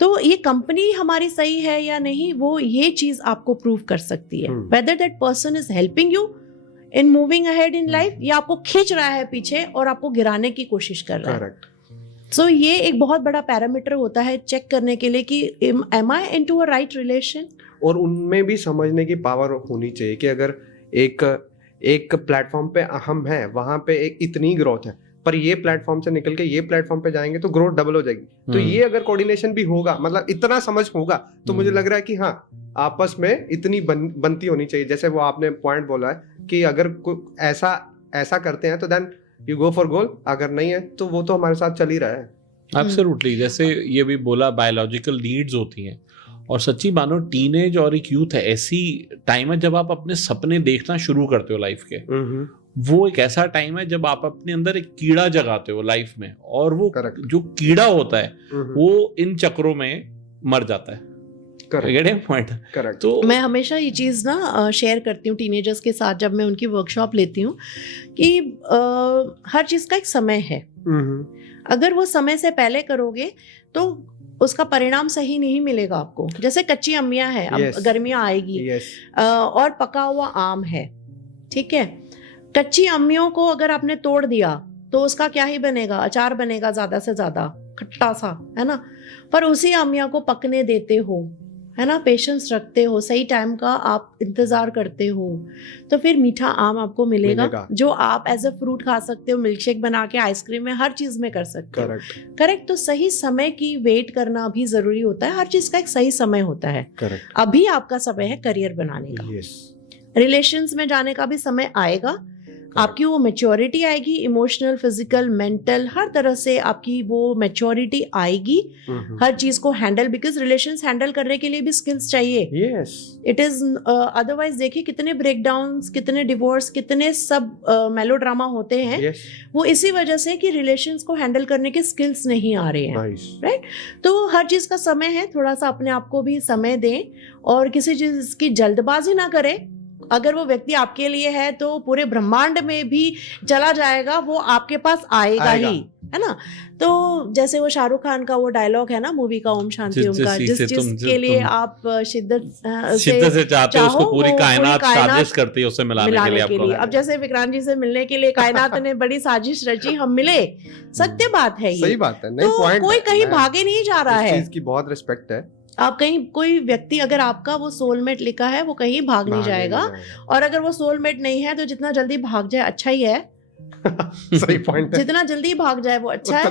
तो ये कंपनी हमारी सही है या नहीं, वो ये चीज आपको प्रूव कर सकती है, whether that person is helping you in moving ahead in life, या आपको खींच रहा है पीछे और आपको गिराने की कोशिश कर रहा है। सो ये एक बहुत बड़ा पैरामीटर होता है चेक करने के लिए कि am I into a right relation. और उनमें भी समझने की पावर होनी चाहिए कि अगर एक प्लेटफॉर्म पे हम हैं, वहां पे एक इतनी ग्रोथ है, पर ये प्लेटफॉर्म से निकल के ये प्लेटफॉर्म पे जाएंगे तो ग्रोथ डबल हो जाएगी। तो ये अगर कोऑर्डिनेशन भी होगा, मतलब इतना समझ होगा, तो मुझे लग रहा है कि हाँ, आपस में इतनी बनती होनी चाहिए। जैसे वो आपने पॉइंट बोला है कि अगर ऐसा करते हैं तो देन यू गो फॉर गोल, अगर नहीं है तो वो तो हमारे साथ चल ही रहा है। एब्सोल्युटली। जैसे ये भी बोला, बायोलॉजिकल नीड्स होती हैं, और सच्ची मानो टीनेज और एक यूथ है, ऐसी टाइम है जब आप अपने सपने देखना शुरू करते हो लाइफ के। वो एक ऐसा टाइम है जब आप अपने अंदर एक कीड़ा जगाते हो लाइफ में, और वो जो कीड़ा होता है वो इन चक्रों में मर जाता है। करेक्ट। तो मैं हमेशा ये चीज़ ना शेयर करती हूँ टीनेजर्स के साथ जब मैं उनकी वर्कशॉप लेती हूँ कि हर चीज़ का एक समय है। अगर वो समय से पहले करोगे तो उसका परिणाम सही नहीं मिलेगा आपको। जैसे कच्ची अम्मियाँ हैं, अब गर्मियाँ आएगी, और पका हुआ आम है, ठीक है। कच्ची अम्मियों को अगर आपने तोड़ दिया तो उसका क्या ही बनेगा, अचार बनेगा ज्यादा से ज्यादा, खट्टा सा, है ना। पर उसी अम्मियाँ को पकने देते हो, है ना, पेशेंस रखते हो, सही टाइम का आप इंतजार करते हो, तो फिर मीठा आम आपको मिलेगा जो आप एज अ फ्रूट खा सकते हो, मिल्क शेक बना के, आइसक्रीम में, हर चीज में कर सकते हो। करेक्ट। तो सही समय की वेट करना भी जरूरी होता है। हर चीज का एक सही समय होता है। अभी आपका समय है करियर बनाने का, रिलेशंस में जाने का भी समय आएगा, आपकी वो मैच्योरिटी आएगी, इमोशनल, फिजिकल, मेंटल, हर तरह से आपकी वो मैच्योरिटी आएगी हर चीज को हैंडल, बिकॉज रिलेशंस हैंडल करने के लिए भी स्किल्स चाहिए। इट इज अदरवाइज देखिए कितने ब्रेकडाउन्स, कितने डिवोर्स, कितने सब मेलोड्रामा होते हैं, वो इसी वजह से कि रिलेशंस को हैंडल करने के स्किल्स नहीं आ रहे हैं। राइट। तो हर चीज का समय है, थोड़ा सा अपने आप को भी समय दें और किसी चीज की जल्दबाजी ना करें। अगर वो व्यक्ति आपके लिए है तो पूरे ब्रह्मांड में भी चला जाएगा, वो आपके पास आएगा ही, है ना। तो जैसे वो शाहरुख खान का वो डायलॉग है ना मूवी का, ओम शांति ओम का, जिस के लिए आप शिद्दत से चाहते हो, उसको पूरी कायनात साजिश करती है उससे मिलाने के लिए आपको। अब जैसे विक्रांत जी से मिलने के लिए कायनात ने बड़ी साजिश रची, हम मिले, सत्य बात है ये, सही बात है। तो कोई कहीं भागे नहीं जा रहा है, इसकी बहुत रिस्पेक्ट है। आप कहीं, कोई व्यक्ति अगर आपका वो सोलमेट लिखा है वो कहीं भाग नहीं जाएगा, और अगर वो सोलमेट नहीं है तो जितना जल्दी भाग जाए अच्छा ही है। सही पॉइंट है, जितना जल्दी भाग जाए वो अच्छा है।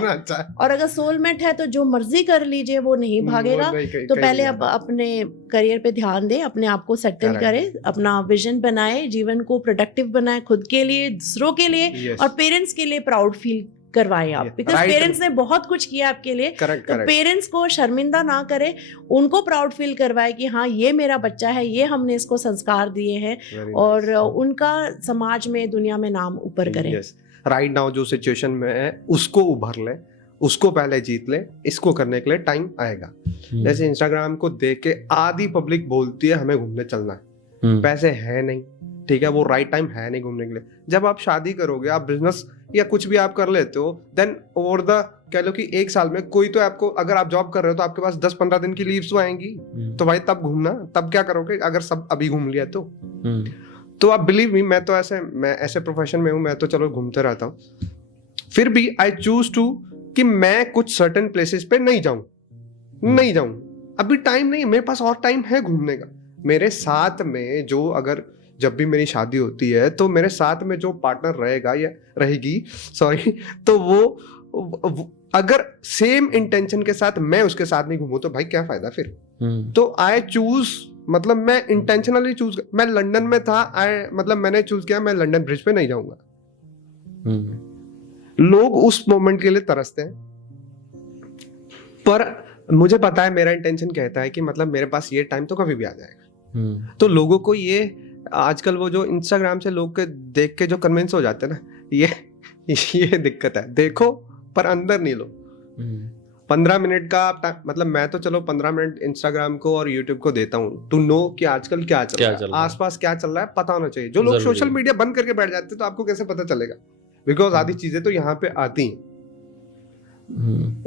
और अगर सोलमेट है तो जो मर्जी कर लीजिए, वो नहीं भागेगा। तो पहले अब अपने करियर पे ध्यान दें, अपने आप को सेटल करें, अपना विजन बनाए, जीवन को प्रोडक्टिव बनाए, खुद के लिए, दूसरों के लिए, और पेरेंट्स के लिए प्राउड फील करवाएं आप, बिकॉज पेरेंट्स ने बहुत कुछ किया आपके लिए। तो पेरेंट्स को शर्मिंदा ना करें, उनको प्राउड फील करवाएं कि हाँ ये मेरा बच्चा है, ये हमने इसको संस्कार दिए हैं, और उनका समाज में, दुनिया में नाम ऊपर करें। राइट नाउ जो सिचुएशन में है उसको उभर ले, उसको पहले जीत ले, इसको करने के लिए टाइम आएगा। जैसे इंस्टाग्राम को देख के आधी पब्लिक बोलती है हमें घूमने चलना है, पैसे है नहीं, ठीक है, वो राइट टाइम है नहीं घूमने के लिए। जब आप शादी करोगे, आप बिजनेस या कुछ भी आप कर लेते हो, देन ओवर द कह लो कि एक साल में कोई तो आपको, अगर आप जॉब कर रहे हो तो आपके पास 10-15 दिन की लीव्स तो आएंगी, तो भाई तब घूमना, तब क्या करोगे अगर सब अभी घूम लिया तो आप बिलीव मी, मैं ऐसे प्रोफेशन में हूँ, मैं तो चलो घूमते रहता हूँ, फिर भी आई चूज टू कि मैं कुछ सर्टेन प्लेसेस पे नहीं जाऊं, अभी टाइम नहीं है मेरे पास, और टाइम है घूमने का। मेरे साथ में जो, अगर जब भी मेरी शादी होती है तो मेरे साथ में जो पार्टनर रहेगा या रहेगी, सॉरी, तो वो अगर सेम इंटेंशन के साथ मैं उसके साथ नहीं घूमूं तो भाई क्या फायदा फिर। तो आई चूज, मतलब मैं इंटेंशनली चूज, मैं लंदन में था, मतलब मैंने चूज किया मैं लंदन ब्रिज पे नहीं जाऊंगा। लोग उस मोमेंट के लिए तरसते हैं, पर मुझे पता है मेरा इंटेंशन कहता है कि मतलब मेरे पास ये टाइम तो कभी भी आ जाएगा। तो लोगों को ये आजकल वो जो इंस्टाग्राम से लोग के देख के जो कन्विंस हो जाते हैं ना, ये दिक्कत है, देखो पर अंदर नहीं लो। 15 मिनट का मतलब मैं तो चलो 15 मिनट इंस्टाग्राम को और यूट्यूब को देता हूँ टू नो कि आजकल क्या चल रहा है, आसपास क्या चल रहा है पता होना चाहिए। जो लोग सोशल मीडिया बंद करके बैठ जाते हैं तो आपको कैसे पता चलेगा, बिकॉज आधी चीजें तो यहाँ पे आती हैं।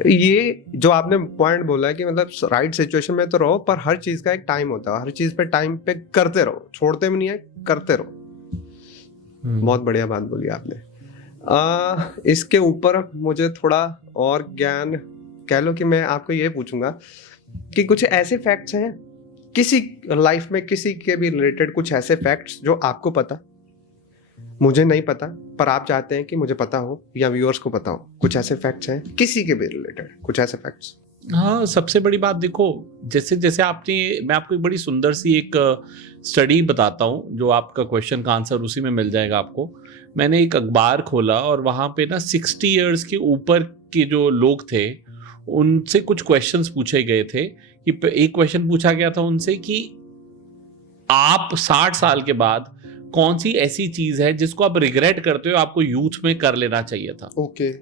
ये जो आपने पॉइंट बोला है कि मतलब राइट सिचुएशन में तो रहो, पर हर चीज का एक टाइम होता है, हर चीज पे टाइम पे करते रहो, छोड़ते भी नहीं है, करते रहो। बहुत बढ़िया बात बोली आपने। इसके ऊपर मुझे थोड़ा और ज्ञान कह लो कि मैं आपको ये पूछूंगा कि कुछ ऐसे फैक्ट्स हैं किसी लाइफ में, किसी के भी रिलेटेड कुछ ऐसे फैक्ट्स जो आपको पता, मुझे नहीं पता, पर आप चाहते हैं कि मुझे पता हो या व्यूअर्स को पता हो, कुछ ऐसे फैक्ट्स हैं किसी के भी रिलेटेड, कुछ ऐसे फैक्ट्स? हाँ, सबसे बड़ी बात देखो, जैसे जैसे मैं आपको एक बड़ी सुंदर सी एक स्टडी बताता हूँ, जो आपका क्वेश्चन का आंसर उसी में मिल जाएगा आपको। मैंने एक अखबार खोला और वहाँ पे ना 60 इयर्स के ऊपर के जो लोग थे उनसे कुछ क्वेश्चंस पूछे गए थे। कि एक क्वेश्चन पूछा गया था उनसे कि आप 60 साल के बाद कौन सी ऐसी चीज है जिसको आप रिग्रेट करते हो, आपको यूथ में कर लेना चाहिए था। ओके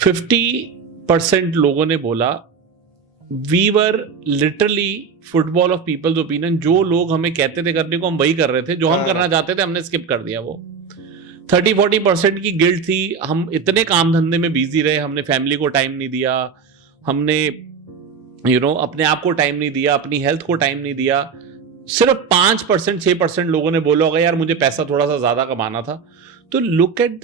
50% लोगों ने बोला we were literally football of people's opinion, जो लोग हमें कहते थे करने को हम वही कर रहे थे, जो हम करना चाहते थे हमने स्किप कर दिया। वो 30-40% की गिल्ट थी, हम इतने काम धंधे में बिजी रहे, हमने फैमिली को टाइम नहीं दिया, हमने अपने आप को टाइम नहीं दिया, अपनी हेल्थ को टाइम नहीं दिया। सिर्फ 5% 6% लोगों ने बोला होगा यार मुझे पैसा थोड़ा सा ज्यादा कमाना था। तो लुक एट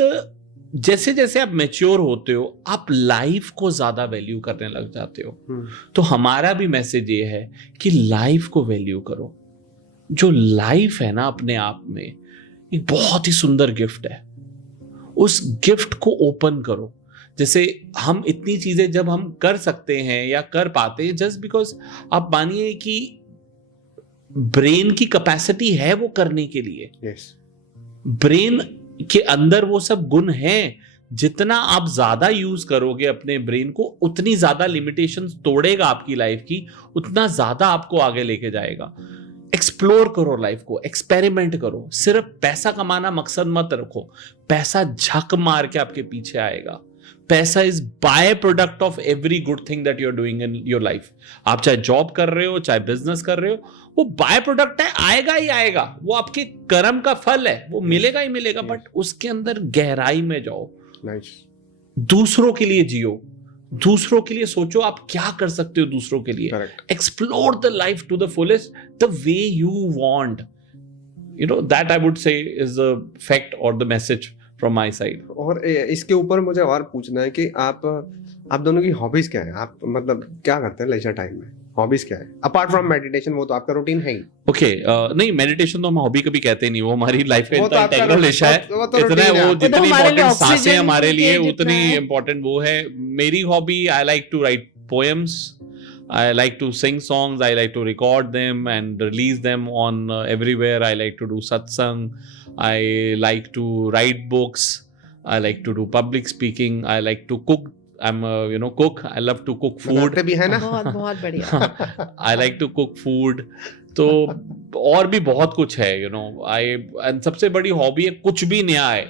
जैसे जैसे आप मैच्योर होते हो आप लाइफ को ज्यादा वैल्यू करने लग जाते हो। तो हमारा भी मैसेज ये है कि लाइफ को वैल्यू करो। जो लाइफ है ना अपने आप में एक बहुत ही सुंदर गिफ्ट है, उस गिफ्ट को ओपन करो। जैसे हम इतनी चीजें जब हम कर सकते हैं या कर पाते हैं जस्ट बिकॉज आप मानिए कि ब्रेन की कैपेसिटी है वो करने के लिए। ब्रेन के अंदर वो सब गुण हैं, जितना आप ज्यादा यूज करोगे अपने ब्रेन को उतनी ज्यादा लिमिटेशंस तोड़ेगा आपकी लाइफ की, उतना ज्यादा आपको आगे लेके जाएगा। एक्सप्लोर करो लाइफ को, एक्सपेरिमेंट करो। सिर्फ पैसा कमाना मकसद मत रखो, पैसा झक मार के आपके पीछे आएगा। पैसा is by product of every good thing that you are doing in your life. आप चाहे जॉब कर रहे हो चाहे बिजनेस कर रहे हो, वो बाय प्रोडक्ट है, आएगा ही आएगा, वो आपके कर्म का फल है, वो मिलेगा ही मिलेगा। बट उसके अंदर गहराई में जाओ, दूसरों के लिए जियो, दूसरों के लिए सोचो आप क्या कर सकते हो दूसरों के लिए। Explore the life to the fullest the way you want. That I would say is the fact और the message from my side. और इसके ऊपर मुझे और पूछना है कि आप दोनों की हॉबीज क्या है? आप मतलब क्या करते हैं लेजर टाइम में? हॉबीज क्या है अपार्ट फ्रॉम मेडिटेशन? वो तो आपका रूटीन है ही। ओके, नहीं मेडिटेशन तो हम हॉबी कभी कहते नहीं, वो हमारी लाइफ का इतना इंटीग्रल हिस्सा है, इतना है वो, जितनी इंपॉर्टेंट सांसें हमारे लिए उतनी इंपॉर्टेंट वो है। मेरी hobby, I like to write poems, I like to sing songs, I like to record them and release them on everywhere. I like to do satsang, I like to write books, I like to do public speaking, I like to cook. I'm a cook. I love to cook food. भी है ना? बहुत बढ़िया। I like to cook food. तो और भी बहुत कुछ है, and सबसे बड़ी हॉबी है कुछ भी नया है,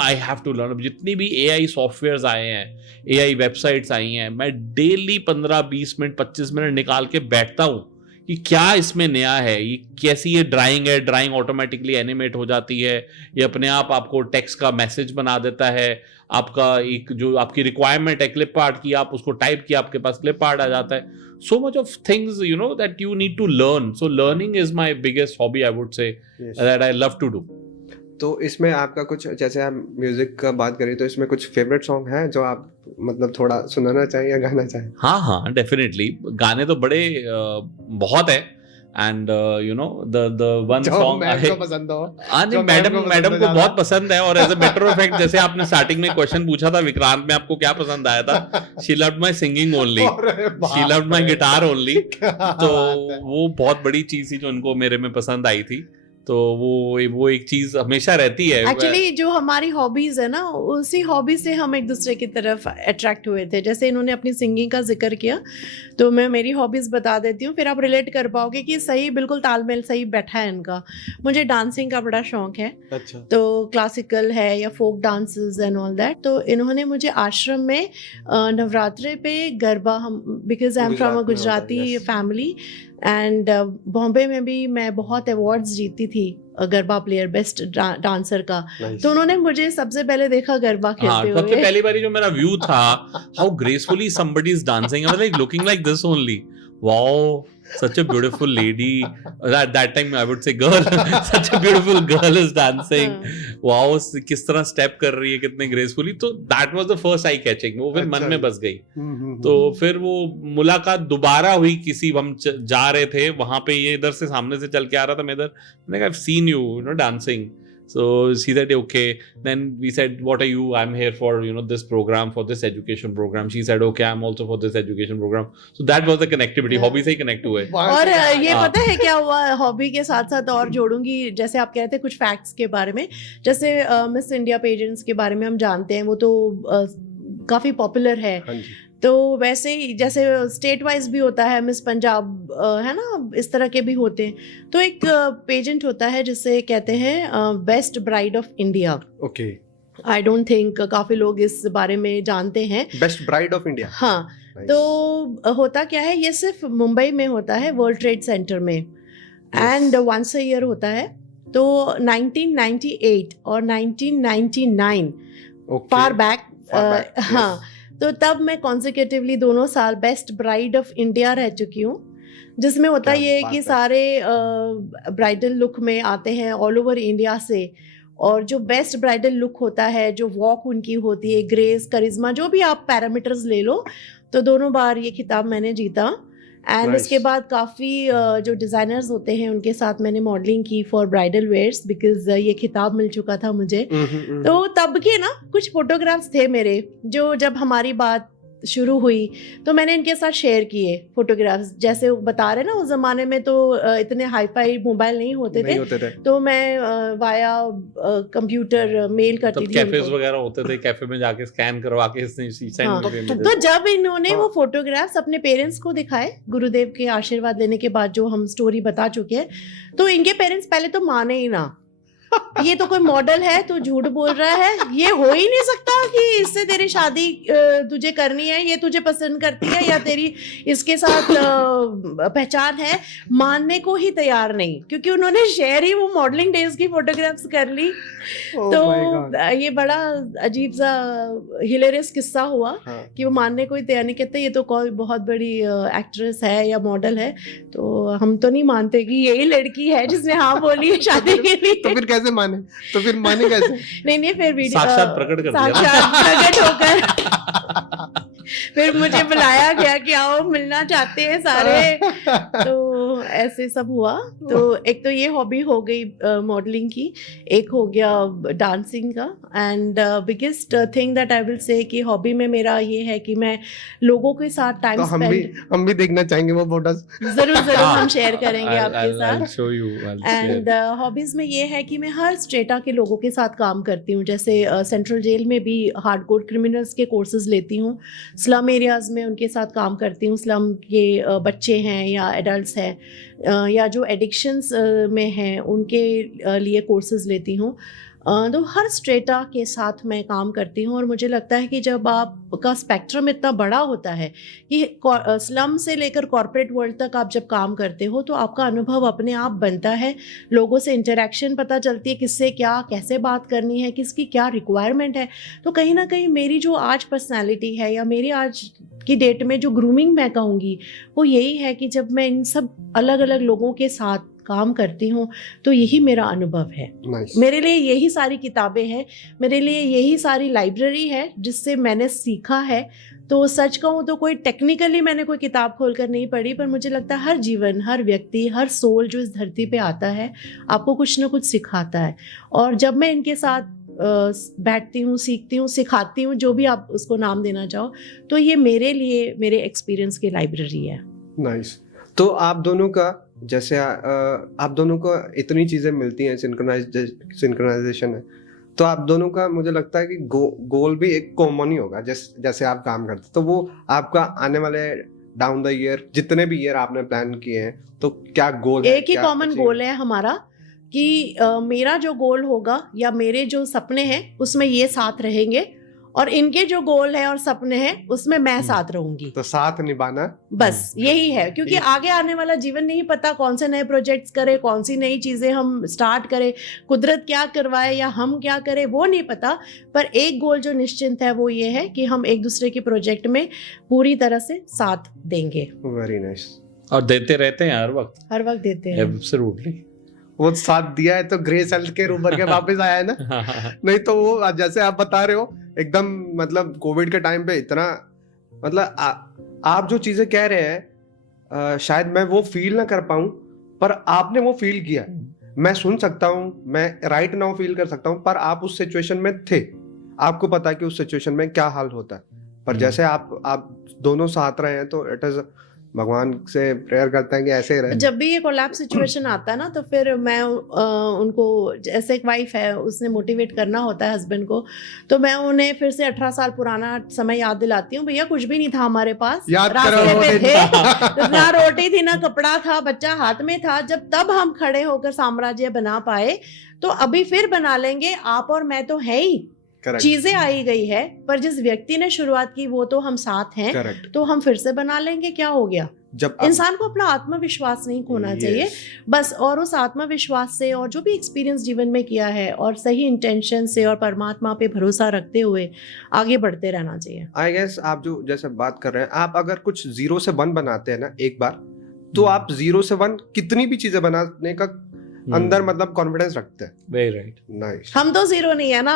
I have to learn. जितनी भी AI सॉफ्टवेयर्स आए हैं, AI वेबसाइट्स आई हैं, मैं डेली 15-20 मिनट 25 मिनट निकाल के बैठता हूँ कि क्या इसमें नया है, ये कैसी ये ड्राइंग है, ड्राइंग ऑटोमेटिकली एनिमेट हो जाती है, ये अपने आप आपको टेक्स्ट का मैसेज बना देता है, आपका एक जो आपकी रिक्वायरमेंट है क्लिप आर्ट की, आप उसको टाइप किया आपके पास क्लिप आर्ट आ जाता है. So much of things, you know, that you need to learn. So learning is my biggest hobby, I would say, Yes. that I love to do. तो इसमें आपका कुछ, जैसे आप म्यूजिक का बात करें, तो इसमें कुछ फेवरेट सॉन्ग है जो आप मतलब थोड़ा सुनाना चाहें या गाना चाहें? हाँ हाँ, डेफिनेटली गाने तो बड़े बहुत है. And you know the one जो सॉन्ग मैम को पसंद हो. जो मैडम मैम को मैडम पसंद को है बहुत ज्यादा. पसंद है. और as a matter of fact, जैसे आपने स्टार्टिंग में क्वेश्चन पूछा था विक्रांत में आपको क्या पसंद आया था, she loved my singing only, अरे बाप शी लव्ड माय रे. Guitar only. क्या तो बात है. वो बहुत बड़ी चीज थी जो उनको मेरे में पसंद आई थी. तो वो एक चीज हमेशा रहती है. एक्चुअली जो हमारी हॉबीज है ना, उसी हॉबी से हम एक दूसरे की तरफ अट्रैक्ट हुए थे. जैसे इन्होंने अपनी सिंगिंग का जिक्र किया, तो मैं मेरी हॉबीज बता देती हूँ, फिर आप रिलेट कर पाओगे कि सही बिल्कुल तालमेल सही बैठा है इनका. मुझे डांसिंग का बड़ा शौक है, अच्छा. तो क्लासिकल है या folk dances and all that. तो इन्होंने मुझे आश्रम में नवरात्रे पे गरबा, हम because I am from a Gujarat में होता है, Gujarati yes. Family, and Bombay में भी मैं बहुत अवार्ड्स जीती थी गरबा प्लेयर, बेस्ट डांसर का. Nice. तो उन्होंने मुझे सबसे पहले देखा गरबा हाँ, खेलते सबसे हुए. पहली बारी जो मेरा व्यू था, how gracefully somebody is dancing, I was like looking like this only. Wow, such a beautiful lady. At that time I would say girl. Such a beautiful girl is dancing. Wow, किस तरह step कर रही है, कितने gracefully. तो that was the first eye catching. वो फिर मन अच्छा. में बस गई. हम्म. तो फिर वो मुलाकात दोबारा हुई किसी, हम जा रहे थे वहां पे, ये इधर से सामने से चल के आ रहा था, मैं इधर, मैंने कहा I've seen you, you know, dancing. So she said okay. Then we said what are you? I'm here for, you know, this program, for this education program. She said okay, I'm also for this education program. So that was the connectivity. Hobby से ही connect हुए. और ये हाँ. पता है क्या हुआ, hobby के साथ साथ और जोड़ूंगी. जैसे आप कह रहे थे कुछ फैक्ट्स के बारे में, जैसे मिस इंडिया पेजेंट्स के बारे में हम जानते हैं, वो तो काफ़ी पॉपुलर है. हाँ जी. तो वैसे ही जैसे स्टेट वाइज भी होता है, मिस पंजाब है ना, इस तरह के भी होते हैं. तो एक पेजेंट होता है जिसे कहते हैं best bride of India. Okay. I don't think काफ़ी लोग इस बारे में जानते हैं. Best bride of India. हाँ. Nice. तो होता क्या है, ये सिर्फ मुंबई में होता है, वर्ल्ड ट्रेड सेंटर में, एंड वंस अ ईयर होता है. तो 1998 और 1999 Okay. फार बैक, Far back, हाँ, yes. तो तब मैं कॉन्सिक्यूटिवली दोनों साल बेस्ट ब्राइड ऑफ इंडिया रह चुकी हूँ, जिसमें होता क्या ये है बात कि है. सारे ब्राइडल लुक में आते हैं ऑल ओवर इंडिया से. और जो बेस्ट ब्राइडल लुक होता है, जो वॉक उनकी होती है, ग्रेस, करिश्मा, जो भी आप पैरामीटर्स ले लो, तो दोनों बार ये खिताब मैंने जीता. And Nice. उसके बाद काफ़ी जो डिज़ाइनर्स होते हैं उनके साथ मैंने मॉडलिंग की फॉर ब्राइडल वेयर्स, बिकॉज ये खिताब मिल चुका था मुझे. तो तब के ना कुछ फोटोग्राफ्स थे मेरे, जो जब हमारी बात शुरू हुई तो मैंने इनके साथ शेयर किए फोटोग्राफ्स. जैसे वो बता रहे ना, उस ज़माने में तो इतने हाईफाई मोबाइल नहीं होते नहीं थे, होते थे. तो मैं वाया कंप्यूटर मेल करती तब थी कैफेज उनको. वगैरह होते थे, कैफे में जाके स्कैन करवा के सेंड हाँ. करके तो जब इन्होंने हाँ. वो फोटोग्राफ्स अपने पेरेंट्स को दिखाए, गुरुदेव के आशीर्वाद लेने के बाद, जो हम स्टोरी बता चुके हैं, तो इनके पेरेंट्स पहले तो माने ही ना. ये तो कोई मॉडल है, तो झूठ बोल रहा है, ये हो ही नहीं सकता कि इससे तेरी शादी तुझे करनी है, ये तुझे पसंद करती है या तेरी इसके साथ पहचान है. मानने को ही तैयार नहीं, क्योंकि उन्होंने शेयर ही वो मॉडलिंग डेज की फोटोग्राफ्स कर ली. Oh तो my God. ये बड़ा अजीब सा हिलेरियस किस्सा हुआ हाँ. कि वो मानने को ही तैयार नहीं. कहते ये तो कोई बहुत बड़ी एक्ट्रेस है या मॉडल है, तो हम तो नहीं मानते कि यही लड़की है जिसने हाँ बोली है शादी के लिए. तो फिर कैसे माने? तो फिर माने कैसे? नहीं, फिर वीडियो साक्षात प्रकट कर दिया. साक्षात प्रकट होकर फिर मुझे बुलाया गया कि आओ, मिलना चाहते हैं सारे. तो ऐसे सब हुआ. तो एक तो ये हॉबी हो गई मॉडलिंग की, एक हो गया डांसिंग का. And biggest thing that I will से कि हॉबी में मेरा ये है कि मैं लोगों के साथ तो टाइम हम भी देखना चाहेंगे वो फोटोज. जरूर हम शेयर करेंगे आपके I'll साथ. show you. I'll and share. Hobbies में ये है कि मैं हर स्टेटा के लोगों के साथ काम करती हूँ. जैसे सेंट्रल जेल में भी हार्डकोर क्रिमिनल्स के कोर्सेज लेती हूँ, स्लम एरियाज में उनके साथ काम करती हूँ, स्लम के बच्चे हैं या एडल्ट्स हैं या जो एडिक्शंस में हैं उनके लिए कोर्सेज लेती हूँ. तो हर स्ट्रेटा के साथ मैं काम करती हूँ और मुझे लगता है कि जब आपका स्पेक्ट्रम इतना बड़ा होता है कि स्लम से लेकर कॉर्पोरेट वर्ल्ड तक आप जब काम करते हो तो आपका अनुभव अपने आप बनता है, लोगों से इंटरेक्शन पता चलती है, किससे क्या कैसे बात करनी है, किसकी क्या रिक्वायरमेंट है। तो कहीं ना कहीं मेरी जो आज पर्सनैलिटी है या मेरी आज की डेट में जो ग्रूमिंग मैं कहूँगी वो यही है कि जब मैं इन सब अलग अलग लोगों के साथ काम करती हूँ तो यही मेरा अनुभव है। Nice. मेरे लिए यही सारी किताबें हैं, मेरे लिए यही सारी लाइब्रेरी है जिससे मैंने सीखा है। तो सच कहूँ तो कोई टेक्निकली मैंने कोई किताब खोलकर नहीं पढ़ी, पर मुझे लगता है हर जीवन, हर व्यक्ति, हर सोल जो इस धरती पे आता है आपको कुछ ना कुछ सिखाता है। और जब मैं इनके साथ बैठती हूँ, सीखती हूँ, सिखाती हूँ, जो भी आप उसको नाम देना चाहो, तो ये मेरे लिए मेरे एक्सपीरियंस की लाइब्रेरी है। नाइस। तो आप दोनों का जैसे आप दोनों को इतनी चीज़ें मिलती हैं, सिंक्रोनाइजेशन है, तो आप दोनों का मुझे लगता है कि गोल भी एक कॉमन ही होगा। जैसे आप काम करते, तो वो आपका आने वाले डाउन द ईयर जितने भी ईयर आपने प्लान किए हैं, तो क्या गोल है? एक ही कॉमन गोल है हमारा कि मेरा जो गोल होगा या मेरे जो सपने हैं उसमें ये साथ रहेंगे और इनके जो गोल है और सपने हैं उसमें मैं साथ रहूंगी। तो साथ निभाना बस यही है, क्योंकि आगे आने वाला जीवन नहीं पता, कौन से नए प्रोजेक्ट्स करें, कौन सी नई चीजें हम स्टार्ट करें, कुदरत क्या करवाए या हम क्या करें वो नहीं पता। पर एक गोल जो निश्चिंत है वो ये है कि हम एक दूसरे के प्रोजेक्ट में पूरी तरह से साथ देंगे। Very nice. और देते रहते हैं हर वक्त देते हैं। एब्सोल्युटली। वो साथ दिया है तो ग्रे सेल के रूप भर के वापस आया है ना। नहीं तो वो जैसे आप बता रहे हो एकदम, मतलब कोविड के टाइम पे इतना, मतलब आप जो चीजें कह रहे हैं शायद मैं वो फील ना कर पाऊं, पर आपने वो फील किया। मैं सुन सकता हूं, मैं राइट नाउ फील कर सकता हूं, पर आप उस सिचुएशन में थे, आपको पता है कि उस सिचुएशन में क्या हाल होता है। पर जैसे आप दोनों साथ रहे हैं तो इट इज, भगवान से प्रेयर करते हैं कि ऐसे ही रहे। जब भी ये कोलैप्स सिचुएशन आता है ना तो फिर मैं उनको, जैसे एक वाइफ है उसने मोटिवेट करना होता है हस्बैंड को, तो मैं उन्हें फिर से 18 साल पुराना समय याद दिलाती हूँ। भैया कुछ भी नहीं था हमारे पास, रास्ते पे थे, ना रोटी थी ना कपड़ा था, बच्चा हाथ में था। जब तब हम खड़े होकर साम्राज्य बना पाए तो अभी फिर बना लेंगे। आप और मैं तो है ही, चीजें आई गई है, पर जिस व्यक्ति ने शुरुआत की वो तो हम साथ हैं। Correct. तो हम फिर से बना लेंगे, क्या हो गया। जब इंसान को अपना आत्मविश्वास नहीं खोना चाहिए बस, और उस आत्मविश्वास से और जो भी एक्सपीरियंस जीवन में किया है और सही इंटेंशन से और परमात्मा पे भरोसा रखते हुए आगे बढ़ते रहना चाहिए। आई गेस आप जो जैसे बात कर रहे हैं, आप अगर कुछ 0 से 1 बनाते हैं ना एक बार, तो आप 0 से 1 कितनी भी चीजें बनाने का अंदर मतलब कॉन्फिडेंस रखते हैं। Very right. नाइस। हम तो 0 नहीं है ना,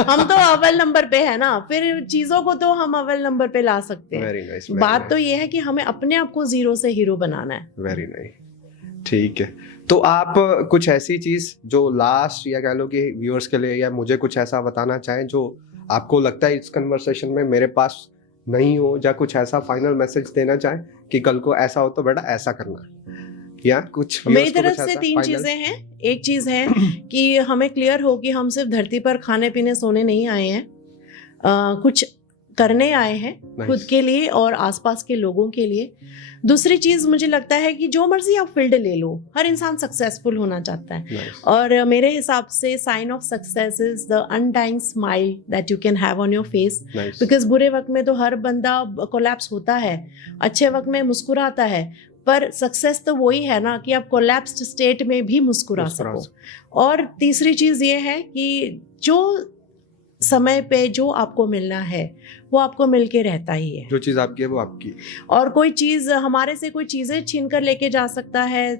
हम तो अव्वल नंबर पे है ना, फिर चीजों को तो हम अव्वल नंबर पे ला सकते हैं। Very nice. बात तो ये है कि हमें अपने आप को 0 से हीरो बनाना है। Very nice. ठीक है, तो आप कुछ ऐसी चीज जो लास्ट या कह लो कि व्यूअर्स के लिए या मुझे कुछ ऐसा बताना चाहें जो आपको लगता है इस कन्वर्सेशन में मेरे पास नहीं हो, या कुछ ऐसा फाइनल मैसेज देना चाहें कि कल को ऐसा हो तो बेटा ऐसा करना, या कुछ मेरी तरफ से 3 चीजें हैं। एक चीज है कि हमें क्लियर हो कि हम सिर्फ धरती पर खाने पीने सोने नहीं आए हैं, कुछ करने आए हैं खुद के लिए और आसपास के लोगों के लिए। दूसरी चीज मुझे लगता है कि जो मर्जी आप फील्ड ले लो, हर इंसान सक्सेसफुल होना चाहता है। और मेरे हिसाब से sign of success is the undying smile that you can have on your face. Because बुरे वक्त में तो हर बंदा कोलैप्स होता है, अच्छे वक्त में मुस्कुराता है, पर सक्सेस तो वही है ना कि आप कोलैप्स्ड स्टेट में भी मुस्कुरा सको। और तीसरी चीज ये है कि जो समय पे जो आपको मिलना है वो आपको मिलके रहता ही है। जो चीज आपकी है वो आपकी, और कोई चीज हमारे से कोई चीजें छीन कर लेके जा सकता है,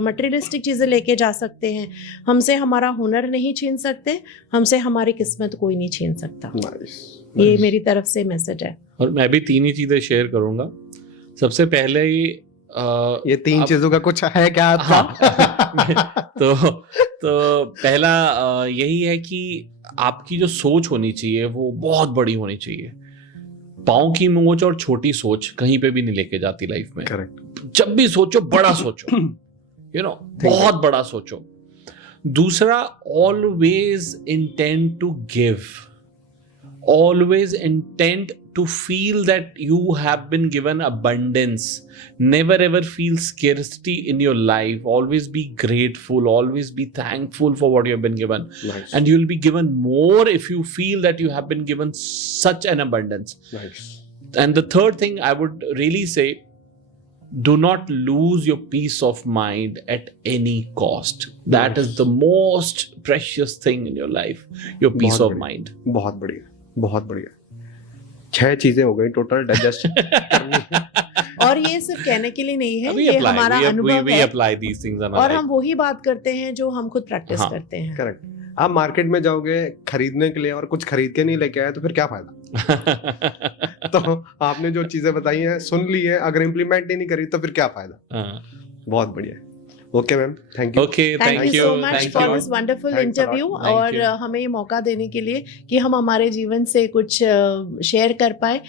मटेरियलिस्टिक चीजें लेके जा सकते हैं, हमसे हमारा हुनर नहीं छीन सकते, हमसे हमारी किस्मत कोई नहीं छीन सकता। ये मेरी तरफ से मैसेज है। और मैं भी 3 ही चीजें शेयर करूंगा। सबसे पहले ही ये 3 चीजों का कुछ है क्या आपका? तो पहला यही है कि आपकी जो सोच होनी चाहिए वो बहुत बड़ी होनी चाहिए। पाँव की मोच और छोटी सोच कहीं पे भी नहीं लेके जाती लाइफ में। करेक्ट। जब भी सोचो बड़ा सोचो, बहुत बड़ा सोचो। दूसरा, always intend to give, always intent to feel that you have been given abundance. Never ever feel scarcity in your life. Always be grateful, always be thankful for what you have been given. Nice. And you'll be given more if you feel that you have been given such an abundance. Nice. And the third thing I would really say, do not lose your peace of mind at any cost. That is the most precious thing in your life, your peace बहुत of बढ़िया। mind. बहुत बढ़िया, बहुत बढ़िया। 6 चीजें हो गई total digest करनी है। और ये सिर्फ कहने के लिए नहीं है, We ये apply, हमारा अनुभव we है apply these things on our और life. हम वही बात करते हैं जो हम खुद प्रैक्टिस हाँ, करते हैं। करेक्ट। आप मार्केट में जाओगे खरीदने के लिए और कुछ खरीद के नहीं लेके आए तो फिर क्या फायदा। तो आपने जो चीजें बताई हैं सुन ली है, अगर इम्प्लीमेंट ही नहीं करी तो फिर क्या फायदा। हाँ. बहुत बढ़िया। Okay ma'am, thank you. Okay, thank you so much thank for you. This wonderful Thanks a lot. Interview Thank और you. हमें ये मौका देने के लिए कि हम हमारे जीवन से कुछ शेयर कर पाए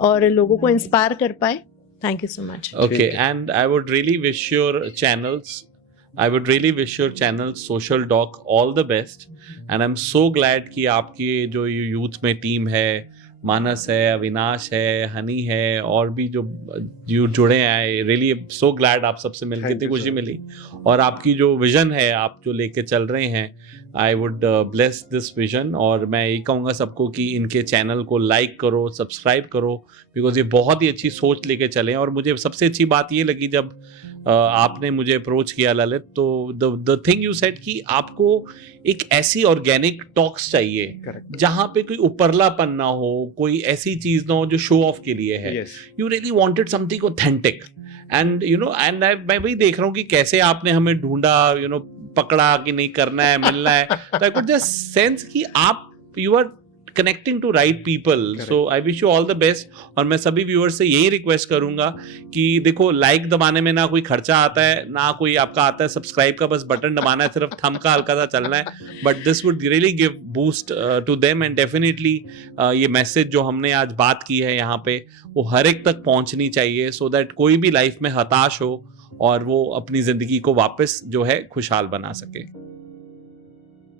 और लोगों को इंस्पायर कर पाए। Thank you so much. Okay, and I would really wish your channel Social Doc all the best. And I'm so glad कि आपकी जो यूथ में टीम है, मानस है, अविनाश है, हनी है और भी जो जुड़े हैं, रियली सो ग्लैड आप सबसे मिलकर Thank इतनी you, खुशी sir. मिली। और आपकी जो विजन है, आप जो लेके चल रहे हैं, I would bless this vision. और मैं यही कहूँगा सबको कि इनके चैनल को लाइक करो, सब्सक्राइब करो, बिकॉज ये बहुत ही अच्छी सोच लेके चले हैं। और मुझे सबसे अच्छी बात ये लगी जब आपने मुझे अप्रोच किया ललित, तो द थिंग यू सेड कि आपको एक ऐसी ऑर्गेनिक टॉक्स चाहिए करेक्ट। जहां पे कोई उपरलापन ना हो, कोई ऐसी चीज ना हो जो शो ऑफ के लिए है। Yes. You really wanted something authentic and and मैं वही देख रहा हूँ कि कैसे आपने हमें ढूंढा, पकड़ा कि नहीं करना है, मिलना है। तो आई कुड जस्ट सेंस कि आप you are connecting to right people. So I wish you all the best. और मैं सभी व्यूअर्स से यही रिक्वेस्ट करूंगा कि देखो, लाइक दबाने में ना कोई खर्चा आता है, ना कोई आपका आता है सब्सक्राइब का बस बटन दबाना है, सिर्फ थंब का हल्का सा चलना है। But this would really give boost to them and definitely ये मैसेज जो हमने आज बात की है यहाँ पे, वो हर एक तक पहुंचनी चाहिए, सो दैट कोई भी लाइफ में हताश हो और वो अपनी जिंदगी को वापस जो है खुशहाल बना सके।